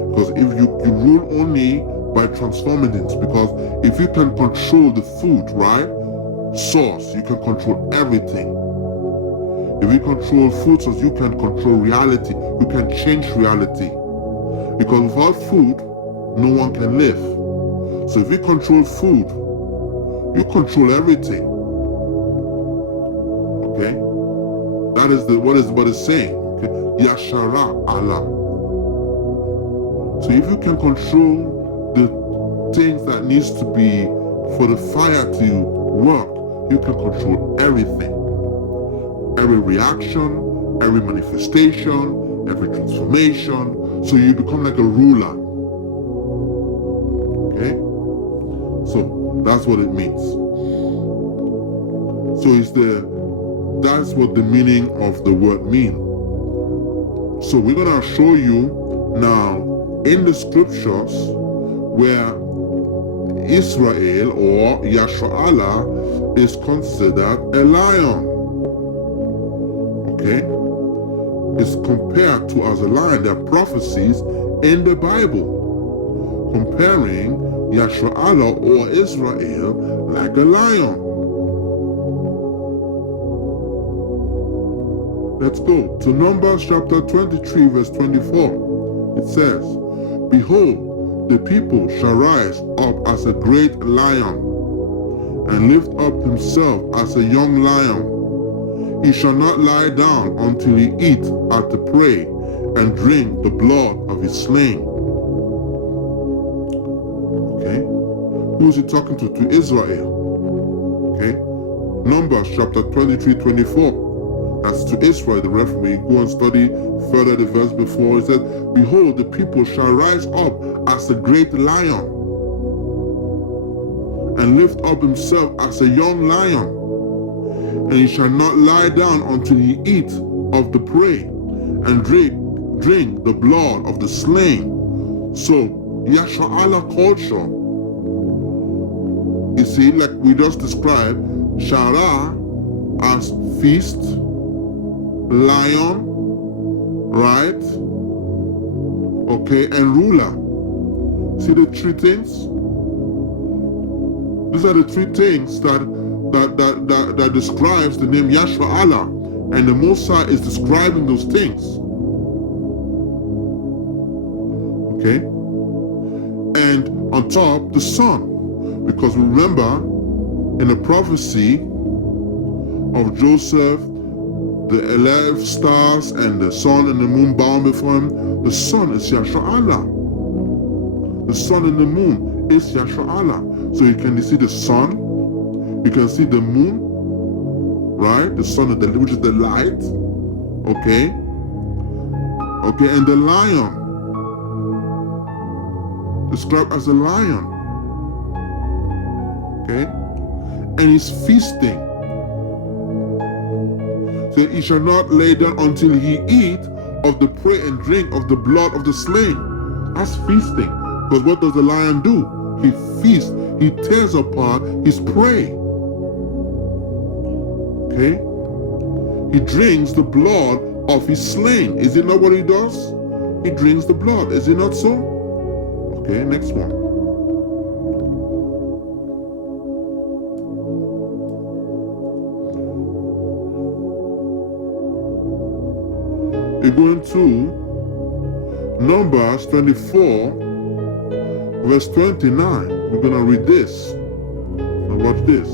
Because if you rule only by transforming things, because if you can control the food, right, source, you can control everything. If you control food source, you can control reality. You can change reality. Because without food, no one can live. So if you control food, you control everything. Okay? That is what it's saying. Okay? Yashara Allah. So if you can control the things that needs to be for the fire to work, you can control everything. Every reaction, every manifestation, every transformation. So you become like a ruler. Okay? So that's what it means. So that's what the meaning of the word means. So we're gonna show you now in the scriptures where Israel or Yashra Allah is considered a lion. Okay? It's compared to as a lion. There are prophecies in the Bible comparing Yashra Allah or Israel like a lion. Let's go to Numbers chapter 23 verse 24. It says, "Behold, the people shall rise up as a great lion, and lift up himself as a young lion. He shall not lie down until he eat at the prey, and drink the blood of his slain." Okay? Who is he talking to? To Israel. Okay? Numbers chapter 23, 24. That's to Israel. The rest, when you go and study further the verse before, it says, "Behold, the people shall rise up as a great lion, and lift up himself as a young lion, and he shall not lie down until he eat of the prey, and drink the blood of the slain." So, Yashra Allah culture, you see, like we just described, Shara as feast, lion, right? Okay, and ruler. See the three things? These are the three things that describes the name Yahshua Allah, and the Most High is describing those things. Okay, and on top the sun, because remember in the prophecy of Joseph, the 11 stars and the sun and the moon bowing before him. The sun is Yahshua Allah. The sun and the moon is Yahshua Allah. So you can see the sun, you can see the moon, right? The sun, which is the light, okay? Okay, and the lion, described as a lion, okay? And he's feasting. So he shall not lay down until he eat of the prey and drink of the blood of the slain. That's feasting. Because what does the lion do? He feasts. He tears apart his prey. Okay? He drinks the blood of his slain. Is it not what he does? He drinks the blood. Is it not so? Okay, next one. We're going to Numbers 24, verse 29. We're going to read this. Now watch this.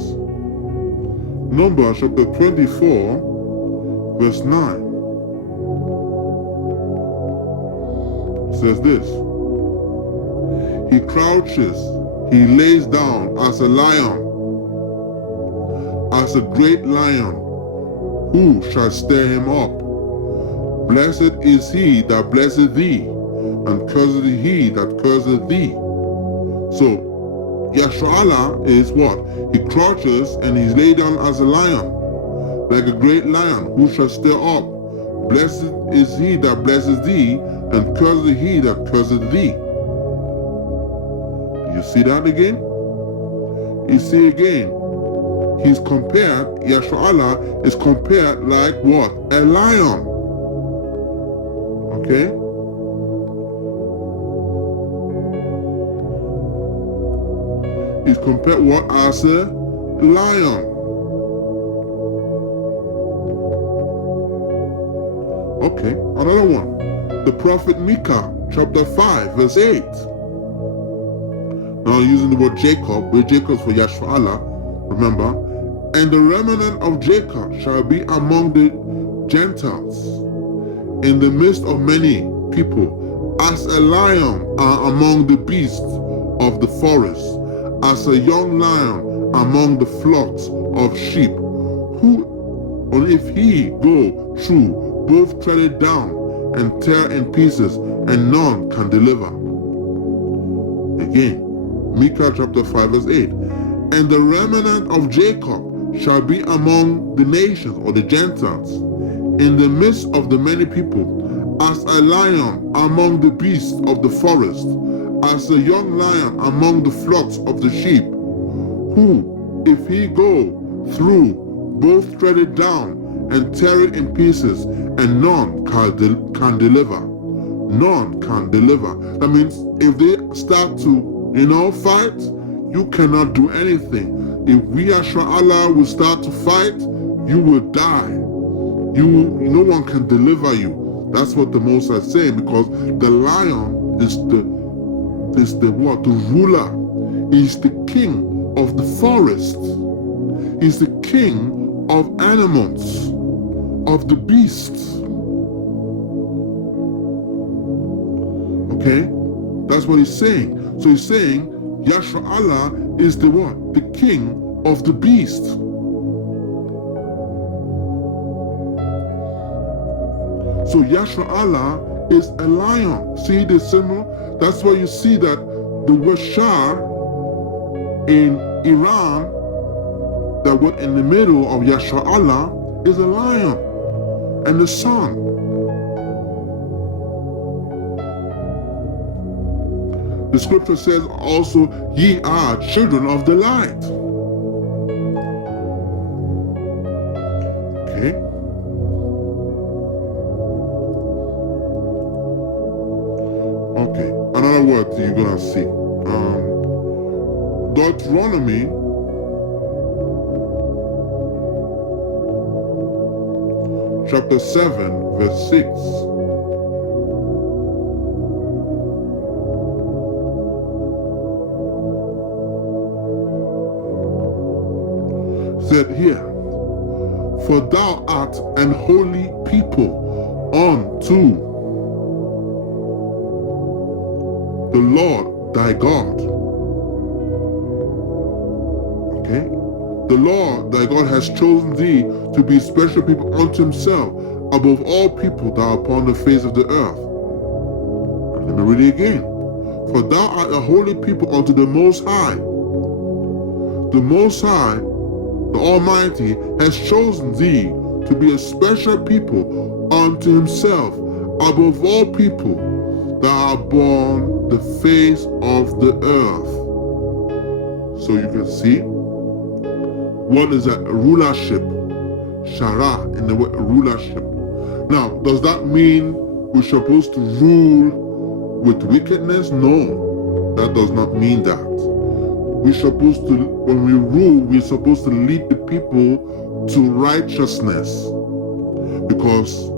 Numbers chapter 24, verse 9. It says this. He crouches, he lays down as a lion, as a great lion. Who shall stir him up? Blessed is he that blesseth thee, and cursed he that curseth thee. So, Yahshua Allah is what? He crouches and he's laid down as a lion, like a great lion. Who shall stir up? Blessed is he that blesseth thee, and cursed he that curseth thee. You see that again? You see again, he's compared, Yahshua Allah is compared like what? A lion. Okay? He's compared what as a lion. Okay, another one. The prophet Micah, chapter 5, verse 8. Now using the word Jacob, where Jacob for Yahshua Allah, remember. And the remnant of Jacob shall be among the Gentiles, in the midst of many people, as a lion among the beasts of the forest, as a young lion among the flocks of sheep, who, or if he go through, both tread it down and tear in pieces, and none can deliver. Again, Micah chapter 5 verse 8. And the remnant of Jacob shall be among the nations or the Gentiles, in the midst of the many people, as a lion among the beasts of the forest, as a young lion among the flocks of the sheep, who, if he go through, both tread it down and tear it in pieces, and none can deliver. None can deliver. That means if they start to, fight, you cannot do anything. If we, Yahshua Allah, will start to fight, you will die. No one can deliver you. That's what the Most High is saying, because the lion is the what? The ruler. He's the king of the forest. He's the king of animals, of the beasts. Okay? That's what he's saying. So he's saying Yahshua Allah is the what? The king of the beast. So Yahshua Allah is a lion. See the symbol? That's why you see that the word Shah in Iran, that word in the middle of Yahshua Allah is a lion and the sun. The scripture says also, ye are children of the light. Okay. Okay. Another word you're gonna see. Deuteronomy chapter 7, verse 6. Said here, for thou art an holy people unto the Lord thy God. Okay? The Lord thy God has chosen thee to be special people unto himself above all people that are upon the face of the earth. And let me read it again. For thou art a holy people unto the Most High. The Most High, the Almighty, has chosen thee to be a special people unto himself above all people that are upon the face of the earth. So you can see, what is that? Rulership. Shara in the word rulership. Now, does that mean we're supposed to rule with wickedness? No, that does not mean that. We're supposed to, when we rule, we're supposed to lead the people to righteousness. Because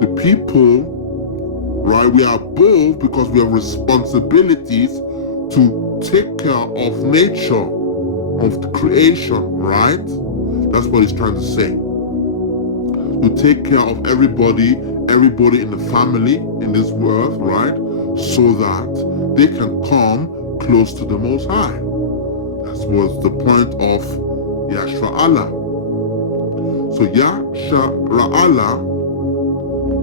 the people, right, we are both because we have responsibilities to take care of nature, of the creation, right? That's what he's trying to say. To take care of everybody in the family in this world, right? So that they can come close to the Most High. That was the point of Yashra'Allah. So Yashra'Allah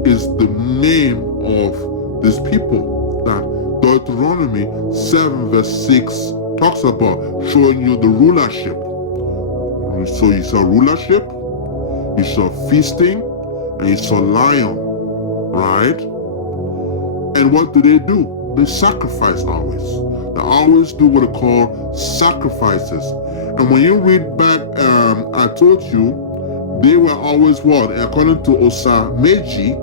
is the name of these people that Deuteronomy 7 verse 6 talks about, showing you the rulership. So you saw rulership, you saw feasting, and you saw lion, right? And what do? They sacrifice always. They always do what are called sacrifices. And when you read back, I told you, they were always what? According to Osameji,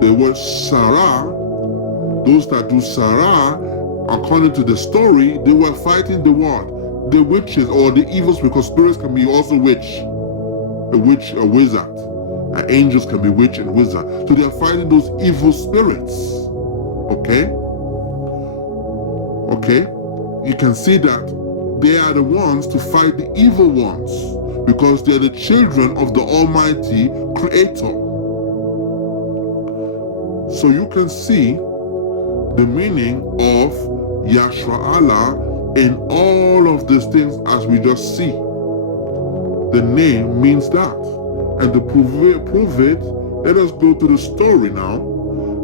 the word Sarah, those that do Sarah, according to the story, they were fighting the what? The witches or the evils, because spirits can be also witch. A witch, a wizard. Angels can be witch and wizard. So they are fighting those evil spirits. Okay? Okay? You can see that they are the ones to fight the evil ones, because they are the children of the Almighty Creator. So you can see the meaning of Yashra'Allah in all of these things as we just see. The name means that. And to prove it, let us go to the story now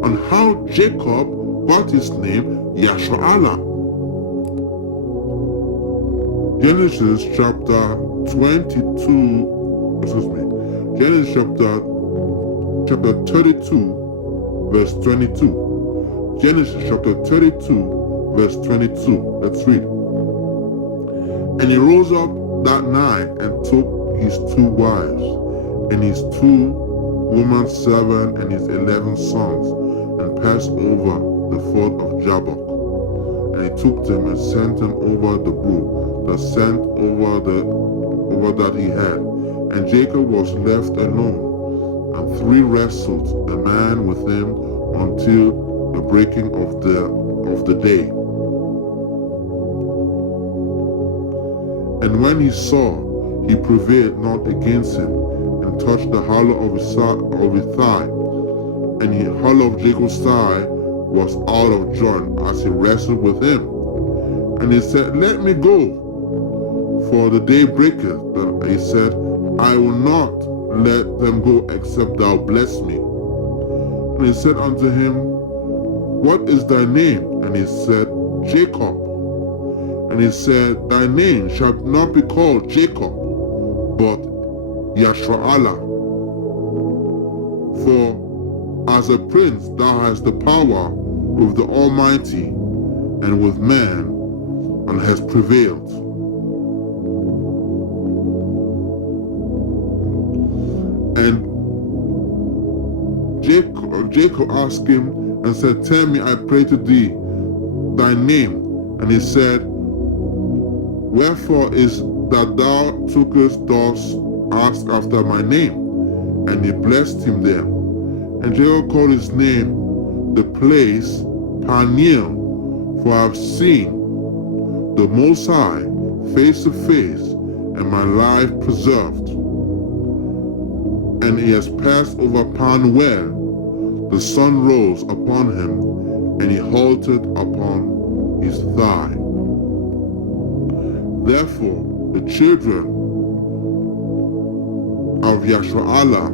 on how Jacob got his name Yashra'Allah. Genesis chapter 22, Genesis chapter 32, verse 22. Genesis chapter 32, verse 22. Let's read. And he rose up that night and took his 2 wives, and his 2 woman servants, and his 11 sons, and passed over the ford of Jabbok. And he took them and sent them over the brook that sent over that he had. And Jacob was left alone, and 3 wrestled a man with him until the breaking of the day. And when he saw, he prevailed not against him, and touched the hollow of his thigh. And the hollow of Jacob's thigh was out of joint as he wrestled with him. And he said, let me go, for the day breaketh. But he said, I will not let them go except thou bless me. And he said unto him, what is thy name? And he said, Jacob. And he said, thy name shall not be called Jacob, but Yashra'Allah. For as a prince thou hast the power with the Almighty and with man, and hast prevailed. Jacob asked him and said, Tell me, I pray to thee, thy name. And he said, Wherefore is that thou tookest thus ask after my name? And he blessed him there. And Jacob called his name the place Peniel, for I have seen the Most High face to face, and my life preserved. And he has passed over Penuel. The sun rose upon him, and he halted upon his thigh. Therefore, the children of Yashar'Allah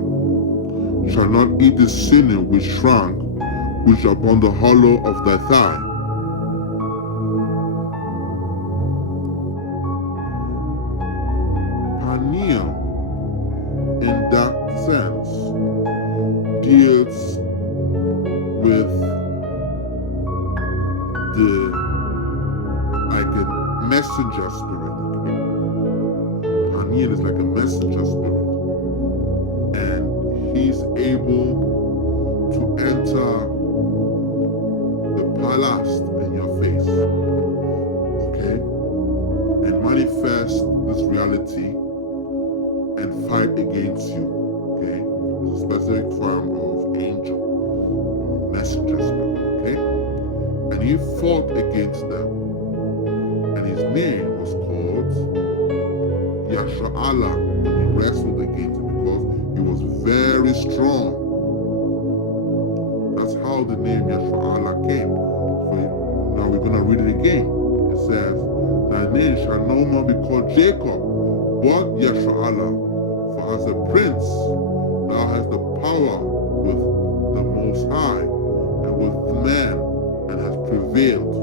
shall not eat the sinew which shrank, which upon the hollow of thy thigh. Peniel, in that sense, deals with like a messenger spirit. Peniel is like a messenger spirit, and he's able to enter the palace in your face, okay, and manifest this reality and fight against you, okay? It's a specific form of angel, messenger spirit, okay? And he fought against them, and his name was called Yashar'Allah when he wrestled against him, because he was very strong. That's how the name Yashar'Allah came. So now we're going to read it again. It says, Thy name shall no more be called Jacob, but Yashar'Allah, for as a prince thou hast the power with the Most High and with man, and hast prevailed.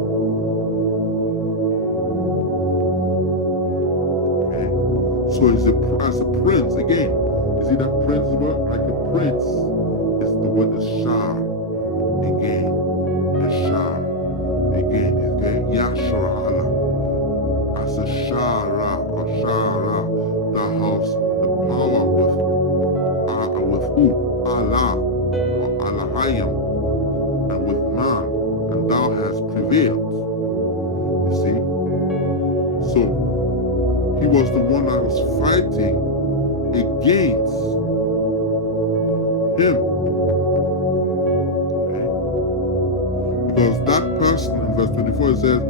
Okay, so as a prince again. You see that prince word? Like a prince is the word is Shah. Again, the Shah. Again, okay, Yashar'Allah. As a Shara or Shara, thou hast the power with who? Allah or Allahayim, and with man, and thou hast prevailed. You see? So he was the one that was fighting against him. Okay? Because that person in verse 24 it says,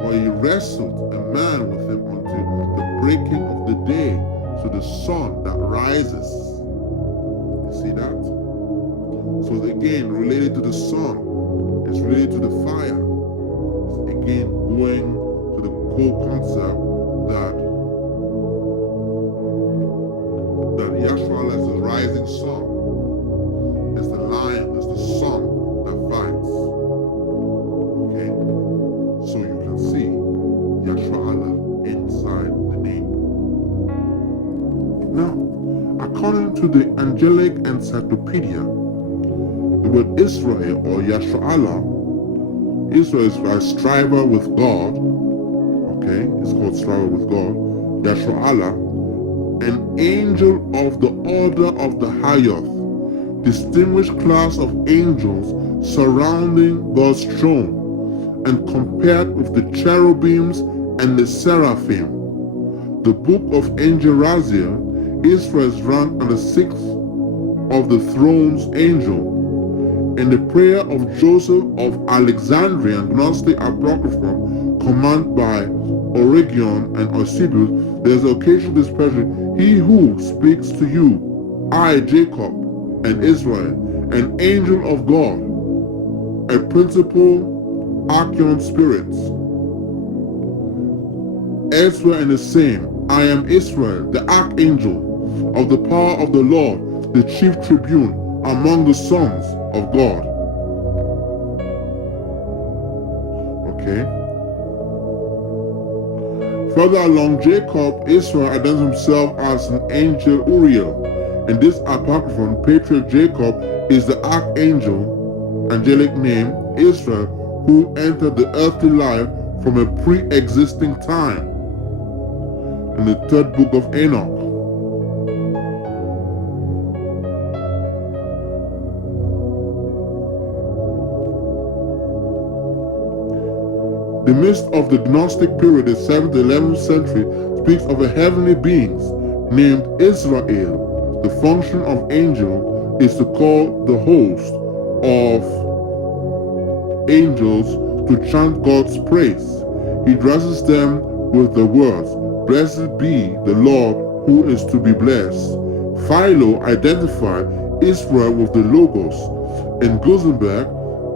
For he wrestled a man with him until the breaking of the day, to the sun that rises. You see that? So again, related to the sun, it's related to the fire. It's again going to the core concept that Yashar'Allah is the rising sun. It's the lion, it's the sun that fights. Okay? So you can see Yashar'Allah inside the name. Now, according to the Angelic Encyclopedia, the word Israel or Yashar'Allah, Israel is a striver with God. Okay? It's called striver with God. Yashar'Allah, an angel of the order of the Hayath, distinguished class of angels surrounding God's throne, and compared with the cherubims and the seraphim. The book of Angel Raziel, Israel's rank and the sixth of the throne's angel. In the prayer of Joseph of Alexandria, Gnostic Apocrypha, commanded by Origen and Eusebius, there is an occasion to expression, He who speaks to you, I, Jacob, and Israel, an angel of God, a principal archon spirit. Elsewhere in the same, I am Israel, the archangel of the power of the Lord, the chief tribune among the sons of God. Okay. Further along, Jacob, Israel identifies himself as an angel Uriel. In this apocryphon, patriarch Jacob is the archangel, angelic name, Israel, who entered the earthly life from a pre-existing time. In the third book of Enoch. The midst of the Gnostic period, the 7th to 11th century, speaks of a heavenly beings named Israel. The function of angel is to call the host of angels to chant God's praise. He addresses them with the words, "Blessed be the Lord who is to be blessed." Philo identified Israel with the Logos. In Gutenberg,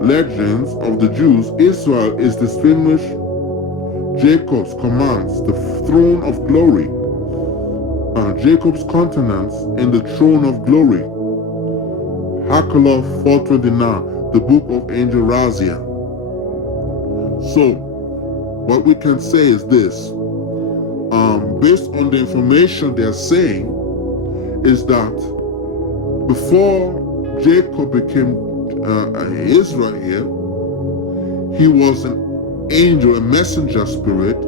Legends of the Jews, Israel is distinguished. Jacob's commands, the throne of glory. Jacob's countenance in the throne of glory. Hakeloff 429, the book of Angel Razia. So, what we can say is this. Based on the information they're saying, is that before Jacob became Israel, he was an angel, a messenger spirit,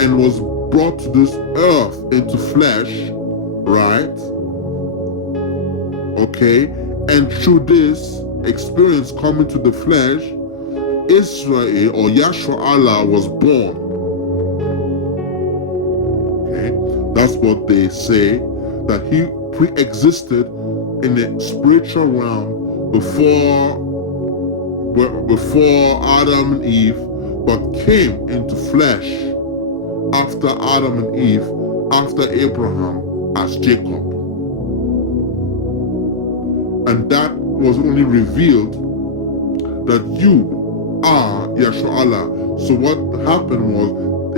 and was brought to this earth into flesh, right? Okay, and through this experience coming to the flesh, Israel or Yahshua Allah was born. Okay, that's what they say, that he pre-existed in the spiritual realm before Adam and Eve, but came into flesh after Adam and Eve, after Abraham, as Jacob. And that was only revealed that you are Yahshua Allah. So what happened was,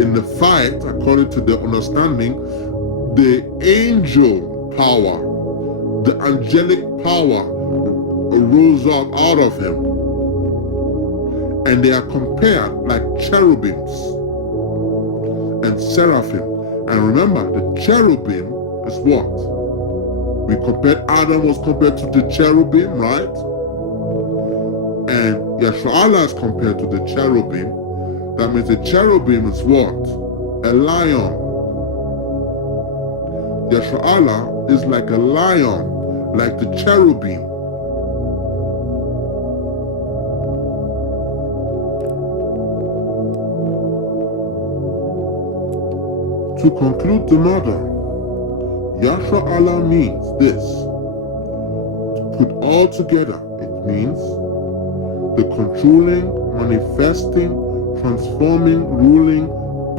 in the fight, according to the understanding, the angel power, the angelic power rose up out of him. And they are compared like cherubims and seraphim. And remember, the cherubim is what? We compared, Adam was compared to the cherubim, right? And Yahshua Allah is compared to the cherubim. That means the cherubim is what? A lion. Yahshua Allah is like a lion, like the cherubim. To conclude the matter, Yahshua Allah means this. To put all together, it means the controlling, manifesting, transforming, ruling,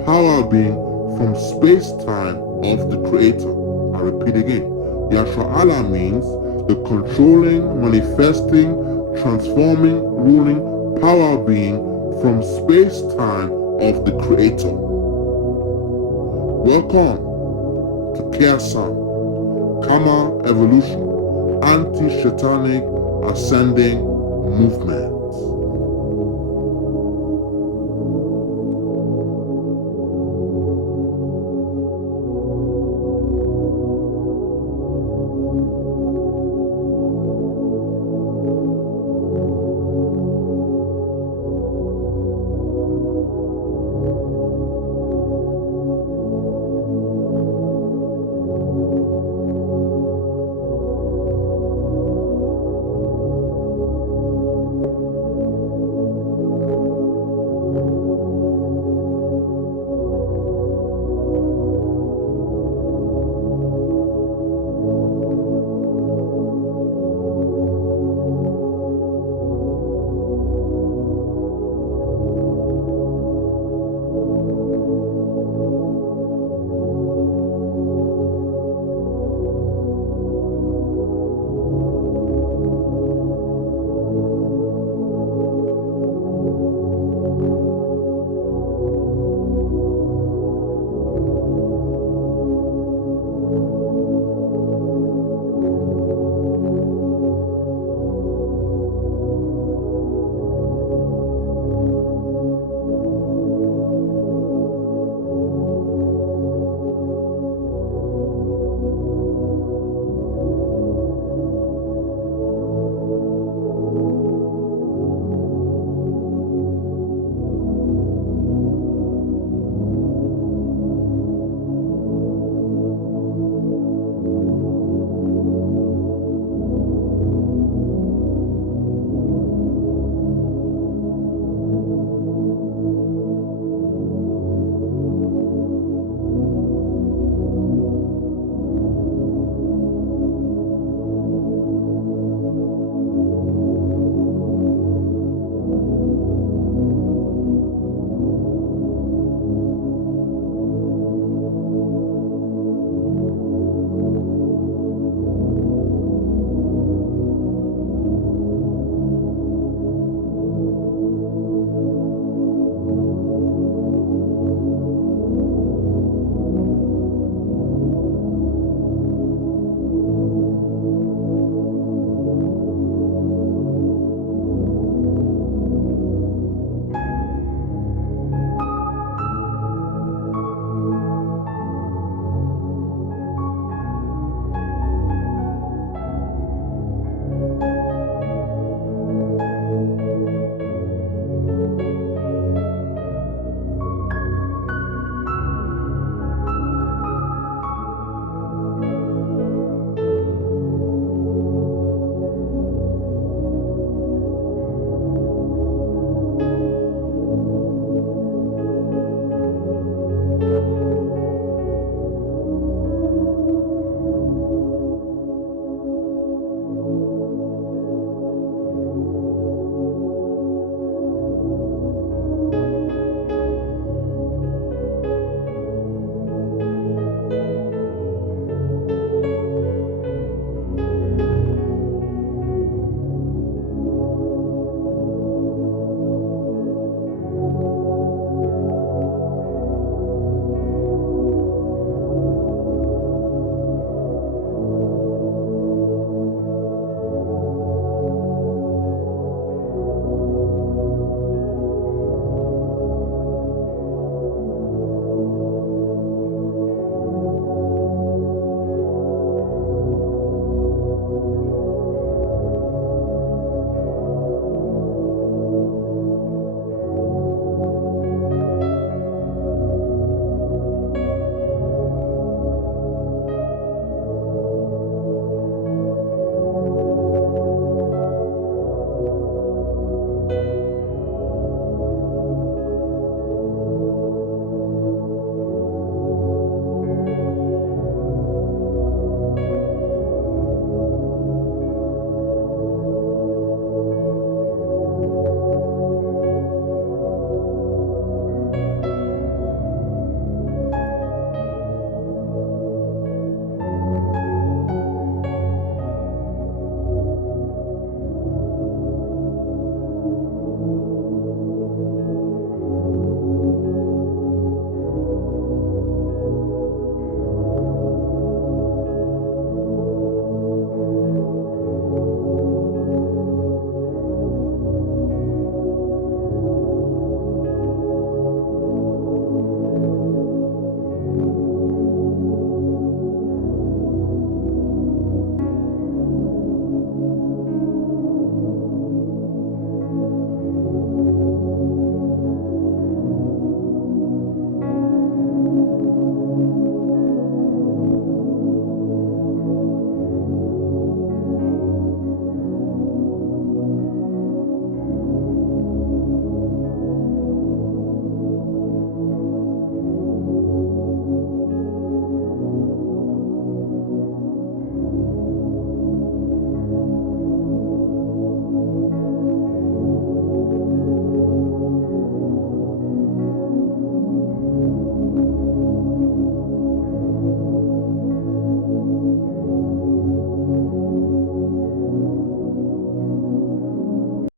power being from space-time of the Creator. I repeat again. Yahshua Allah means the controlling, manifesting, transforming, ruling, power being from space-time of the Creator. Welcome to KEASAM, Karma Evolution, Anti-Satanic Ascending Movement.